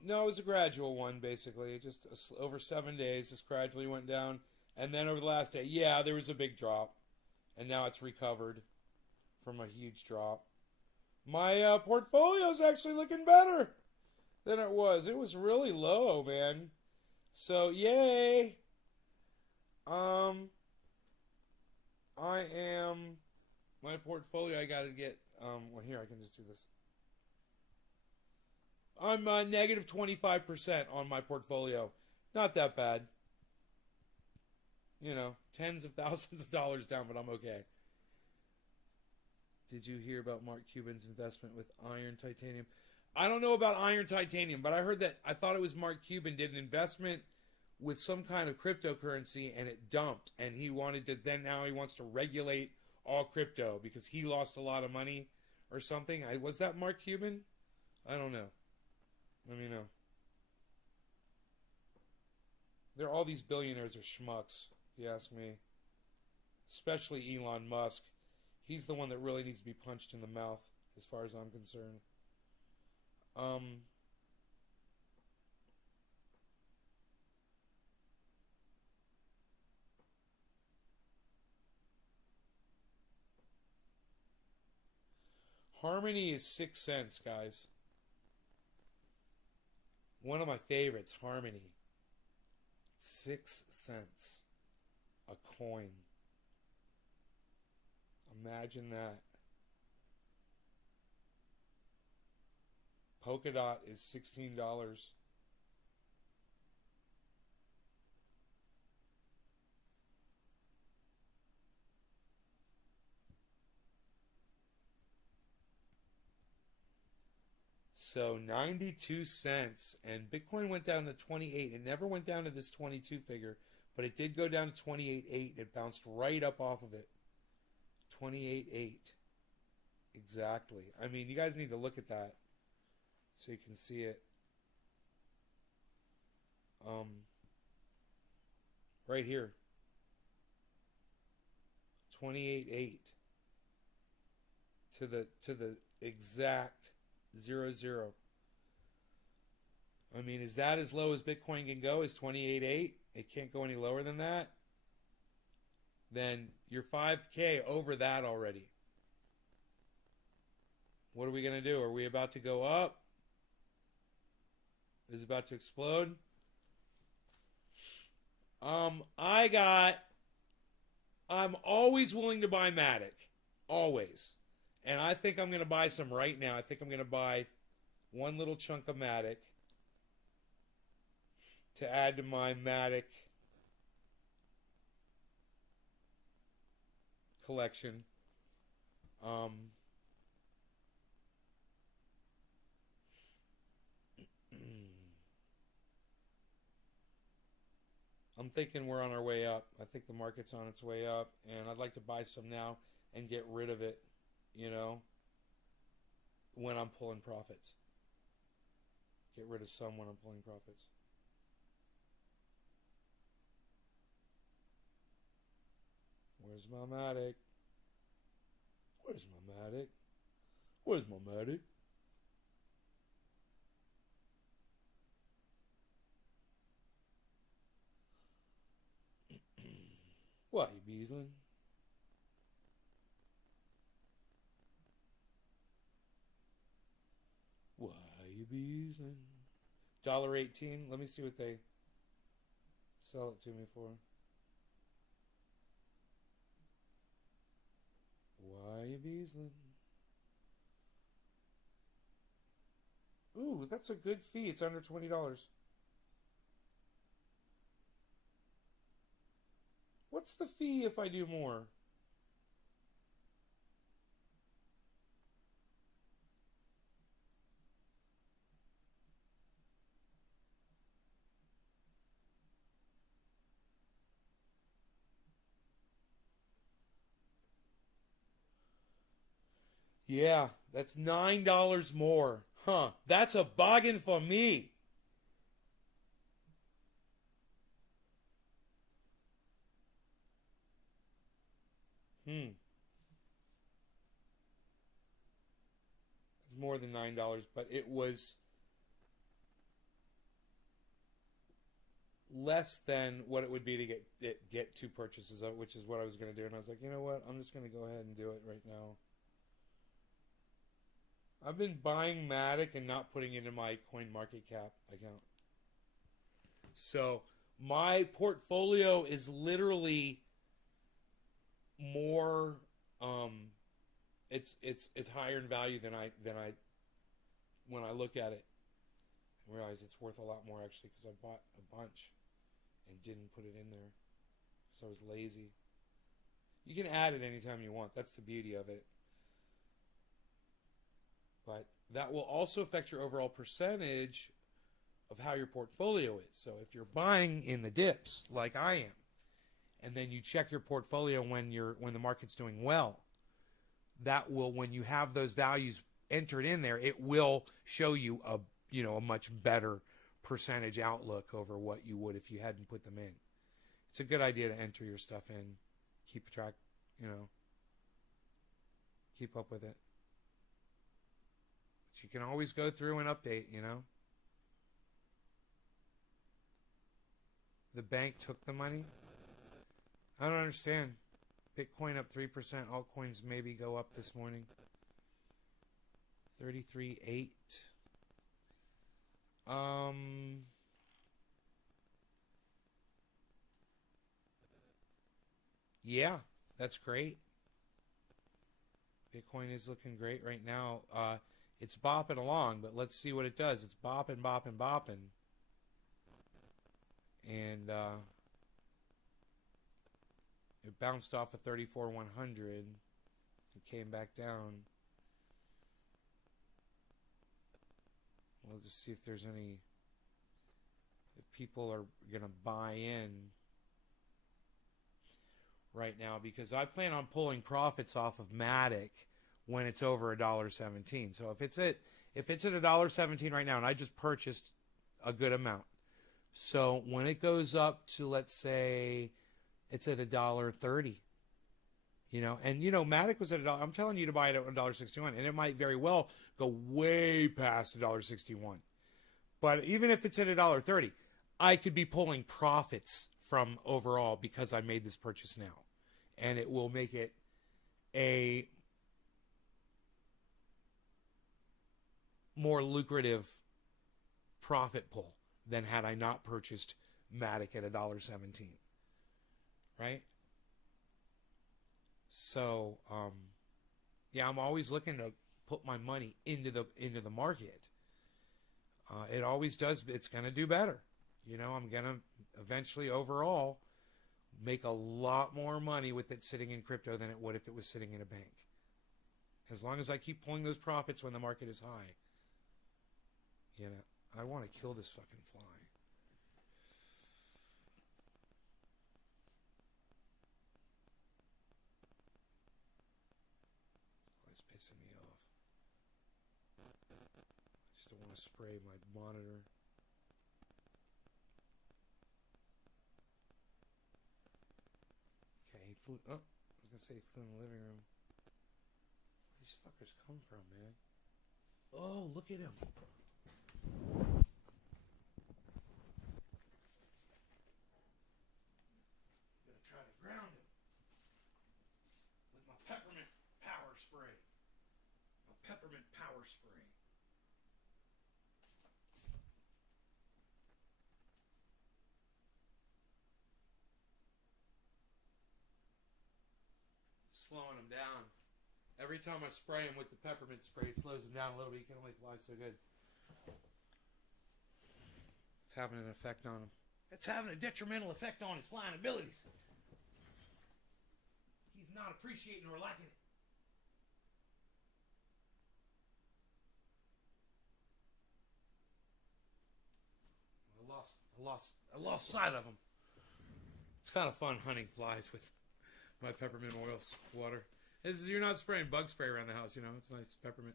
No, it was a gradual one, basically. Just over 7 days, just gradually went down. And then over the last day, yeah, there was a big drop. And now it's recovered from a huge drop. My portfolio's actually looking better than it was. It was really low, man. So, yay. My portfolio, I gotta get, here, I can just do this. I'm negative 25% on my portfolio. Not that bad. Tens of thousands of dollars down, but I'm okay. Did you hear about Mark Cuban's investment with Iron Titanium? I don't know about Iron Titanium, but I thought it was Mark Cuban did an investment with some kind of cryptocurrency and it dumped, and now he wants to regulate all crypto because he lost a lot of money or something. Was that Mark Cuban? I don't know. Let me know. All these billionaires are schmucks, if you ask me. Especially Elon Musk. He's the one that really needs to be punched in the mouth, as far as I'm concerned. Harmony is 6 cents, guys. One of my favorites, Harmony. 6 cents a coin. Imagine that. Polkadot is $16. So 92 cents, and Bitcoin went down to 28. It never went down to this 22 figure, but it did go down to 28.8. It bounced right up off of it. 28.8. Exactly. I mean, you guys need to look at that so you can see it. Right here. 28.8 to the exact 0.0. I mean, is that as low as Bitcoin can go? Is 28.8? It can't go any lower than that? Then you're 5K over that already. What are we going to do? Are we about to go up? Is it about to explode? I'm always willing to buy Matic. Always. And I think I'm going to buy some right now. I think I'm going to buy one little chunk of Matic to add to my Matic collection. I'm thinking we're on our way up. I think the market's on its way up, and I'd like to buy some now and get rid of it, when I'm pulling profits. Get rid of some when I'm pulling profits. Where's my Matic? Where's my Matic? Where's my Matic? Why you beasling? Why you beasling? $1.18. Let me see what they sell it to me for. Why you beasling? Ooh, that's a good fee. It's under $20. What's the fee if I do more? Yeah, that's $9 more. Huh, that's a bargain for me. It's more than $9, but it was less than what it would be to get two purchases of it, which is what I was going to do. And I was like, you know what? I'm just going to go ahead and do it right now. I've been buying Matic and not putting it into my CoinMarketCap account. So my portfolio is literally more it's higher in value than I when I look at it and realize it's worth a lot more actually, because I bought a bunch and didn't put it in there because I was lazy. You can add it anytime you want. That's the beauty of it. But that will also affect your overall percentage of how your portfolio is. So if you're buying in the dips like I am, and then you check your portfolio when the market's doing well, that will, when you have those values entered in there, it will show you a much better percentage outlook over what you would if you hadn't put them in. It's a good idea to enter your stuff in, keep track, keep up with it. But you can always go through and update, The bank took the money? I don't understand. Bitcoin up 3%. Altcoins maybe go up this morning. 33.8. Yeah, that's great. Bitcoin is looking great right now. It's bopping along, but let's see what it does. It's bopping, bopping, bopping. And it bounced off of 34,100. It came back down. We'll just see if there's if people are going to buy in right now, because I plan on pulling profits off of Matic when it's over $1.17. So if it's at $1.17 right now, and I just purchased a good amount, so when it goes up to, let's say, it's at $1.30, and Matic was at $1. I'm telling you to buy it at $1.61, and it might very well go way past $1.61. But even if it's at $1.30, I could be pulling profits from overall because I made this purchase now, and it will make it a more lucrative profit pull than had I not purchased Matic at $1.17, right? So, yeah, I'm always looking to put my money into the market. It always does. It's going to do better. I'm going to eventually overall make a lot more money with it sitting in crypto than it would if it was sitting in a bank. As long as I keep pulling those profits when the market is high. I want to kill this fucking fly. Fly's pissing me off. I just don't want to spray my monitor. Okay, he flew. Oh, I was gonna say he flew in the living room. Where these fuckers come from, man? Oh, look at him. I'm gonna try to ground him with my peppermint power spray. My peppermint power spray. Slowing him down. Every time I spray him with the peppermint spray, it slows him down a little bit. He can only fly so good. It's having an effect on him. It's having a detrimental effect on his flying abilities. He's not appreciating or liking it. I lost sight of him. It's kind of fun hunting flies with my peppermint oil water. You're not spraying bug spray around the house, you know. It's nice peppermint.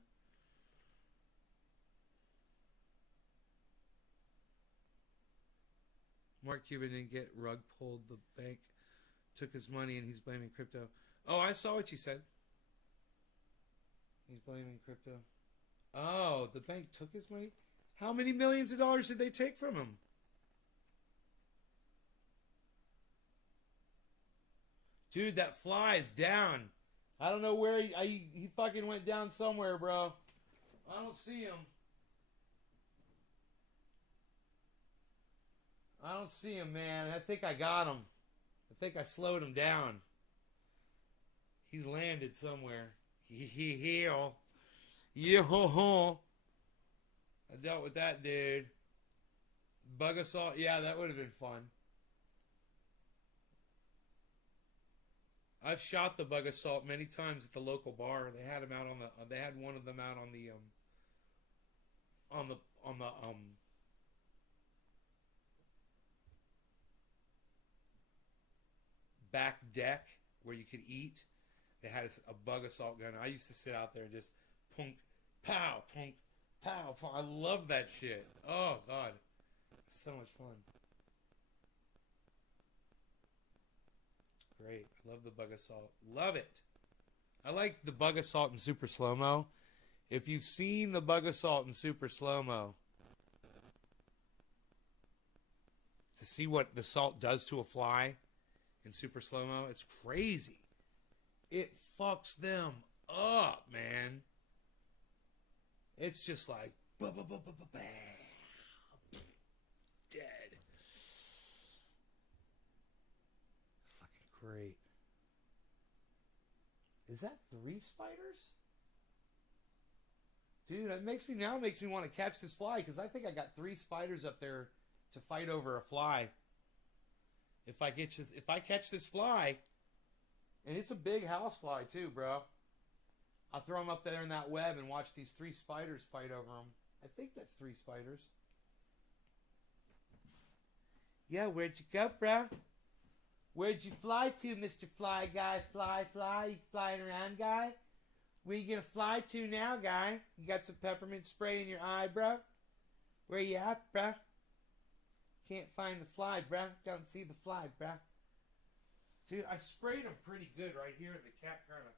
Mark Cuban didn't get rug pulled. The bank took his money and he's blaming crypto. Oh, I saw what you said. He's blaming crypto. Oh, the bank took his money? How many millions of dollars did they take from him? Dude, that fly is down. I don't know where he fucking went down somewhere, bro. I don't see him. I don't see him, man. I think I got him. I think I slowed him down. He's landed somewhere. Yo. I dealt with that dude. Bug assault. Yeah, that would have been fun. I've shot the bug assault many times at the local bar. They had him out on the. They had one of them out on the back deck where you could eat. They had a bug assault gun. I used to sit out there and just punk, pow, punk, pow, pow. I love that shit. Oh God, so much fun. Great. I love the bug assault. Love it. I like the bug assault in super slow-mo. If you've seen the bug assault in super slow-mo, to see what the salt does to a fly in super slow-mo, it's crazy. It fucks them up, man. It's just like, dead. Great. Is that 3 spiders? Dude, it makes me want to catch this fly because I think I got 3 spiders up there to fight over a fly. If I catch this fly, and it's a big house fly too, bro. I'll throw them up there in that web and watch these 3 spiders fight over them. I think that's 3 spiders. Yeah, where'd you go, bro? Where'd you fly to, Mr. Fly Guy? Fly. You flying around, guy? Where you gonna fly to now, guy? You got some peppermint spray in your eye, bro? Where you at, bro? Can't find the fly, bro. Don't see the fly, bro. Dude, I sprayed him pretty good right here. The cat kind of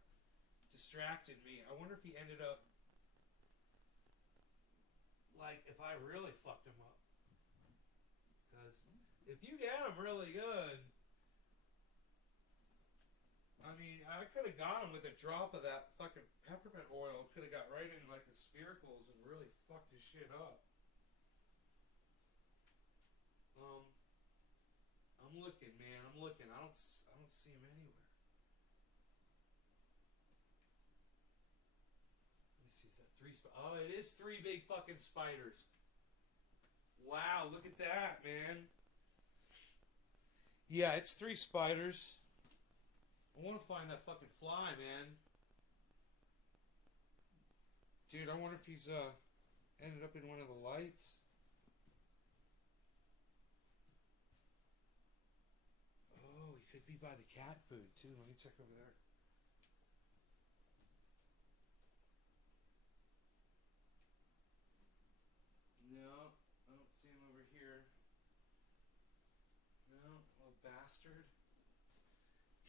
distracted me. I wonder if he ended up... like, if I really fucked him up. Because if you get him really good... I mean, I could have got him with a drop of that fucking peppermint oil. Could have got right in like the spiracles and really fucked his shit up. I'm looking, man. I'm looking. I don't see him anywhere. Let me see. Is that 3 Oh, it is 3 big fucking spiders. Wow, look at that, man. Yeah, it's 3 spiders. I want to find that fucking fly, man. Dude, I wonder if he's ended up in one of the lights. Oh, he could be by the cat food, too. Let me check over there.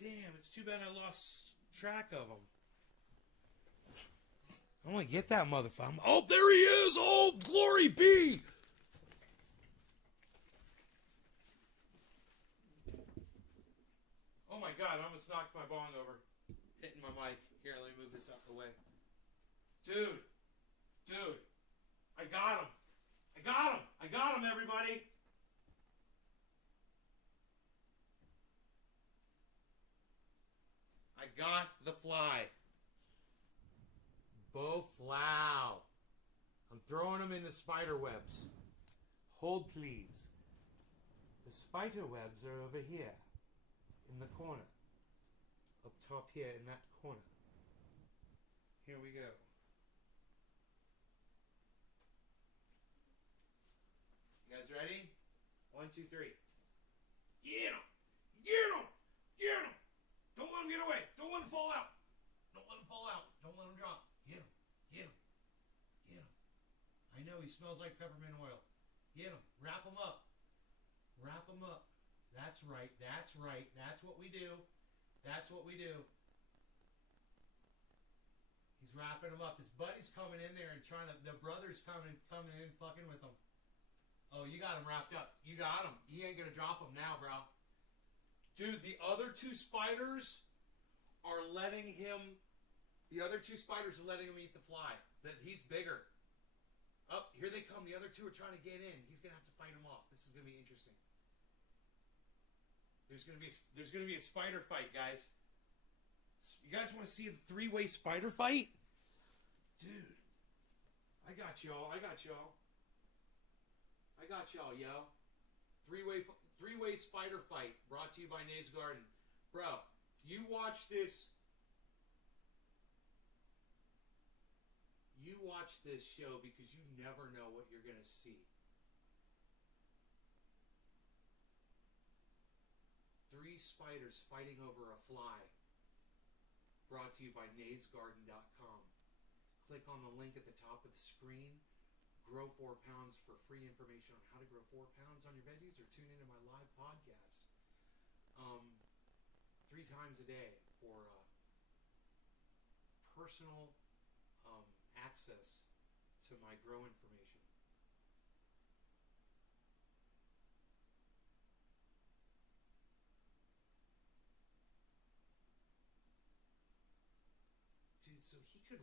Damn, it's too bad I lost track of him. I want to get that motherfucker. Oh, there he is! Oh, glory be! Oh my god, I almost knocked my bong over. Hitting my mic. Here, let me move this out of the way. Dude. I got him. I got him, everybody. I got the fly. Bowflow. I'm throwing them in the spider webs. Hold, please. The spider webs are over here. In the corner. Up top here in that corner. Here we go. You guys ready? 1, 2, 3. Get him! Get him! Get him! Don't let him get away! Don't let him fall out! Don't let him fall out! Don't let him drop! Get him! Get him! Get him! I know he smells like peppermint oil. Get him! Wrap him up! Wrap him up! That's right. That's right. That's what we do. That's what we do. He's wrapping him up. His buddy's coming in there and trying to. The brother's coming in, fucking with him. Oh, you got him wrapped up. You got him. He ain't gonna drop him now, bro. Dude, the other two spiders are letting him. The other two spiders are letting him eat the fly. That he's bigger. Oh, here they come. The other two are trying to get in. He's gonna have to fight him off. This is gonna be interesting. There's gonna be a spider fight, guys. You guys want to see a 3-way spider fight? Dude, I got y'all. I got y'all, yo. 3-way spider fight brought to you by Nays Garden. Bro, you watch this. You watch this show because you never know what you're gonna see. 3 spiders fighting over a fly. Brought to you by naysgarden.com. Click on the link at the top of the screen. Grow 4 pounds for free information on how to grow 4 pounds on your veggies, or tune into my live podcast 3 times a day for personal access to my grow information. Dude, so he could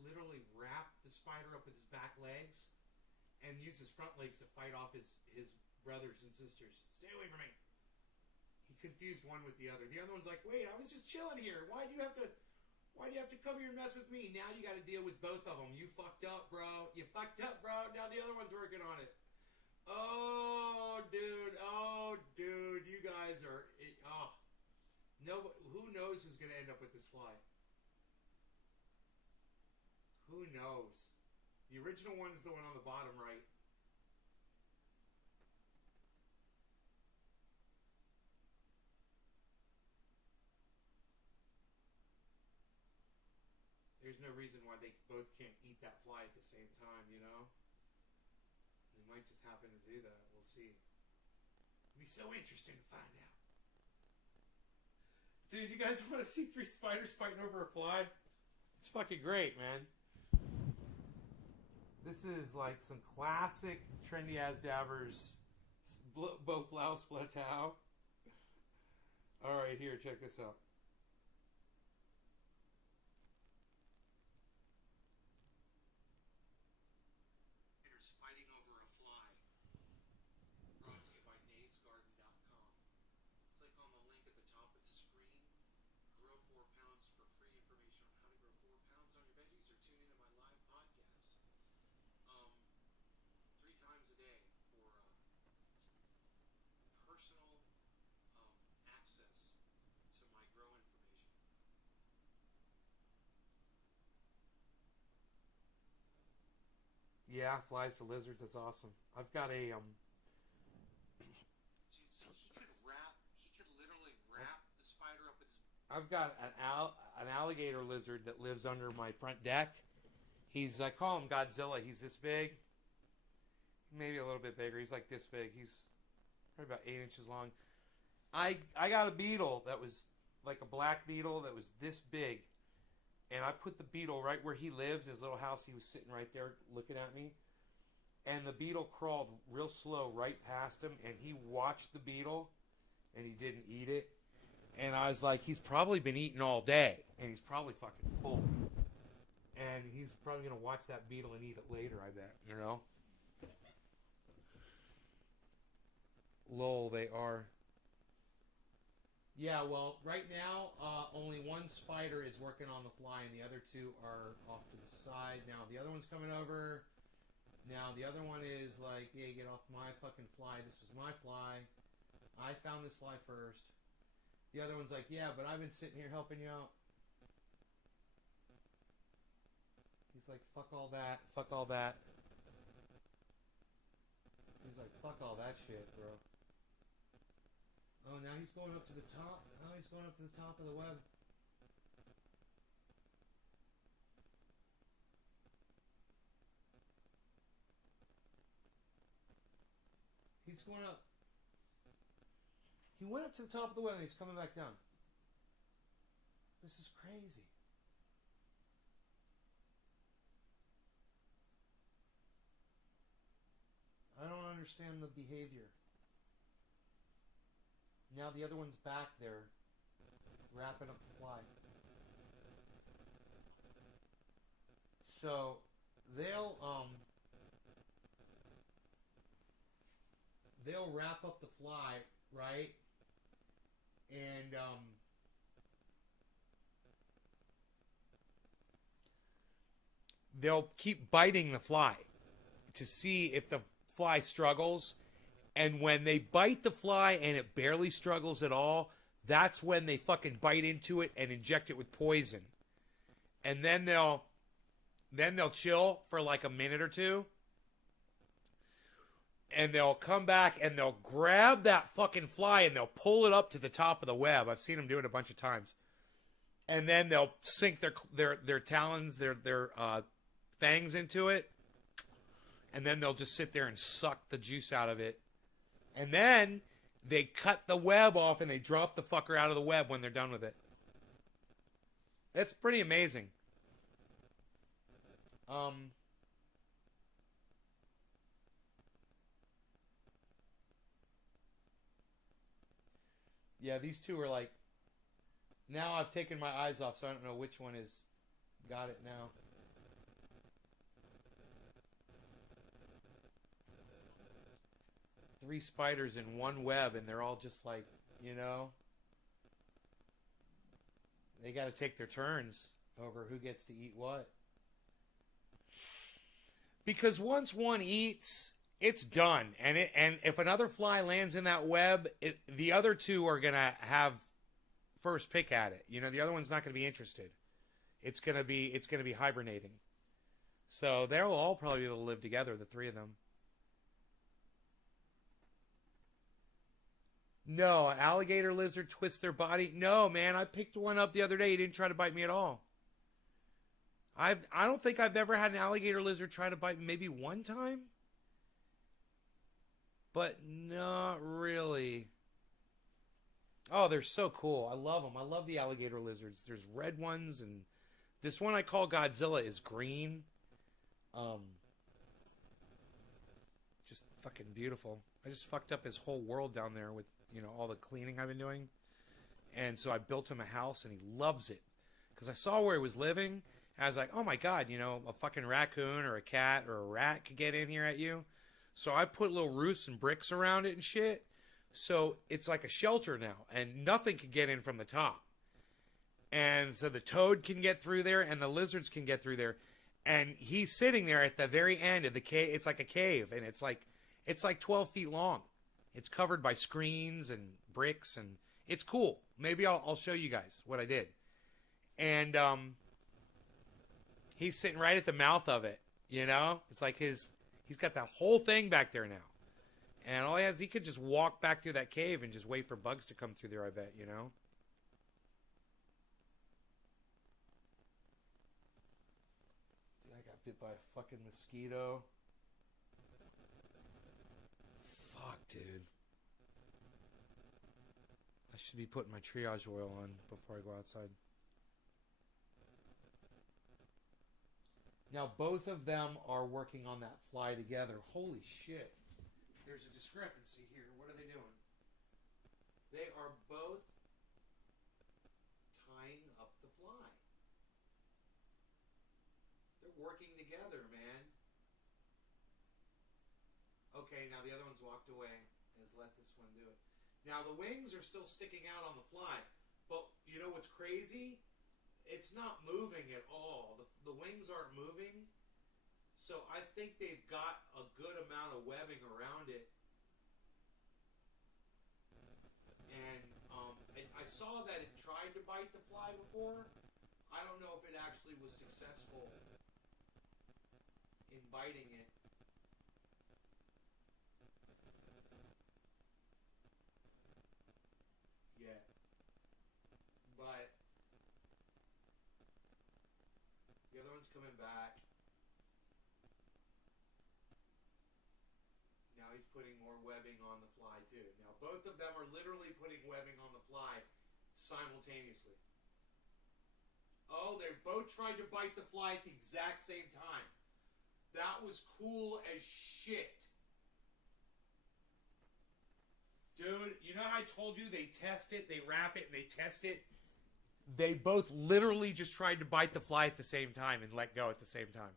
literally wrap the spider up with his back legs and use his front legs to fight off his brothers and sisters. Stay away from me. He confused one with the other. The other one's like, wait, I was just chilling here. Why do you have to come here and mess with me? Now you got to deal with both of them. You fucked up, bro. You fucked up, bro. Now the other one's working on it. Oh, dude. You guys are... No, who knows who's going to end up with this fly? Who knows? The original one is the one on the bottom right. There's no reason why they both can't eat that fly at the same time, you know? They might just happen to do that. We'll see. It'll be so interesting to find out. Dude, you guys want to see 3 spiders fighting over a fly? It's fucking great, man. This is like some classic Trendy Asdabbers Bowflow Splatow. Alright, here, check this out. Fighting over a fly. Brought to you by naysgarden.com. Click on the link at the top of the screen. Grow 4 pounds for free information on how to grow 4 pounds on your veggies, or tune into my live podcast 3 times a day for personal access to my grow information. Yeah, flies to lizards. That's awesome. I've got a So he could literally wrap the spider up with his. I've got an alligator lizard that lives under my front deck. I call him Godzilla. He's this big, maybe a little bit bigger. He's like this big. He's probably about 8 inches long. I got a beetle that was like a black beetle that was this big, and I put the beetle right where he lives, his little house. He was sitting right there looking at me, and the beetle crawled real slow right past him, and he watched the beetle, and he didn't eat it. And I was like, he's probably been eating all day, and he's probably fucking full. And he's probably going to watch that beetle and eat it later, I bet, you know? Lol, they are. Yeah, well, right now, only one spider is working on the fly, and the other two are off to the side. Now, the other one's coming over. Now, the other one is like, hey, get off my fucking fly. This was my fly. I found this fly first. The other one's like, yeah, but I've been sitting here helping you out. He's like, fuck all that. Fuck all that. He's like, fuck all that shit, bro. Oh, now he's going up to the top. Now he's going up to the top of the web. He's going up. He went up to the top of the web and he's coming back down. This is crazy. I don't understand the behavior. Now the other one's back there, wrapping up the fly. So they'll wrap up the fly, right? And they'll keep biting the fly to see if the fly struggles. And when they bite the fly and it barely struggles at all, that's when they fucking bite into it and inject it with poison. And then they'll chill for like a minute or two. And they'll come back and they'll grab that fucking fly and they'll pull it up to the top of the web. I've seen them do it a bunch of times. And then they'll sink their talons, their fangs into it. And then they'll just sit there and suck the juice out of it. And then they cut the web off and they drop the fucker out of the web when they're done with it. That's pretty amazing. Yeah, these two are like... Now I've taken my eyes off, so I don't know which one is... Got it now. Three spiders in one web, and they're all just like, you know... They got to take their turns over who gets to eat what. Because once one eats, it's done. And if another fly lands in that web, the other two are going to have first pick at it. You know, the other one's not going to be interested. It's going to be hibernating. So they'll all probably be able to live together, the three of them. No, alligator lizard twists their body. No, man, I picked one up the other day. He didn't try to bite me at all. I don't think I've ever had an alligator lizard try to bite me. Maybe one time, but not really. Oh, they're so cool. I love them. I love the alligator lizards. There's red ones, and this one I call Godzilla is green. Just fucking beautiful. I just fucked up his whole world down there with, you know, all the cleaning I've been doing. And so I built him a house, and he loves it. Because I saw where he was living, and I was like, oh my God, you know, a fucking raccoon or a cat or a rat could get in here at you. So I put little roofs and bricks around it and shit. So it's like a shelter now, and nothing can get in from the top. And so the toad can get through there, and the lizards can get through there. And he's sitting there at the very end of the cave. It's like a cave, and it's like 12 feet long. It's covered by screens and bricks, and it's cool. Maybe I'll show you guys what I did. And he's sitting right at the mouth of it, you know? It's like he's got that whole thing back there now. And all he could just walk back through that cave and just wait for bugs to come through there, I bet, you know? I got bit by a fucking mosquito. Fuck, dude. should be putting my triage oil on before I go outside. Now, both of them are working on that fly together. Holy shit. There's a discrepancy here. What are they doing? They are both tying up the fly. They're working together, man. Okay, now the other one's walked away and has let this one do it. Now the wings are still sticking out on the fly, but you know what's crazy? It's not moving at all. The wings aren't moving, so I think they've got a good amount of webbing around it. And I saw that it tried to bite the fly before. I don't know if it actually was successful in biting it. Yet. But the other one's coming back. Now he's putting more webbing on the fly too. Now both of them are literally putting webbing on the fly simultaneously. Oh, they both tried to bite the fly at the exact same time. That was cool as shit. Dude, you know how I told you they test it, they wrap it, and they test it? They both literally just tried to bite the fly at the same time and let go at the same time.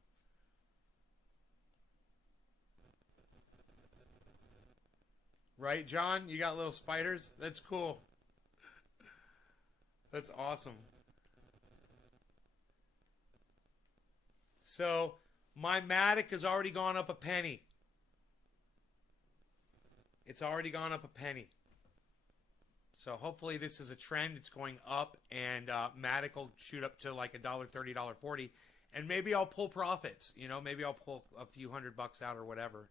Right, John? You got little spiders? That's cool. That's awesome. So, my Matic has already gone up a penny. It's already gone up a penny. So hopefully this is a trend. It's going up, and Matic will shoot up to like $1.30, $1.40, and maybe I'll pull profits. You know, maybe I'll pull a few $100 out or whatever.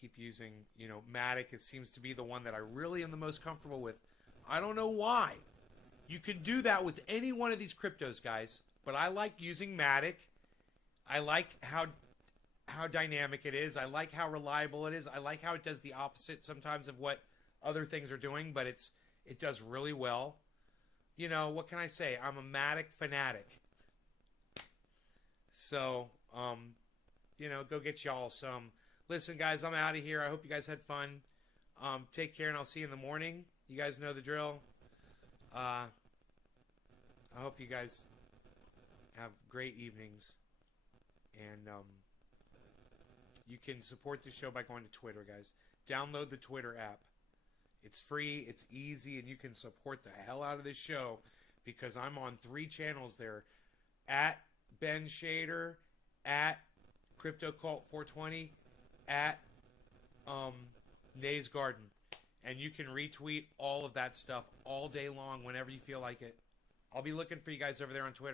Keep using, you know, Matic. It seems to be the one that I really am the most comfortable with. I don't know why. You can do that with any one of these cryptos, guys, but I like using Matic. I like how dynamic it is. I like how reliable it is. I like how it does the opposite sometimes of what other things are doing, but it does really well. You know, what can I say? I'm a Matic fanatic. So, you know, go get y'all some. Listen, guys, I'm out of here. I hope you guys had fun. Take care, and I'll see you in the morning. You guys know the drill. I hope you guys have great evenings. And you can support the show by going to Twitter, guys. Download the Twitter app. It's free, it's easy, and you can support the hell out of this show because I'm on 3 channels there. At Ben Shader, at CryptoCult420, at Nays Garden. And you can retweet all of that stuff all day long whenever you feel like it. I'll be looking for you guys over there on Twitter.